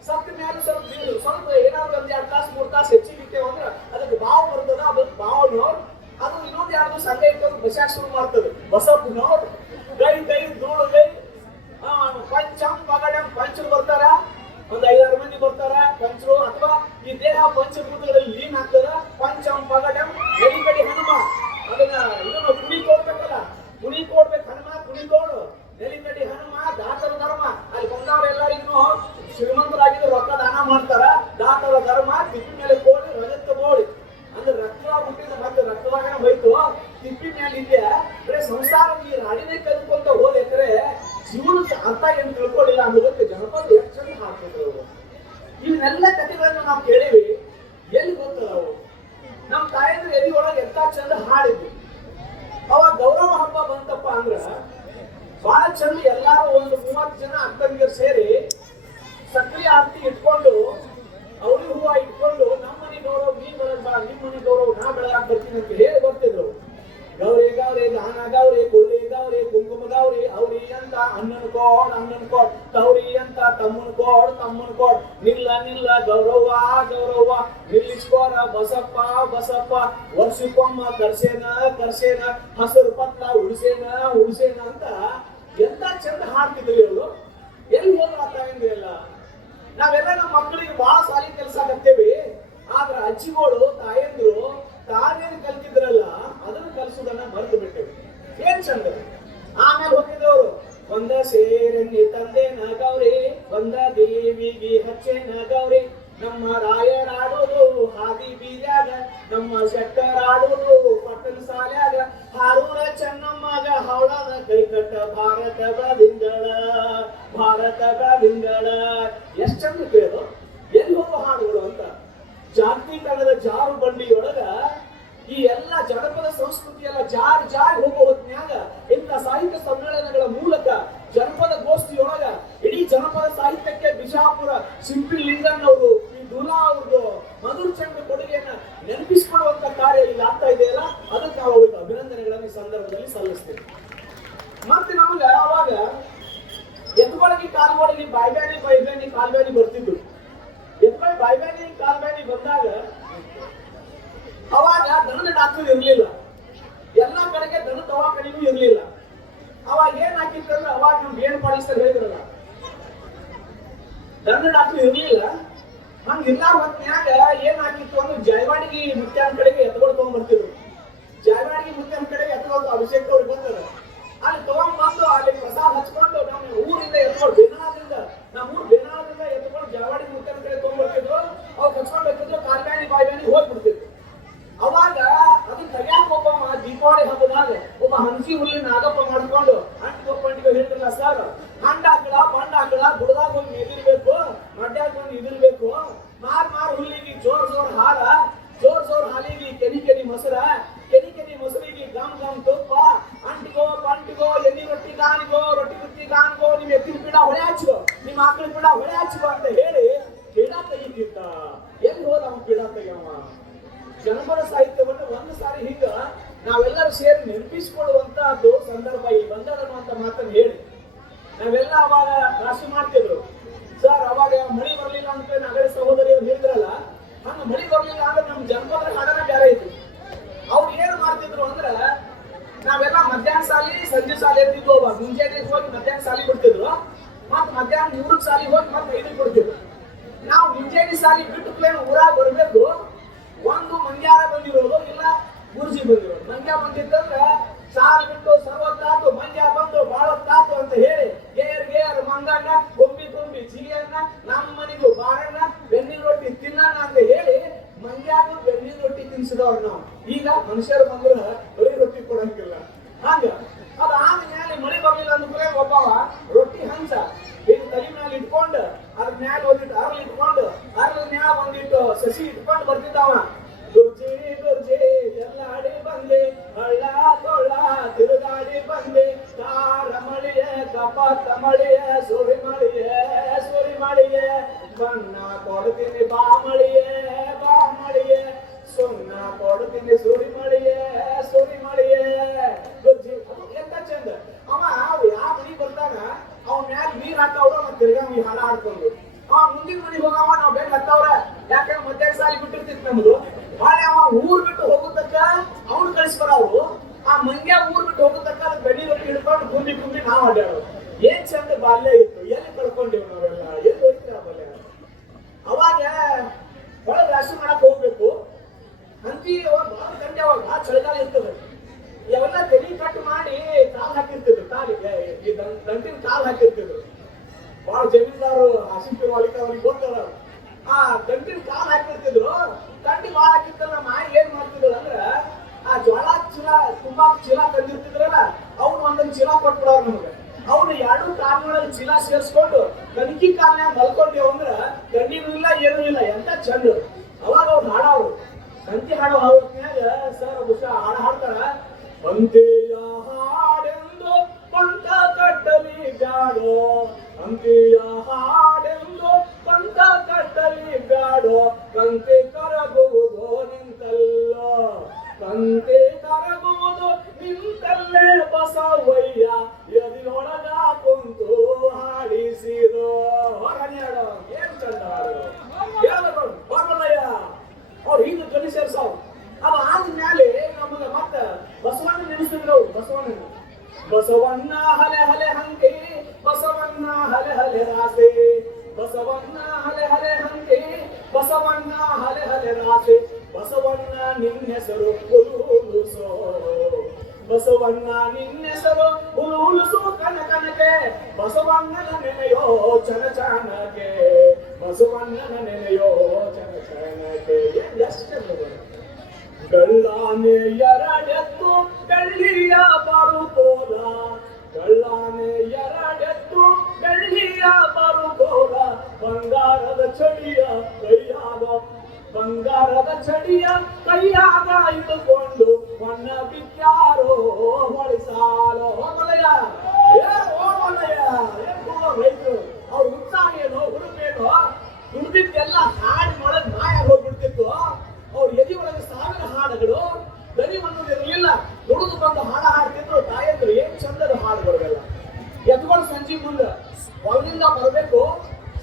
ಸತ್ತ ಮ್ಯಾಲ ಸ್ವಲ್ಪ ಏನಾದ್ರು ಒಂದ್ 2 ತಾಸು 3 ತಾಸು ಹೆಚ್ಚಿಗೆ ಇಟ್ಟೇವ ಅಂದ್ರ ಅದಕ್ಕೆ ಬಾವು ಬರ್ತದ. ಅದಕ್ಕೆ ಬಾವನವ್ರು ಅದು ಇನ್ನೊಂದು ಯಾರು ಸಂಘ ಇಟ್ಟು ಬಸಾಕ್ ಶುರು ಮಾಡ್ತದೆ. ಬಸಪ್ಪನವ್ರು ಕೈ ಧೂಳುಗೈ ಪಂಚಂ ಪಗಡಂ ಪಂಚರು ಬರ್ತಾರ, ಒಂದ್ 5-6 ಮಂದಿ ಬರ್ತಾರ ಪಂಚರು. ಅಥವಾ ಈ ದೇಹ ಪಂಚಭೂತಗಳಲ್ಲಿ ಲೀನ್ ಆಗ್ತದ. ಪಂಚಂ ಪಗಡಂ ನೆಲಿಕಡಿ ಹನುಮ, ಅದನ್ನ ಇದನ್ನು ಕುಣಿ ತೋಡ್ಬೇಕಲ್ಲ, ಕುಣಿ ತೋಡ್ಬೇಕು ಹನುಮ, ಕುಣಿ ತೋಡು ನೆಲಿಕಡಿ ಹನುಮ ದಾತರ ಧರ್ಮ. ಅಲ್ಲಿ ಬಂದವರೆಲ್ಲರಿಗೂ ಶ್ರೀಮಂತರಾಗಿದ್ದು ರೊಕ್ಕ ದಾನ ಮಾಡ್ತಾರ. ದಾತರ ಧರ್ಮ ತಿಪ್ಪಿ ಮೇಲೆ ಕೋಳಿ ರಜತ್ತ ಬೋಳಿ ಅಂದ್ರೆ ರಕ್ತವಾಗಿ ಹುಟ್ಟಿದ ಮತ್ತೆ ರಕ್ತವಾಗನೇ ಹೋಯ್ತು. ತಿಪ್ಪಿ ಮೇಲೆ ಇದೆ ಬರೀ ಸಂಸಾರ ಈ ರಾಡಿನೇ ಕಲ್ತ್ಕೊಂತ ಹೋದ್ರೆ ಜೀವನದ ಅರ್ಥ ಏನು ತಿಳ್ಕೊಳ್ಳಿಲ್ಲ ಅನ್ನೋದಕ್ಕೆ ಜನಪದ ಎಷ್ಟು ಚಂದ ಹಾಕ್ತಿದ್ರು ಅವರು. ಇವನ್ನೆಲ್ಲ ಕಥೆಗಳನ್ನ ನಾವು ಕೇಳೀವಿ, ಎಲ್ಲಿ ಗೊತ್ತದ ಅವು. ನಮ್ಮ ತಾಯಂದ್ರ ಎದಿ ಒಳಗೆ ಎಂತ ಚಂದ ಹಾಡಿದ್ವಿ. ಅವಾಗ ಗೌರವ ಹಬ್ಬ ಬಂತಪ್ಪ ಅಂದ್ರ ಬಹಳ ಚಂದ ಎಲ್ಲಾರು ಒಂದು 30 ಜನ ಅಕ್ಕಂಗಿಯರು ಸೇರಿ ಸಕ್ರಿಯ ಆರತಿ ಇಟ್ಕೊಂಡು ಅವ್ರಿಗೆ ಹೂವ ಇಟ್ಕೊಂಡು ನಮ್ಮ ಮನೆ ಗೌರವ ನೀ ಬೆಳಗ್ ಬಾ, ನಿಮ್ಮ ಮನೆ ಗೌರವ ನಾ ಬೆಳಗಾಕ್ ಬರ್ತೀನಿ ಅಂತ ಹೇಳಿ ಬರ್ತಿದ್ರು. ಗೌರಿ ಗೌರಿ ದಾನ ಗೌರಿ ಕುಳ್ಳಿ ಗೌರಿ ಕುಂಕುಮ ಗೌರಿ ಅವ್ರಿ ಅಂತ ಅಣ್ಣನ ಕೋಡ್ ತೌರಿ ಅಂತ ಅಂತ ತಮ್ಮನ್ ಕೋಡ್ ನಿಲ್ಲ ಗೌರವ್ವ ನಿಲ್ಲಿಸ್ಕೋರ ಬಸಪ್ಪ ವರ್ಷಕ್ಕೊಮ್ಮ ಕರ್ಸೇನ ಹಸಿರು ಪತ್ರ ಉಳಿಸೇನ ಅಂತ ಎಂತ ಚಂದ ಹಾಡ್ತಿದ್ರಿ ಅವರು. ಎಲ್ಲಿ ಹೋದ್ರ ತಾಯಂದ್ರೆಲ್ಲ ನಾವೆಲ್ಲ ನಮ್ಮ ಮಕ್ಕಳಿಗೆ ಬಹಳ ಸಾಲಿ ಕೆಲಸ ಆಗತ್ತೇವಿ. ಆದ್ರ ಅಜ್ಜಿಗಳು ತಾಯಂದ್ರು ತಾನೇನು ಕಲ್ತಿದ್ರಲ್ಲ ಅದನ್ನ ಕಲ್ಸೋದನ್ನ ಮರೆತು ಬಿಟ್ಟೇವಿ. ಏನ್ ಚಂದ. ಆಮೇಲೆ ಹೋಗಿದ್ದವರು ಒಂದ ಸೇರೆನ್ನಿ ತಂದೆನ ಗೌರಿ ಒಂದ ದೇವಿಗೆ ಹಚ್ಚೇನ ಗೌರಿ ನಮ್ಮ ರಾಯರಾಡೋದು ಹಾದಿ ಬೀದ್ಯಾಗ ನಮ್ಮ ಶೆಟ್ಟರಾಡೋದು ಪಟ್ಟಣ ಸಾಲ್ಯಾಗ ಹಾರೂರ ಚೆನ್ನಮ್ಮಗ ಹವಳದ ಕೈಕಟ್ಟ ಭಾರತದ ದಿಂಗಳ ಎಷ್ಟ್ ಚಂದ ಕೇಳು. ಎಲ್ಲಿ ಹೋಗೋ ಹಾಡುಗಳು ಅಂತ ಜಾಗತೀಕರಣದ ಜಾರು ಬಂಡಿಯೊಳಗ ಈ ಎಲ್ಲ ಜನಪದ ಸಂಸ್ಕೃತಿ ಎಲ್ಲ ಜಾರಿ ಹೋಗೋ ಹೊತ್ನ್ಯಾಗ ಇಂಥ ಸಾಹಿತ್ಯ ಸಮ್ಮೇಳನಗಳ ಮೂಲಕ ಜನಪದ ಗೋಷ್ಠಿಯೊಳಗ ಇಡೀ ಜನಪದ ಸಾಹಿತ್ಯಕ್ಕೆ ಬಿಜಾಪುರ ಸಿಂಪಿ ಲಿಂಗನ್ನವರು ಈ ದುಲಾ ಅವ್ರದ್ದು ಮಧುರ್ ಚಂದ್ರ ಕೊಡುಗೆಯನ್ನ ನೆನಪಿಸಿಕೊಳ್ಳುವಂತ ಕಾರ್ಯ ಇಲ್ಲಿ ಆಗ್ತಾ ಇದೆಯಲ್ಲ ಅದಕ್ಕೆ ನಾವು ಅವ್ರಿಗೆ ಅಭಿನಂದನೆಗಳನ್ನು ಈ ಸಂದರ್ಭದಲ್ಲಿ ಸಲ್ಲಿಸ್ತೇವೆ. ಮತ್ತೆ ನಮ್ಗೆ ಅವಾಗ ಎತ್ಕೊಳಗಿ ಕಾಲ್ಗೊಳಗಿ ಬಾಯ್ಬ್ಯಾನಿ ಕಾಲ್ಬ್ಯಾನಿ ಬರ್ತಿದ್ರು. ಎತ್ಕೊಳಗಿ ಬಾಯ್ಬ್ಯಾನಿ ಕಾಲ್ಬ್ಯಾನಿ ಬಂದಾಗ ಅವಾಗ ದನದ ಡಾಕ್ಟರ್ ಇರ್ಲಿಲ್ಲ, ಎಲ್ಲಾ ಕಡೆಗೆ ದನ ದವಾಖಾನಿಗೂ ಇರ್ಲಿಲ್ಲ. ಅವಾಗ ಏನ್ ಹಾಕಿತ್ತಂದ್ರೆ ಅವಾಗ ನಮ್ಗೆ ಏನ್ ಪಾಲಿಸ್ತಾರೆ ಹೇಳಿದ್ರಲ್ಲ, ದನದ ಡಾಕ್ಟರ್ ಇರ್ಲಿಲ್ಲ. ಹಂಗ ಇರ್ಲಾರ ಹೊತ್ನ್ಯಾಗ ಏನ್ ಹಾಕಿತ್ತು ಅಂದ್ರೆ ಜಾಯವಾಡಿಗೆ ಮುತ್ಯಾನ ಕಡೆಗೆ ಎತ್ಕೊಂಡು ತಗೊಂಡ್ಬರ್ತಿದ್ರು. ಜಾಯವಾಡಿಗೆ ಮುತ್ಯಾನ ಕಡೆಗೆ ಎತ್ಕೊಂಡು ಅಭಿಷೇಕ್ ಅವ್ರಿಗೆ ಬಂದರು. ಅಲ್ಲಿ ತಗೊಂಡ್ಬಂದು ಅಲ್ಲಿ ಪ್ರಸಾದ ಹಚ್ಕೊಂಡು ನಮ್ಮ ಊರಿಂದ ಎತ್ಕೊಂಡು ಬೇನಾಳದಿಂದ ಎತ್ಕೊಂಡು ಜಾಯವಾಡಿಗೆ ಮುತ್ಯಾನ ಕಡೆ ತಗೊಂಡ್ಬರ್ತಿದ್ರು. ಅವ್ರು ಹಚ್ಕೊಂಡು ಎತ್ತಿದ್ರು ಕಾಲ್ಬ್ಯಾನಿ ಬಾಯ್ಬ್ಯಾನಿ ಹೋಗ್ಬಿಡ್ತಿದ್ರು. ಅವಾಗ ಅದನ್ನ ತೆಗ್ಯಾಕ ಒಬ್ಬ ದೀಪಾವಳಿ ಹಬ್ಬದಾಗ ಒಬ್ಬ ಹಂಸಿ ಹುಲ್ಲಿ ನಾಗಪ್ಪ ಮಾಡ್ಕೊಂಡು ಅಂಟಿಗೆ ಹೇಳ್ತಿಲ್ಲ ಸರ್, ಹಂಡ ಹಾಕಳ ಬುಡದಾಗ ಒಂದು ಎದಿರ್ಬೇಕು, ಮಡ್ಯಾಗ ಒಂದು ಇದಿರ್ಬೇಕು, ಮಾರ್ ಹುಲ್ಲಿಗೆ ಜೋರ್ ಹಾಲಿಗೆ ಕೆನಿ ಮೊಸರ, ಕೆನಿ ಮೊಸರಿಗೆ ಗಮ್ ತುಪ್ಪ, ಅಂಟಿಗೋ ಎಣ್ಣಿ ರೊಟ್ಟಿ ಗಾನಿಗೋ ನಿಮ್ ಎತ್ತಿನ ಪಿಡ ಹೊಳೆ ಹಚ್ಚು, ನಿಮ್ ಆಕಳ ಪಿಡ ಹೊಳೆ ಹಚ್ಚು ಅಂತ ಹೇಳಿ ಪಿಡ ತೆಗಿತಿತ್ತ. ಎಲ್ಲಿ ಹೋದ ಅವ್ನ ಪಿಡ ತೆಗಿಯವ. ಜನಪದ ಸಾಹಿತ್ಯವನ್ನು ಒಂದು ಸಾರಿ ಹಿಂಗ ನಾವೆಲ್ಲರೂ ಸೇರಿ ನೆನಪಿಸಿಕೊಳ್ಳುವಂತಹದ್ದು ಸಂದರ್ಭ ಇಲ್ಲಿ ಬಂದದ ಅನ್ನುವಂತ ಮಾತನ್ನು ಹೇಳಿ ನಾವೆಲ್ಲ ಅವಾಗ ರಾಶಿ ಮಾಡ್ತಿದ್ರು. ಸರ್ ಅವಾಗ ಮಳಿ ಬರ್ಲಿಲ್ಲ ಅಂತ ನಗರ ಸಹೋದರಿಯರು ಹೇಳಿದ್ರಲ್ಲ, ಹಂಗ ಮಳಿ ಬರ್ಲಿಲ್ಲ ಅಂದ್ರೆ ನಮ್ ಜನಪದ ಹಾಡನ ಬೇರೆ ಇತ್ತು. ಅವ್ರು ಏನ್ ಮಾಡ್ತಿದ್ರು ಅಂದ್ರ ನಾವೆಲ್ಲ ಮಧ್ಯಾಹ್ನ ಸಾಲಿ ಸಂಜೆ ಸಾಲಿ ಇರ್ತಿದ್ವು. ಅವಾಗ ಮುಂಜಾನೆ ಹೋಗಿ ಮಧ್ಯಾಹ್ನ ಸಾಲಿ ಬಿಡ್ತಿದ್ರು, ಮತ್ ಮಧ್ಯಾಹ್ನ 3 ಸಾಲಿ ಹೋಗಿ ಮತ್ತೆ 5 ಬಿಡ್ತಿದ್ರು. ನಾವು ಮುಂಜಾನೆ ಸಾಲಿ ಬಿಟ್ಟು ಪ್ಲೇನ್ ಊರಾಗ ಬರ್ಬೇಕು. ಒಂದು ಮಂಗ್ಯಾರ ಬಂದಿರೋದು ಇಲ್ಲ ಗುರುಜಿ ಬಂದಿರೋದು. ಮಂಗ್ಯ ಬಂದಿದ್ದಂದ್ರ ಸಾಲ್ ಬಿಟ್ಟು ಸರ್ವತ್ತಾತು, ಮಂಗ್ಯ ಬಂದು ಬಾಳತ್ತಾತು ಅಂತ ಹೇಳಿ ಗೇರ್ ಮಂಗಣ್ಣ ಗೊಂಬಿ ಚಿಗಿಯನ್ನ ನಮ್ಮ ಮನೆಗೂ ಬಾರಣ್ಣ ಬೆನ್ನಿನ ರೊಟ್ಟಿ ತಿನ್ನಣ್ಣ ಅಂತ ಹೇಳಿ ಮಂಗ್ಯಾಗ ಬೆನ್ನಿನ ರೊಟ್ಟಿ ತಿನ್ಸಿದವ್ರು ನಾವು. ಈಗ ಮನುಷ್ಯರು ಬಂದ್ರ ಬರೀ ರೊಟ್ಟಿ ಕೊಡಂಗಿಲ್ಲ. ಹಂಗ ಅದ ಆದ್ಮೇಲೆ ಮಳೆ ಬರ್ಲಿಲ್ಲ ಅಂದ್ಕೂಲೆ ಒಬ್ಬವ ರೊಟ್ಟಿ ಹಂಸ ಈಗ ತಲೆ ಮ್ಯಾಲ ಇಟ್ಕೊಂಡು ಅದ್ರ ಮ್ಯಾಲ ಒಂದಿಟ್ಟು ಅರಳು ಇಟ್ಕೊಂಡು ಅರಳ ಮ್ಯಾಲ ಒಂದಿಟ್ಟು ಸಸಿ ಇಟ್ಕೊಂಡು ಬರ್ತಿದ್ದಾವ. ಗುರ್ಜಿ ಎಲ್ಲಾಡಿ ಬಂದೆ, ಹಳ್ಳ ಕೊಳ್ಳ ತಿರುಗಾಡಿ ಬಂದೆ, ಕಾರ ಮಳಿಯ ಕಪಾತ ಮಳಿಯ ಸೋರಿ ಮಳಿಯ ಬಣ್ಣ ಕೊಡ್ತೀನಿ ಬಾ ಮಳಿಯೇ ಸುಣ್ಣ ಕೊಡ್ತೀನಿ ಸುರಿ ಮಳಿಯೇ ಗುರ್ಜಿ. ಅದು ಎಂತ ಚಂದ. ಅವ ಯಾವ ಮನಿಗೆ ಬರ್ತಾನ ಅವ್ನ ಮ್ಯಾಲ ನೀರ್ ಹಾಕವ್ರ ಮತ್ ತಿರ್ಗಾ ಈ ಹಾಡ ಹಾಡ್ಕೊಂಡು ಮುಂದಿನ ಮನಿಗೆ ಹೋಗವ ನಾವ್ ಬೆಂಡ್ ಹತ್ತವ್ರ. ಯಾಕಂದ್ರೆ ಮಧ್ಯಾಹ್ನ ಸಾಲಿ ಬಿಟ್ಟಿರ್ತಿತ್ತು ನಮ್ದು. ಬಾಳೆ ಅವ ಊರ್ ಬಿಟ್ಟು ಹೋಗುತ್ತಕ್ಕ ಅವ್ನು ಕಳಿಸ್ಬರವ್ರು. ಆ ಮಂಗ್ಯ ಊರ್ ಬಿಟ್ಟು ಹೋಗುತ್ತಕ್ಕ ಅದ್ ಬೆಣ್ಣಿ ರೊಟ್ಟಿ ಹಿಡ್ಕೊಂಡು ಗುಂಡಿ ನಾವ್ ಆಡ್ಯಾಡೋದು. ಏನ್ ಚಂದ ಬಾಲ್ಯ ಇತ್ತು. ಎಲ್ಲಿ ಕಳ್ಕೊಂಡಿವ್ ನಾವೆಲ್ಲ, ಎಲ್ಲಿ ಹೋಗ್ತೀರ ಬಾಲ್ಯ. ಅವಾಗ ಒಳಗೆ ರಾಶಿ ಮಾಡಕ್ ಹೋಗ್ಬೇಕು ಅಂತಿ ಬಾಳ ಗಂಟೆ ಅವಾಗ ಚಳಿಗಾಲ ಇರ್ತದೆ. ಇವೆಲ್ಲ ತೆಲಿ ಕಟ್ ಮಾಡಿ ಕಾಲ್ ಹಾಕಿರ್ತಿದ್ರು, ಕಾಲಿಗೆ ಈ ದಂಟಿನ ಕಾಲ್ ಹಾಕಿರ್ತಿದ್ರು. ಬಾಳ ಜಮೀನ್ದಾರು ಆಸಿಫಿ ಮಾಲಿಕ ಅವ್ರಿಗೆ ಗೊತ್ತಾರ. ಆ ದಂಟಿನ ಕಾಲ್ ಹಾಕಿರ್ತಿದ್ರು. ದಂಟಿ ಬಾಳ ಹಾಕಿರ್ತಲ್ಲ ಮಾಯಿ ಏನ್ ಮಾಡ್ತಿದ್ರು ಅಂದ್ರ ಆ ಜ್ವಾಳ ಚೀಲ ತಂದಿರ್ತಿದ್ರಲ್ಲ ಅವ್ನು ಒಂದೊಂದು ಚೀಲ ಕೊಟ್ಬಿಡವ್ರು ನಮ್ಗೆ. ಅವ್ನು 2 ಕಾಲ್ನೊಳಗೆ ಚೀಲ ಸೇರ್ಸ್ಕೊಂಡು ಕಣಕಿ ಕಾಲ್ನ್ಯಾಗ ಮಲ್ಕೊಂಡೇವ್ ಅಂದ್ರ ಗಂಡಿನೂ ಇಲ್ಲ ಏನೂ ಇಲ್ಲ. ಎಂತ ಚಂದ. ಅವಾಗ ಅವ್ರು ಹಾಡವ್ರು ಸಂತಿ ಹಾಡೋ ಹೊತ್ನ್ಯಾಗ ಸರ್ ಹಾಡ ಹಾಡ್ತಾರ. ಅಂತೆಯ ಹಾಡೆಂದು ಪಂಥ ಕಟ್ಟಲಿ ಬ್ಯಾಡೋ, ಅಂತೆಯ ಹಾಡೆಂದು ಪಂಥ ಕಟ್ಟಲಿ ಬ್ಯಾಡೋ, ಕಂತೆ ಕರಗುವುದು ನಿಂತಲ್ಲೇ ಬಸವಯ್ಯ ಎದಿನೊಳಗ ಕುಂತು ಹಾಡಿಸಿರೋ. ಬಸವಣ್ಣ ಹಲೆ ಹಲೆ ಹಂಗೆ ಬಸವಣ್ಣ ಹಲೆ ಹಲೆ ರಾಸೆ ಬಸವಣ್ಣ ಹಲೆ ಹಲೆ ಹಂಗೆ ಬಸವಣ್ಣ ಹಲೆ ಹಲೆ ರಾಸೆ ಬಸವಣ್ಣ ನಿನ್ನೆಸರು ಉಲುಸೋ ಬಸವಣ್ಣ ನಿನ್ನೆಸರು ಉಲುಸು ಕನಕನಕೆ ಬಸವಣ್ಣನ ನೆನೆಯೋ ಚನಚಾನಕೆ ಬಸವಣ್ಣನ ನೆನೆಯೋ ಚನಚಾನಕೆ ಎಷ್ಟು ಗಳ್ಳಾನೆ ಎರಡೆತ್ತು ಬೆಳ್ಳಿಯ ಬರುಕೋಲ ಗಳ್ಳಾನೆ ಎರಡೆತ್ತು ಬೆಳ್ಳಿಯ ಬರುಕೋಲ ಬಂಗಾರದ ಚಡಿಯ ಕೈಯಾಗ ಬಂಗಾರದ ಚಡಿಯ ಕೈಯಾಗ ಇಟ್ಟುಕೊಂಡು ಮಣ್ಣ ಬಿದ್ದಾರೋ ಹೊಳಿಸಾಲೋ ಹೋಗಲಯ್ಯ ರೈತರು ಅವ್ರ ಉತ್ಸಾಹ ಏನೋ ಹುಡುಕೇನೋ ದುಡ್ದಿದ್ದೆಲ್ಲ ಹಾಡಿ ಒಳಗೆ ನಾಯ ಹೋಗ್ಬಿಡ್ತಿತ್ತು ಅವ್ರ ಎದಿ ಒಳಗೆ ಸಾವಿರ ಹಾಡುಗಳು ದನಿ ಅನ್ನೋದು ಇರಲಿಲ್ಲ ದುಡಿದು ಬಂದು ಹಾಡ ಹಾಡ್ತಿದ್ರು ತಾಯಂದ್ರು ಏನ್ ಚಂದದ ಹಾಡುಗಳಿಗೆಲ್ಲ ಎತ್ಕೊಂಡು ಸಂಜೆ ಮುಂದೆ ಹೊಲದಿಂದ ಬರಬೇಕು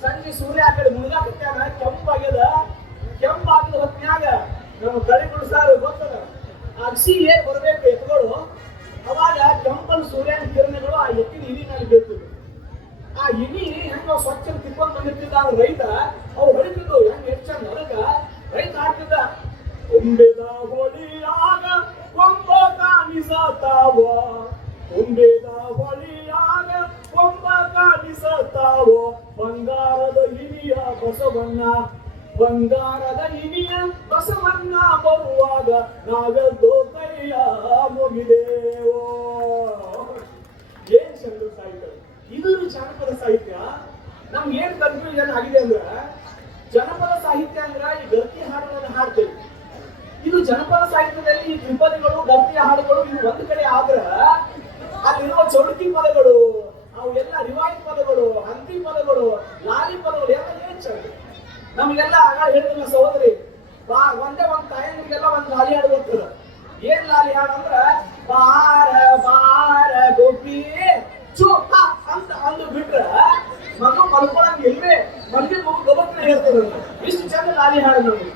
ಸಂಜೆ ಸೂರ್ಯ ಆ ಕಡೆ ಮುಳುಗಾಕತ್ಯಾನ ಕೆಂಪಾಗ್ಯದ ಹೊತ್ನ್ಯಾಗ ನಮ್ಮ ಕಳಿಗಳು ಸಾರು ಗೊತ್ತದ ಅಗಸಿ ಏನ್ ಬರಬೇಕು ಎತ್ಗಳು ಅವಾಗ ಕೆಂಪಲ್ ಸೂರ್ಯನ ಕಿರಣಗಳು ಆ ಎತ್ತಿನ ಇಲಿ ಮೇಲೆ ಬೀಳ್ತಿದ್ರು ಆ ಇಲಿ ಹೆಂಗ ಸ್ವಚ್ಛ ತಿಕ್ಕೊಂಡ್ ಬಂದಿರ್ತಿದ್ದ ರೈತ ಅವು ಹೊಳಿತಿದ್ದು ಹೆಂಗ್ ಹೆಚ್ಚಂದ ಅದಕ್ಕ ರೈತ ಹಾಡ್ತಿದ್ದ ತುಂಬಿದ ಹೊಳಿಯಾಗ ಕೊಂಬ ಕಾಣಿಸತಾವ ತುಂಬಿದ ಹೊಳಿಯಾಗ ಕೊಂಬ ಕಾಣಿಸತಾವ ಬಂಗಾರದ ಇಲಿಯ ಬಸವಣ್ಣ ಬಂಗಾರದ ಇಲಿಯ ಬಸವಣ್ಣ ಬರುವಾಗ ನಾವೆದ್ದು ಕೈಯ ಮುಗಿದೇವೋ ಏನ್ ಚಂದ್ರ ಸಾಹಿತ್ಯ ಇದು ಜಾನಪದ ಸಾಹಿತ್ಯ ನಮ್ಗೆ ಏನ್ ಕನ್ಫ್ಯೂಷನ್ ಆಗಿದೆ ಅಂದ್ರೆ ಜನಪದ ಸಾಹಿತ್ಯ ಅಂದ್ರ ಈ ಗರ್ತಿ ಹಾಡುಗಳನ್ನು ಹಾಡ್ತೇವೆ ಇದು ಜನಪದ ಸಾಹಿತ್ಯದಲ್ಲಿ ಈ ತ್ರಿಪದಿಗಳು ಗರ್ತಿಯ ಹಾಡುಗಳು ಇವು ಒಂದು ಕಡೆ ಆದ್ರ ಅಲ್ಲಿರುವ ಚೌಡಕಿ ಪದಗಳು ಅವು ಎಲ್ಲ ರಿವಾಯಿತ್ ಪದಗಳು ಹಂತಿ ಪದಗಳು ಲಾಲಿ ಪದಗಳು ಎಲ್ಲ ಏನ್ ಚಂದ ನಮ್ಗೆಲ್ಲ ಆಗ ಹೇಳಿದ್ನ ಸಹೋದರಿ ಒಂದೇ ಒಂದ್ ತಾಯಂದ್ರಿಗೆಲ್ಲ ಒಂದ್ ಲಾಲಿ ಹಾಡು ಗೊತ್ತದ ಏನ್ ಲಾಲಿ ಹಾಡು ಅಂದ್ರ ಬಾರ ಬಾರ ಗೋಪಿ ಚೂಪ ಅಂತ ಅಂದು ಬಿಟ್ರ ಮಗು ಮಲ್ಕೊಳಂಗ ಇಲ್ವೇ ಮಂದಿ ಮಗು ಗಬಕ್ನ ಹೇಳ್ತದ ಇಷ್ಟು ಚಂದ ಲಾಲಿ ಹಾಡು ನಮ್ಗೆ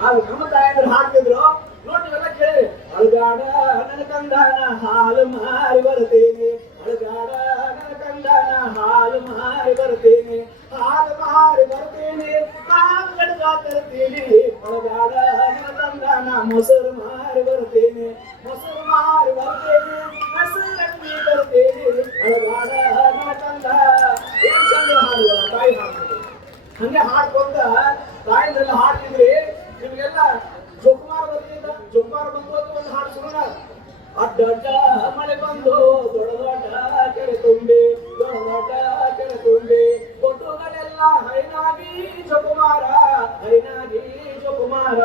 ಆಗ ನಮ್ಮ ತಾಯಂದ್ರು ಹಾಡ್ತಿದ್ರು ನೋಡಿ ನೀವೆಲ್ಲ ಕೇಳಿ ಅಳಗಾಡ ನನ್ನ ಕಂದನ ಹಾಲು ಮಾರಿ ಬರ್ತೇನೆ ಅಳಗಾಡ ನನ್ನ ಕಂದನ ಹಾಲು ಮಾರಿ ಬರ್ತೇನೆ ಹಾಲು ಮಾರಿ ಬರ್ತೇನೆ ಗಡ್ಗ ತರ್ತೇನೆ ಅಳಗಾಡ ನನ್ನ ಕಂದನ ಮೊಸರು ಮಾರಿ ಬರ್ತೇನೆ ಮೊಸರು ಮಾರಿ ಬರ್ತೇನೆ ಮೊಸರನ್ನಿ ತರ್ತೇನೆ ಅಳಗಾಡ ನನ್ನ ಕಂದ ಏನ್ ಚಂದ ಹಾಡುವ ತಾಯಿ ಹಾಡ್ತಿದ್ರು ಹಂಗೆ ಹಾಡ್ಕೊಂಡ ತಾಯಿದ್ರೆಲ್ಲ ಹಾಡ್ತಿದ್ರಿ ನಿಮ್ಗೆಲ್ಲ ಜೋಕುಮಾರ ಬರ್ತಿದ್ದ ಜೋಕುಮಾರ ಬಂದು ಒಂದು ಹಾಡು ಸುರೋಣ ಅಡ್ಡ ಮಳೆ ಬಂದು ದೊಡ್ಡ ದೊಡ್ಡ ಕೆರೆ ತುಂಬಿ ದೊಡ್ಡ ದೊಡ್ಡ ಕೆರೆ ತುಂಬಿ ದೊಡ್ಡಗಳೆಲ್ಲ ಹೈನಾಗಿ ಜೋಕುಮಾರ ಹೈನಾಗಿ ಜೋಕುಮಾರ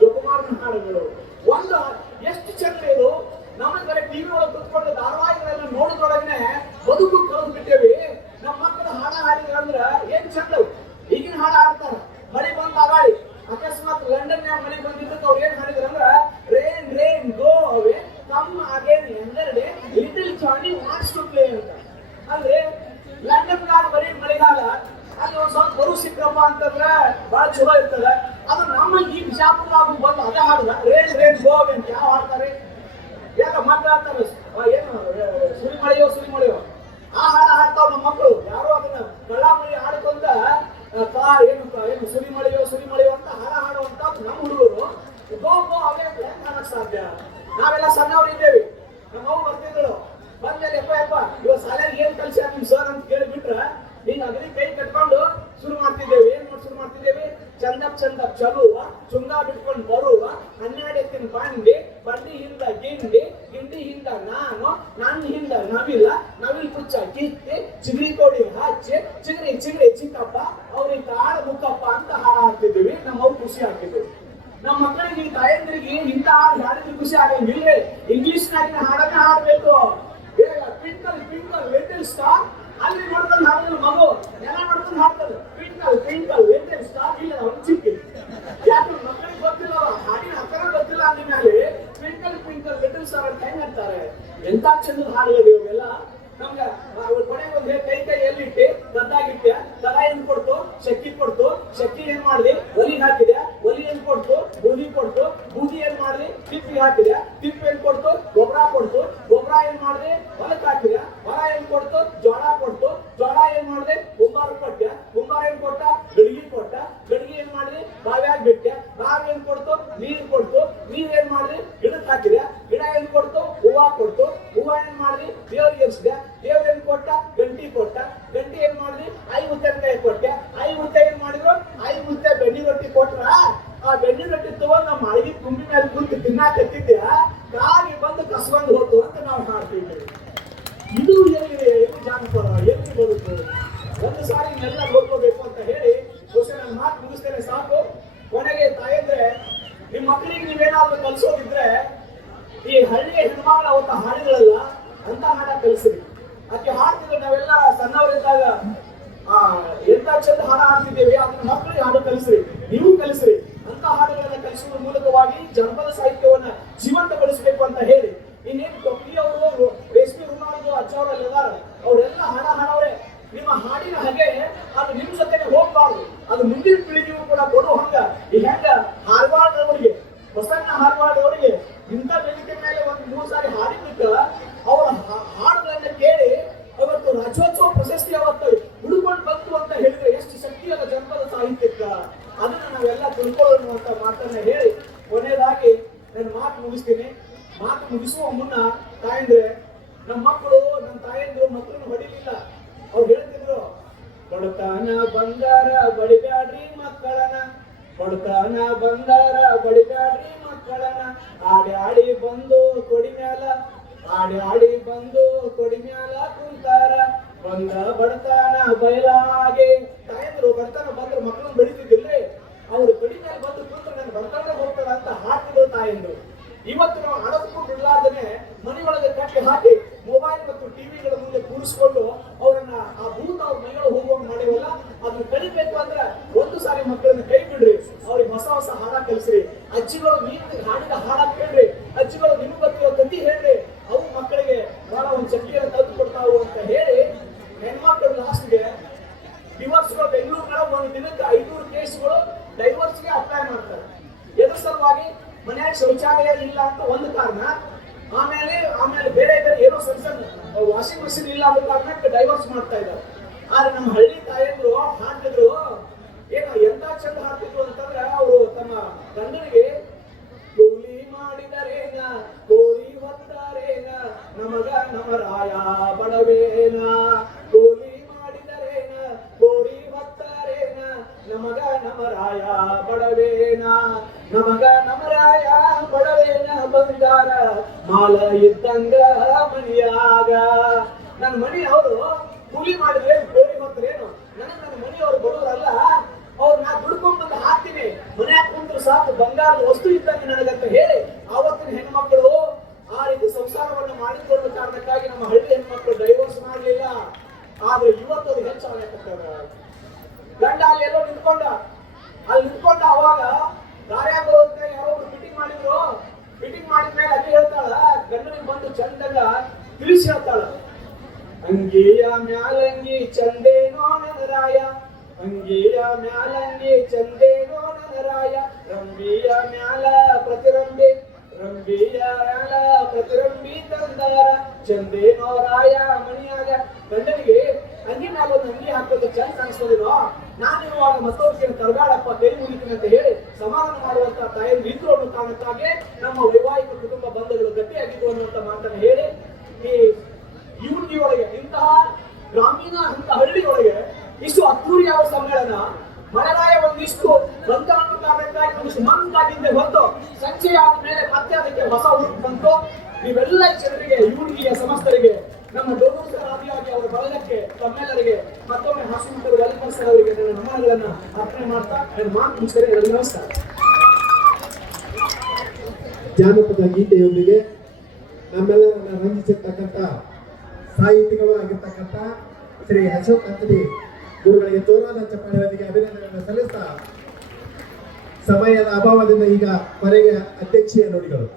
ಜೋಕುಮಾರನ ಹಾಡುಗಳು ಒಂದು ಎಷ್ಟು ಚಂದ ಇದು ನಮ್ಮ ಕಡೆ ಟಿವಿ ಒಳಗೆ ಕುತ್ಕೊಂಡು ಧಾರಾವಾಹಿಗಳೆಲ್ಲ ನೋಡಿದೊಳಗನೆ ಬದುಕು ಕಳೆದು ಬಿಟ್ಟೇವಿ ನಮ್ಮ ಮಕ್ಕಳ ಹಾಡ ಹಾಡಿದ್ರೆ ಅಂದ್ರ ಏನ್ ಚಂದ ಈಗಿನ ಹಾಡ ಹಾಡ್ತಾರ ಮಳೆ ಬಂದ ಅಗಾಡಿ ಅಕಸ್ಮಾತ್ ಲಂಡನ್ ಮಳೆ ಬಂದಿದ್ದಕ್ಕೆ ಅವ್ರು ಏನ್ ಹಾಡಿದ್ರು ಅಂದ್ರ rain rain go away come again ಎಂದರಡೆ little Johnny wants to play ಅಂತ ಅಂದ್ರೆ ಲಂಡನ್ ಗಾಲ ಬರೀ ಮಳೆಗಾಲ ಅಲ್ಲಿ ಒಂದ್ ಸ್ವಲ್ಪ ಬರು ಸಿಕ್ಕಪ್ಪ ಅಂತಂದ್ರೆ ಬಹಳ ಚಲೋ ಇರ್ತದ ಅದು ನಮ್ಮ ಈ ಬಿಜಾಪುರ ಬಂದು ಅದೇ ಹಾಡುದ ರೇನ್ ರೇನ್ ಗೋ ಅವೇ ಅಂತ ಯಾವ ಹಾಡ್ತಾರೆ ಯಾಕ ಮಕ್ಕಳು ಹಾಡ್ತಾರೆ ಏನು ಸುರಿ ಮಳೆಯೋ ಆ ಹಾಡ ಹಾಡ್ತಾವ್ ನಮ್ಮ ಮಕ್ಕಳು ಯಾರೋ ಅದನ್ನ ಕಳ್ಳಾಮಳಿ ಹಾಡ್ಕೊಂತ ಏನು ಸುರಿ ಮಳೆಯೋ ಅಂತ ಹಾಡ ಹಾಡುವಂತ ನಮ್ಮ ಹುಡುಗರು ಗೋ ಅವೇ ಕಾಣಕ್ ಸಾಧ್ಯ ನಾವೆಲ್ಲ ಸಣ್ಣವ್ರು ಇದ್ದೇವೆ ನಮ್ಮ ಅವು ಬರ್ತಿದ್ರು ಬಂದ್ಮೇಲೆ ಯಪ್ಪ ಇವಾಗ ಶಾಲೆಗೆ ಏನ್ ಕಲ್ಸಿ ನಿಮ್ ಸರ್ ಅಂತ ಕೇಳಿಬಿಟ್ರ ನೀನ್ ಅಗದಿ ಕೈ ಕಟ್ಕೊಂಡು ಶುರು ಮಾಡ್ತಿದ್ದೇವೆ ಏನ್ ಶುರು ಮಾಡ್ತಿದ್ದೇವೆ ಚಂದಪ್ ಚಲುವ ಚುಂಗ ಬಿಟ್ಕೊಂಡು ಬರುವ 12 ಎತ್ತಿನ ಬಂಡಿ ಹಿಂದ ಗಿಂಡಿ ಹಿಂದ ನಾನು ನನ್ನ ಹಿಂದ ನವಿಲ್ ಪುಚ್ಚ ಕಿತ್ತೆ ಚಿಗರಿ ಕೋಡಿ ಹಚ್ಚೆ ಚಿಗರಿ ಚಿಕ್ಕಪ್ಪ ಅವ್ರಿಗೆ ತಾಳ ಮುಕ್ಕಪ್ಪ ಅಂತ ಹಾಡು ಹಾಡ್ತಿದ್ವಿ ನಮ್ಮವ್ರು ಖುಷಿ ಆಗ್ತಿದ್ವಿ ನಮ್ಮ ಮಕ್ಕಳಿಗೆ ಈ ತಾಯಂದ್ರಿಗೆ ಇಂಥ ಹಾಡು ಹಾಡಿದ್ರೆ ಖುಷಿ ಆಗಂಗಿಲ್ರಿ ಇಂಗ್ಲಿಷ್ ನಾಗಿನ ಹಾಡನ್ನ ಹಾಡ್ಬೇಕು ಟ್ವಿಂಕಲ್ ಲಿಟಲ್ ಸ್ಟಾರ್ ಅಲ್ಲಿ ನೋಡ್ಕೊಂಡು ಹಾಡಿದ್ರು ಮಗು ಎಲ್ಲ ನೋಡ್ಕೊಂಡು ಹಾಡ್ತಾರೆ ಟ್ವಿಂಕಲ್ ಲಿಟಲ್ ಸ್ಟಾರ್ ಇಲ್ಲ ಅವ್ರು ಚಿಕ್ಕ ಯಾಕೆ ಮಕ್ಕಳಿಗೆ ಗೊತ್ತಿಲ್ಲ ಹಾಡಿನ ಅಕ್ಕರ ಗೊತ್ತಿಲ್ಲ ಅಂದ್ಮೇಲೆ ಟ್ವಿಂಕಲ್ ಲಿಟಲ್ ಸ್ಟಾರ್ ಅಂತ ಹೆಂಗ್ ಅಂತಾರೆ ಎಂತ ಚಂದದ ಹಾಡುಗಳು ಇವೆಲ್ಲ ನಮ್ಗೆ ಕೊನೆಗೆ ಒಂದು ಕೈ ಎಲ್ಲಿಟ್ಟೆ ಗದ್ದಾಗಿಟ್ಟೆ ತಲ ಏನ್ ಕೊಡ್ತು ಶಕ್ಕಿ ಏನ್ ಮಾಡ್ಲಿ ಒಲಿ ಹಾಕಿದೆ ಒಲಿ ಏನ್ ಕೊಡ್ತು ಬೂದಿ ಏನ್ ಮಾಡ್ಲಿ ತಿಪ್ಪಿ ಹಾಕಿದೆ ತಿಪ್ಪಿ ಏನ್ ಕೊಡ್ತು ಗೊಬ್ಬರ ಏನ್ ಮಾಡ್ಲಿ ಹೊಲಕ್ಕೆ ಆ ಬೆಣ್ಣೆ ರೊಟ್ಟಿ ತಗೊಂಡ್ ನಮ್ಮ ಅಳಗಿ ಕುಂಬಿ ಮೇಲೆ ಕುಂತು ತಿನ್ನಾಕತ್ತಿದ್ದೆ ಕಾಗಿ ಬಂದು ಕಸ್ಕೊಂಡ್ ಹೋತು ಅಂತ ನಾವು ಹಾಡ್ತೀವಿ. ಇದು ಎಲ್ಲಿದೆ, ಎಲ್ಲಿ ಜಾನಪದ, ಎಲ್ಲಿ ಬರುತ್ತೆ? ಒಂದು ಸಾರಿ ಎಲ್ಲ ನೋಡ್ಕೋಬೇಕು ಅಂತ ಹೇಳಿ ಬಹುಶಃ ನನ್ನ ಮಾತು ಮುಗಿಸ್ತೇನೆ, ಸಾಕು. ಕೊನೆಗೆ ತಾಯಂದ್ರೆ ನಿಮ್ಮ ಮಕ್ಕಳಿಗೆ ನೀವೇನಾದ್ರೂ ಕಲಿಸೋದಿದ್ರೆ ಈ ಹಳ್ಳಿಯ ಹೆಣ್ಮಕ್ಳು ಅವತ್ತ ಹಾಡುಗಳಲ್ಲ ಅಂತ ಹಾಡ ಕಲಿಸ್ರಿ. ಅದಕ್ಕೆ ಹಾಡ್ತಿದ್ರೆ ನಾವೆಲ್ಲ ಸಣ್ಣವರಿದ್ದಾಗ ಎಂತ ಚಂದ ಹಾಡ ಹಾಡ್ತಿದ್ದೇವೆ, ಅದನ್ನ ಮಕ್ಕಳಿಗೆ ಹಾಡು ಕಲಿಸ್ರಿ, ನೀವು ಕಲಿಸ್ರಿ. ಅಂತ ಹಾಡುಗಳನ್ನ ಕಲಿಸುವ ಮೂಲಕವಾಗಿ ಜನಪದ ಸಾಹಿತ್ಯವನ್ನ ಜೀವಂತಗೊಳಿಸಬೇಕು ಅಂತ ಹೇಳಿ ಇನ್ನೇನು ತೊಕ್ಕಿಯವರು, ರೇಷ್ಮೆ ರುಮಾಲು ಅಜ್ಜವರೆಲ್ಲ ಅವರೆಲ್ಲ ಹಾಡ ಹಾಡವ್ರೆ. ನಿಮ್ಮ ಹಾಡಿನ ಹಾಗೆ ಅದು ನಿಮ್ ಜೊತೆಗೆ ಹೋಗ್ಬಾರ್ದು, ಅದು ಮುಂದಿನ ಪೀಳಿಗೆಗೂ ಕೂಡ ಕೊಡುವ ಹಂಗ. ಈ ಹೆಂಗ ಹಾರ್ವಾಡ್ದವರಿಗೆ, ಹೊಸಣ್ಣ ಹಾರ್ವಾಡ್ದವರಿಗೆ ಇಂಥ ವೇದಿಕೆ ಮೇಲೆ ಒಂದು 3 ಸಾರಿ ಹಾಡಿದ್ದಕ್ಕ ಅವರ ಹಾಡುಗಳನ್ನ ಕೇಳಿ ಅವತ್ತು ರಾಜ್ಯೋತ್ಸವ ಪ್ರಶಸ್ತಿ ಅವತ್ತು ಹುಡುಕೊಂಡು ಬಂತು ಅಂತ ಹೇಳಿದ್ರೆ ಎಷ್ಟು ಶಕ್ತಿ ಅಲ್ಲ ಜನಪದ ಸಾಹಿತ್ಯಕ್ಕ. ಅದನ್ನ ನಾವೆಲ್ಲ ತಿಳ್ಕೊಳ್ಳೋಣ ಅಂತ ಮಾತನ್ನ ಹೇಳಿ ಕೊನೆಯದಾಗಿ ನನ್ನ ಮಾತು ಮುಗಿಸ್ತೀನಿ. ಮಾತು ಮುಗಿಸುವ ಮುನ್ನ ತಾಯಂದ್ರೆ, ನಮ್ಮ ಮಕ್ಕಳು, ನಮ್ಮ ತಾಯಂದ್ರು ಮಕ್ಕಳನ್ನು ಹೊಡಿಲಿಲ್ಲ. ಅವ್ರು ಹೇಳ್ತಿದ್ರು, ಬಡತನ ಬಂಗಾರ ಬಡಿಬ್ಯಾಡ್ರಿ ಮಕ್ಕಳನ, ಬಡತನ ಬಂಗಾರ ಬಡಿಬ್ಯಾಡ್ರಿ ಮಕ್ಕಳನ, ಆಡಿ ಆಡಿ ಬಂದು ಕೊಡಿ ಮ್ಯಾಲ, ಆಡಿ ಆಡಿ ಬಂದು ಕೊಡಿ ಮ್ಯಾಲ ಕುಂತಾರ, ಬಂದ ಬಡತನ ಬಯಲಾಗೆ. ತಾಯಂದ್ರು ಬಡತನ ಬಂದ್ರೆ ಮಕ್ಕಳನ್ನ ಬೆಳಿತಿದ್ದಿಲ್ರಿ, ಅವ್ರು ಕೊಡಿ ಮೇಲೆ ಬಂದು ಕುಂತ್ರೆ ನನ್ನ ಬಡತನ ಹೋಗ್ತಾರ ಅಂತ ಹಾಡ್ತಿದ್ರು ತಾಯಂದ್ರು. ಇವತ್ತು ನಾವು ಹಣದಕ್ಕೂ ಬಿಡ್ಲಾರ್ದನೆ ಮನೆಯೊಳಗೆ ಕಟ್ಟಿ ಹಾಕಿ ಮೊಬೈಲ್ ಮತ್ತು ಟಿವಿಗಳ ಮುಂದೆ ಕೂರಿಸ್ಕೊಂಡು ಅವರನ್ನ ಆ ಭೂತ ಅವ್ರ ಮನೆಯೊಳಗೆ ಹೋಗುವಂಗ ಮಾಡಿವಲ್ಲ, ಅದನ್ನ ಕಲಿಬೇಕು ಅಂದ್ರೆ ಒಂದು ಸಾರಿ ಮಕ್ಕಳನ್ನ ಕೈ ಬಿಡ್ರಿ, ಅವ್ರಿಗೆ ಹೊಸ ಹೊಸ ಹಾಡ ಕಲಿಸ್ರಿ. ಅಜ್ಜಿಗಳು ನೀವು ಹಾಡಿದ ಹಾಡ ಕೇಳ್ರಿ, ಅಜ್ಜಿಗಳು ನಿಮ್ಗೆ ಗೊತ್ತಿರೋ ಕತಿ ಹೇಳ್ರಿ, ಅವು ಮಕ್ಕಳಿಗೆ ಬಹಳ ಒಂದು ಶಕ್ತಿಯನ್ನು ತಂದು ಕೊಡ್ತಾವು ಅಂತ ಹೇಳಿ ಹೆಣ್ಮಕ್ಳು ಲಾಸ್ಟ್ಗೆ ಡಿವೋರ್ಸ್ಗಳು ಬೆಂಗಳೂರಿನ ಒಂದು ದಿನಕ್ಕೆ 500 ಕೇಸ್ಗಳು ಡೈವರ್ಸ್ಗೆ ಅಪ್ಲೈ ಮಾಡ್ತಾರೆ. ಎದ್ರ ಸಲುವಾಗಿ? ಮನೆಯಾಗ ಶೌಚಾಲಯ ಇಲ್ಲ ಅಂತ ಒಂದು ಕಾರಣ, ಆಮೇಲೆ ಬೇರೆ ಏನೋ ಸಣ್ಣ ವಾಷಿಂಗ್ ಮಷಿನ್ ಇಲ್ಲ ಅನ್ನೋ ಕಾರಣಕ್ಕೆ ಡೈವರ್ಸ್ ಮಾಡ್ತಾ ಇದ್ದಾರೆ. ಆದ್ರೆ ನಮ್ಮ ಹಳ್ಳಿ ತಾಯಂದ್ರು ಹಾಡ್ತಿದ್ರು, ಏನು ಎಂತ ಚಂದ ಹಾಡ್ತಿದ್ರು ಅಂತಂದ್ರೆ ಅವರು ತಮ್ಮ ಗಂಡನಿಗೆ ಕೂಲಿ ಮಾಡಿದರೇನ, ಕೋರಿ ಹೊತ್ತಾರೇನ, ನಮಗ ನಮರಾಯ ಬಡವೇನ, ಕೂಲಿ ಮಾಡಿದರೇನ, ಕೋರಿ ಹೊತ್ತಾರೇನ, ನಮಗ ನಮರಾಯ ಬಡವೇನ, ನಮಗ ನಮರಾಯ ಬಡವೇನ, ಬಂಗಾರ ಮಾಲ ಇದ್ದಂಗ ಮನಿಯಾಗ. ನನ್ನ ಮನಿ ಅವರು ಕೂಲಿ ಮಾಡಿದ್ರೆ ಕೋರಿ ಹೊತ್ತರೇನು, ನನ್ನ ಮನೆಯವರು ಬಡವರಲ್ಲ, ಅವ್ರು ನಾ ದುಡ್ಕೊಂಡ್ ಬಂದು ಹಾಕ್ತೀನಿ, ಮನ್ಯಾಗ ಕುಂತ್ರು ಸಾಕು, ಬಂಗಾರದ ವಸ್ತು ಇದ್ದಂಗೆ ನನಗಂತ ಹೇಳಿ ಆವತ್ತಿನ ಹೆಣ್ಮಕ್ಳು ಆ ರೀತಿ ಸಂಸಾರವನ್ನು ಮಾಡಿಕೊಳ್ಳುವ ಕಾರಣಕ್ಕಾಗಿ ನಮ್ಮ ಹಳ್ಳಿ ಹೆಣ್ಮಕ್ಳು ಡೈವರ್ಸ್ ಮಾಡಲಿಲ್ಲ. ಆದ್ರೆ ಇವತ್ತು ಅದು ಹೆಚ್ಚಾಗತ್ತದ. ಗಂಡ ಅಲ್ಲಿ ಎಲ್ಲೋ ನಿಂತ್ಕೊಂಡ ಅವಾಗ ದಾರ್ಯಾಗ ಹೋಗುತ್ತೆ, ಯಾರೊಬ್ರು ಮೀಟಿಂಗ್ ಮಾಡಿದ್ರು. ಮೀಟಿಂಗ್ ಮಾಡಿದ್ಮೇಲೆ ಅಲ್ಲಿ ಹೇಳ್ತಾಳ, ಗಂಡನಿಗೆ ಬಂದು ಚಂದಾಗ ತಿಳಿಸಿ ಹೇಳ್ತಾಳ, ಅಂಗಿಯ ಮ್ಯಾಲಂಗಿ ಚಂದೇನೋ ನನರಾಯ, ಅಂಗಿಯ ಮ್ಯಾಲಂಗಿ ಚಂದೇನೋ ನನರಾಯ, ರಂಬಿಯ ಮ್ಯಾಲ ಪ್ರತಿರಂಬಿ, ರಂಬಿಯ ಮ್ಯಾಲ ಪ್ರತಿರಂಬಿ ತಂದಾರ, ಚಂದೇನೋ ರಾಯ ಮಣಿಯಾಗ. ಗಂಡನಿಗೆ ಅಂಗಿ ಮ್ಯಾಲ ಒಂದು ಅಂಗಿ ಹಾಕೋದು ಚಂದ ಕಾಣಿಸ್ತದೇನೋ, ನಾನಿರುವಾಗ ಮತ್ತವ್ರಿಗೆ ತರಗಾಡಪ್ಪ ಕೈ ಮುಗಿತೀನಿ ಅಂತ ಹೇಳಿ ಸಮಾಧಾನ ಮಾಡುವಂತ ತಾಯಿಯರು ಇದ್ರು ಅನ್ನೋ ಕಾರಣಕ್ಕಾಗಿ ನಮ್ಮ ವೈವಾಹಿಕ ಕುಟುಂಬ ಬಂಧಗಳು ಗಟ್ಟಿಯಾಗಿದ್ದು ಅನ್ನುವಂತ ಮಾತನ್ನು ಹೇಳಿ ಈ ಯೂನಿಟಿ ಒಳಗೆ, ಇಂತಹ ಗ್ರಾಮೀಣ ಅಂತ ಹಳ್ಳಿಯೊಳಗೆ ಇಷ್ಟು ಅದ್ದೂರಿ ಯಾವ ಸಮ್ಮೇಳನ, ಮಳೆರಾಯ ಒಂದಿಷ್ಟು ಬಂತ ಅನ್ನೋ ಕಾರಣಕ್ಕಾಗಿ ಒಂದಿಷ್ಟು ಮಂದಾಗಿದ್ದೆ ಬಂತು, ಸಂಜೆ ಆದ್ಮೇಲೆ ಮತ್ತೆ ಅದಕ್ಕೆ ಹೊಸ ಹುರುಪು ಬಂತು. ನೀವೆಲ್ಲ ಜನರಿಗೆ, ಯೂನಿಟಿಯ ಸಮಸ್ತರಿಗೆ, ನಮ್ಮ ಡೋನೂರ್ ಆದಿಯಾಗಿ ಅವರ ಬಳಗಕ್ಕೆ, ತಮ್ಮೆಲ್ಲರಿಗೆ ಮತ್ತೊಮ್ಮೆ ಹಾಸನೂರು ವಲಿಕರ್ ಸರ್ ಅವರಿಗೆ ನನ್ನ ನಮನಗಳನ್ನ ಅರ್ಪಣೆ ಮಾಡ್ತಾ ನನ್ನ ಮಾತು ಮುಗಿಸಿದರೆ ಎಲ್ಲರಿಗೂ ನಮಸ್ಕಾರ. ಜಾನಪದ ಗೀತೆಯೊಂದಿಗೆ ನಮ್ಮೆಲ್ಲರನ್ನ ರಂಜಿಸಿರ್ತಕ್ಕಂಥ ಸಾಹಿತಿಗಳು ಆಗಿರ್ತಕ್ಕಂಥ ಶ್ರೀ ಅಶೋಕ್ ಅಂಥನಿ ಗುರುಗಳಿಗೆ ಜೋರಾದ ಚಪ್ಪಾಳೆಯೊಂದಿಗೆ ಅಭಿನಂದನೆಯನ್ನು ಸಲ್ಲಿಸ್ತಾ, ಸಮಯದ ಅಭಾವದಿಂದ ಈಗ ಕೊನೆಗೆ ಅಧ್ಯಕ್ಷೀಯ ನುಡಿಗಳು.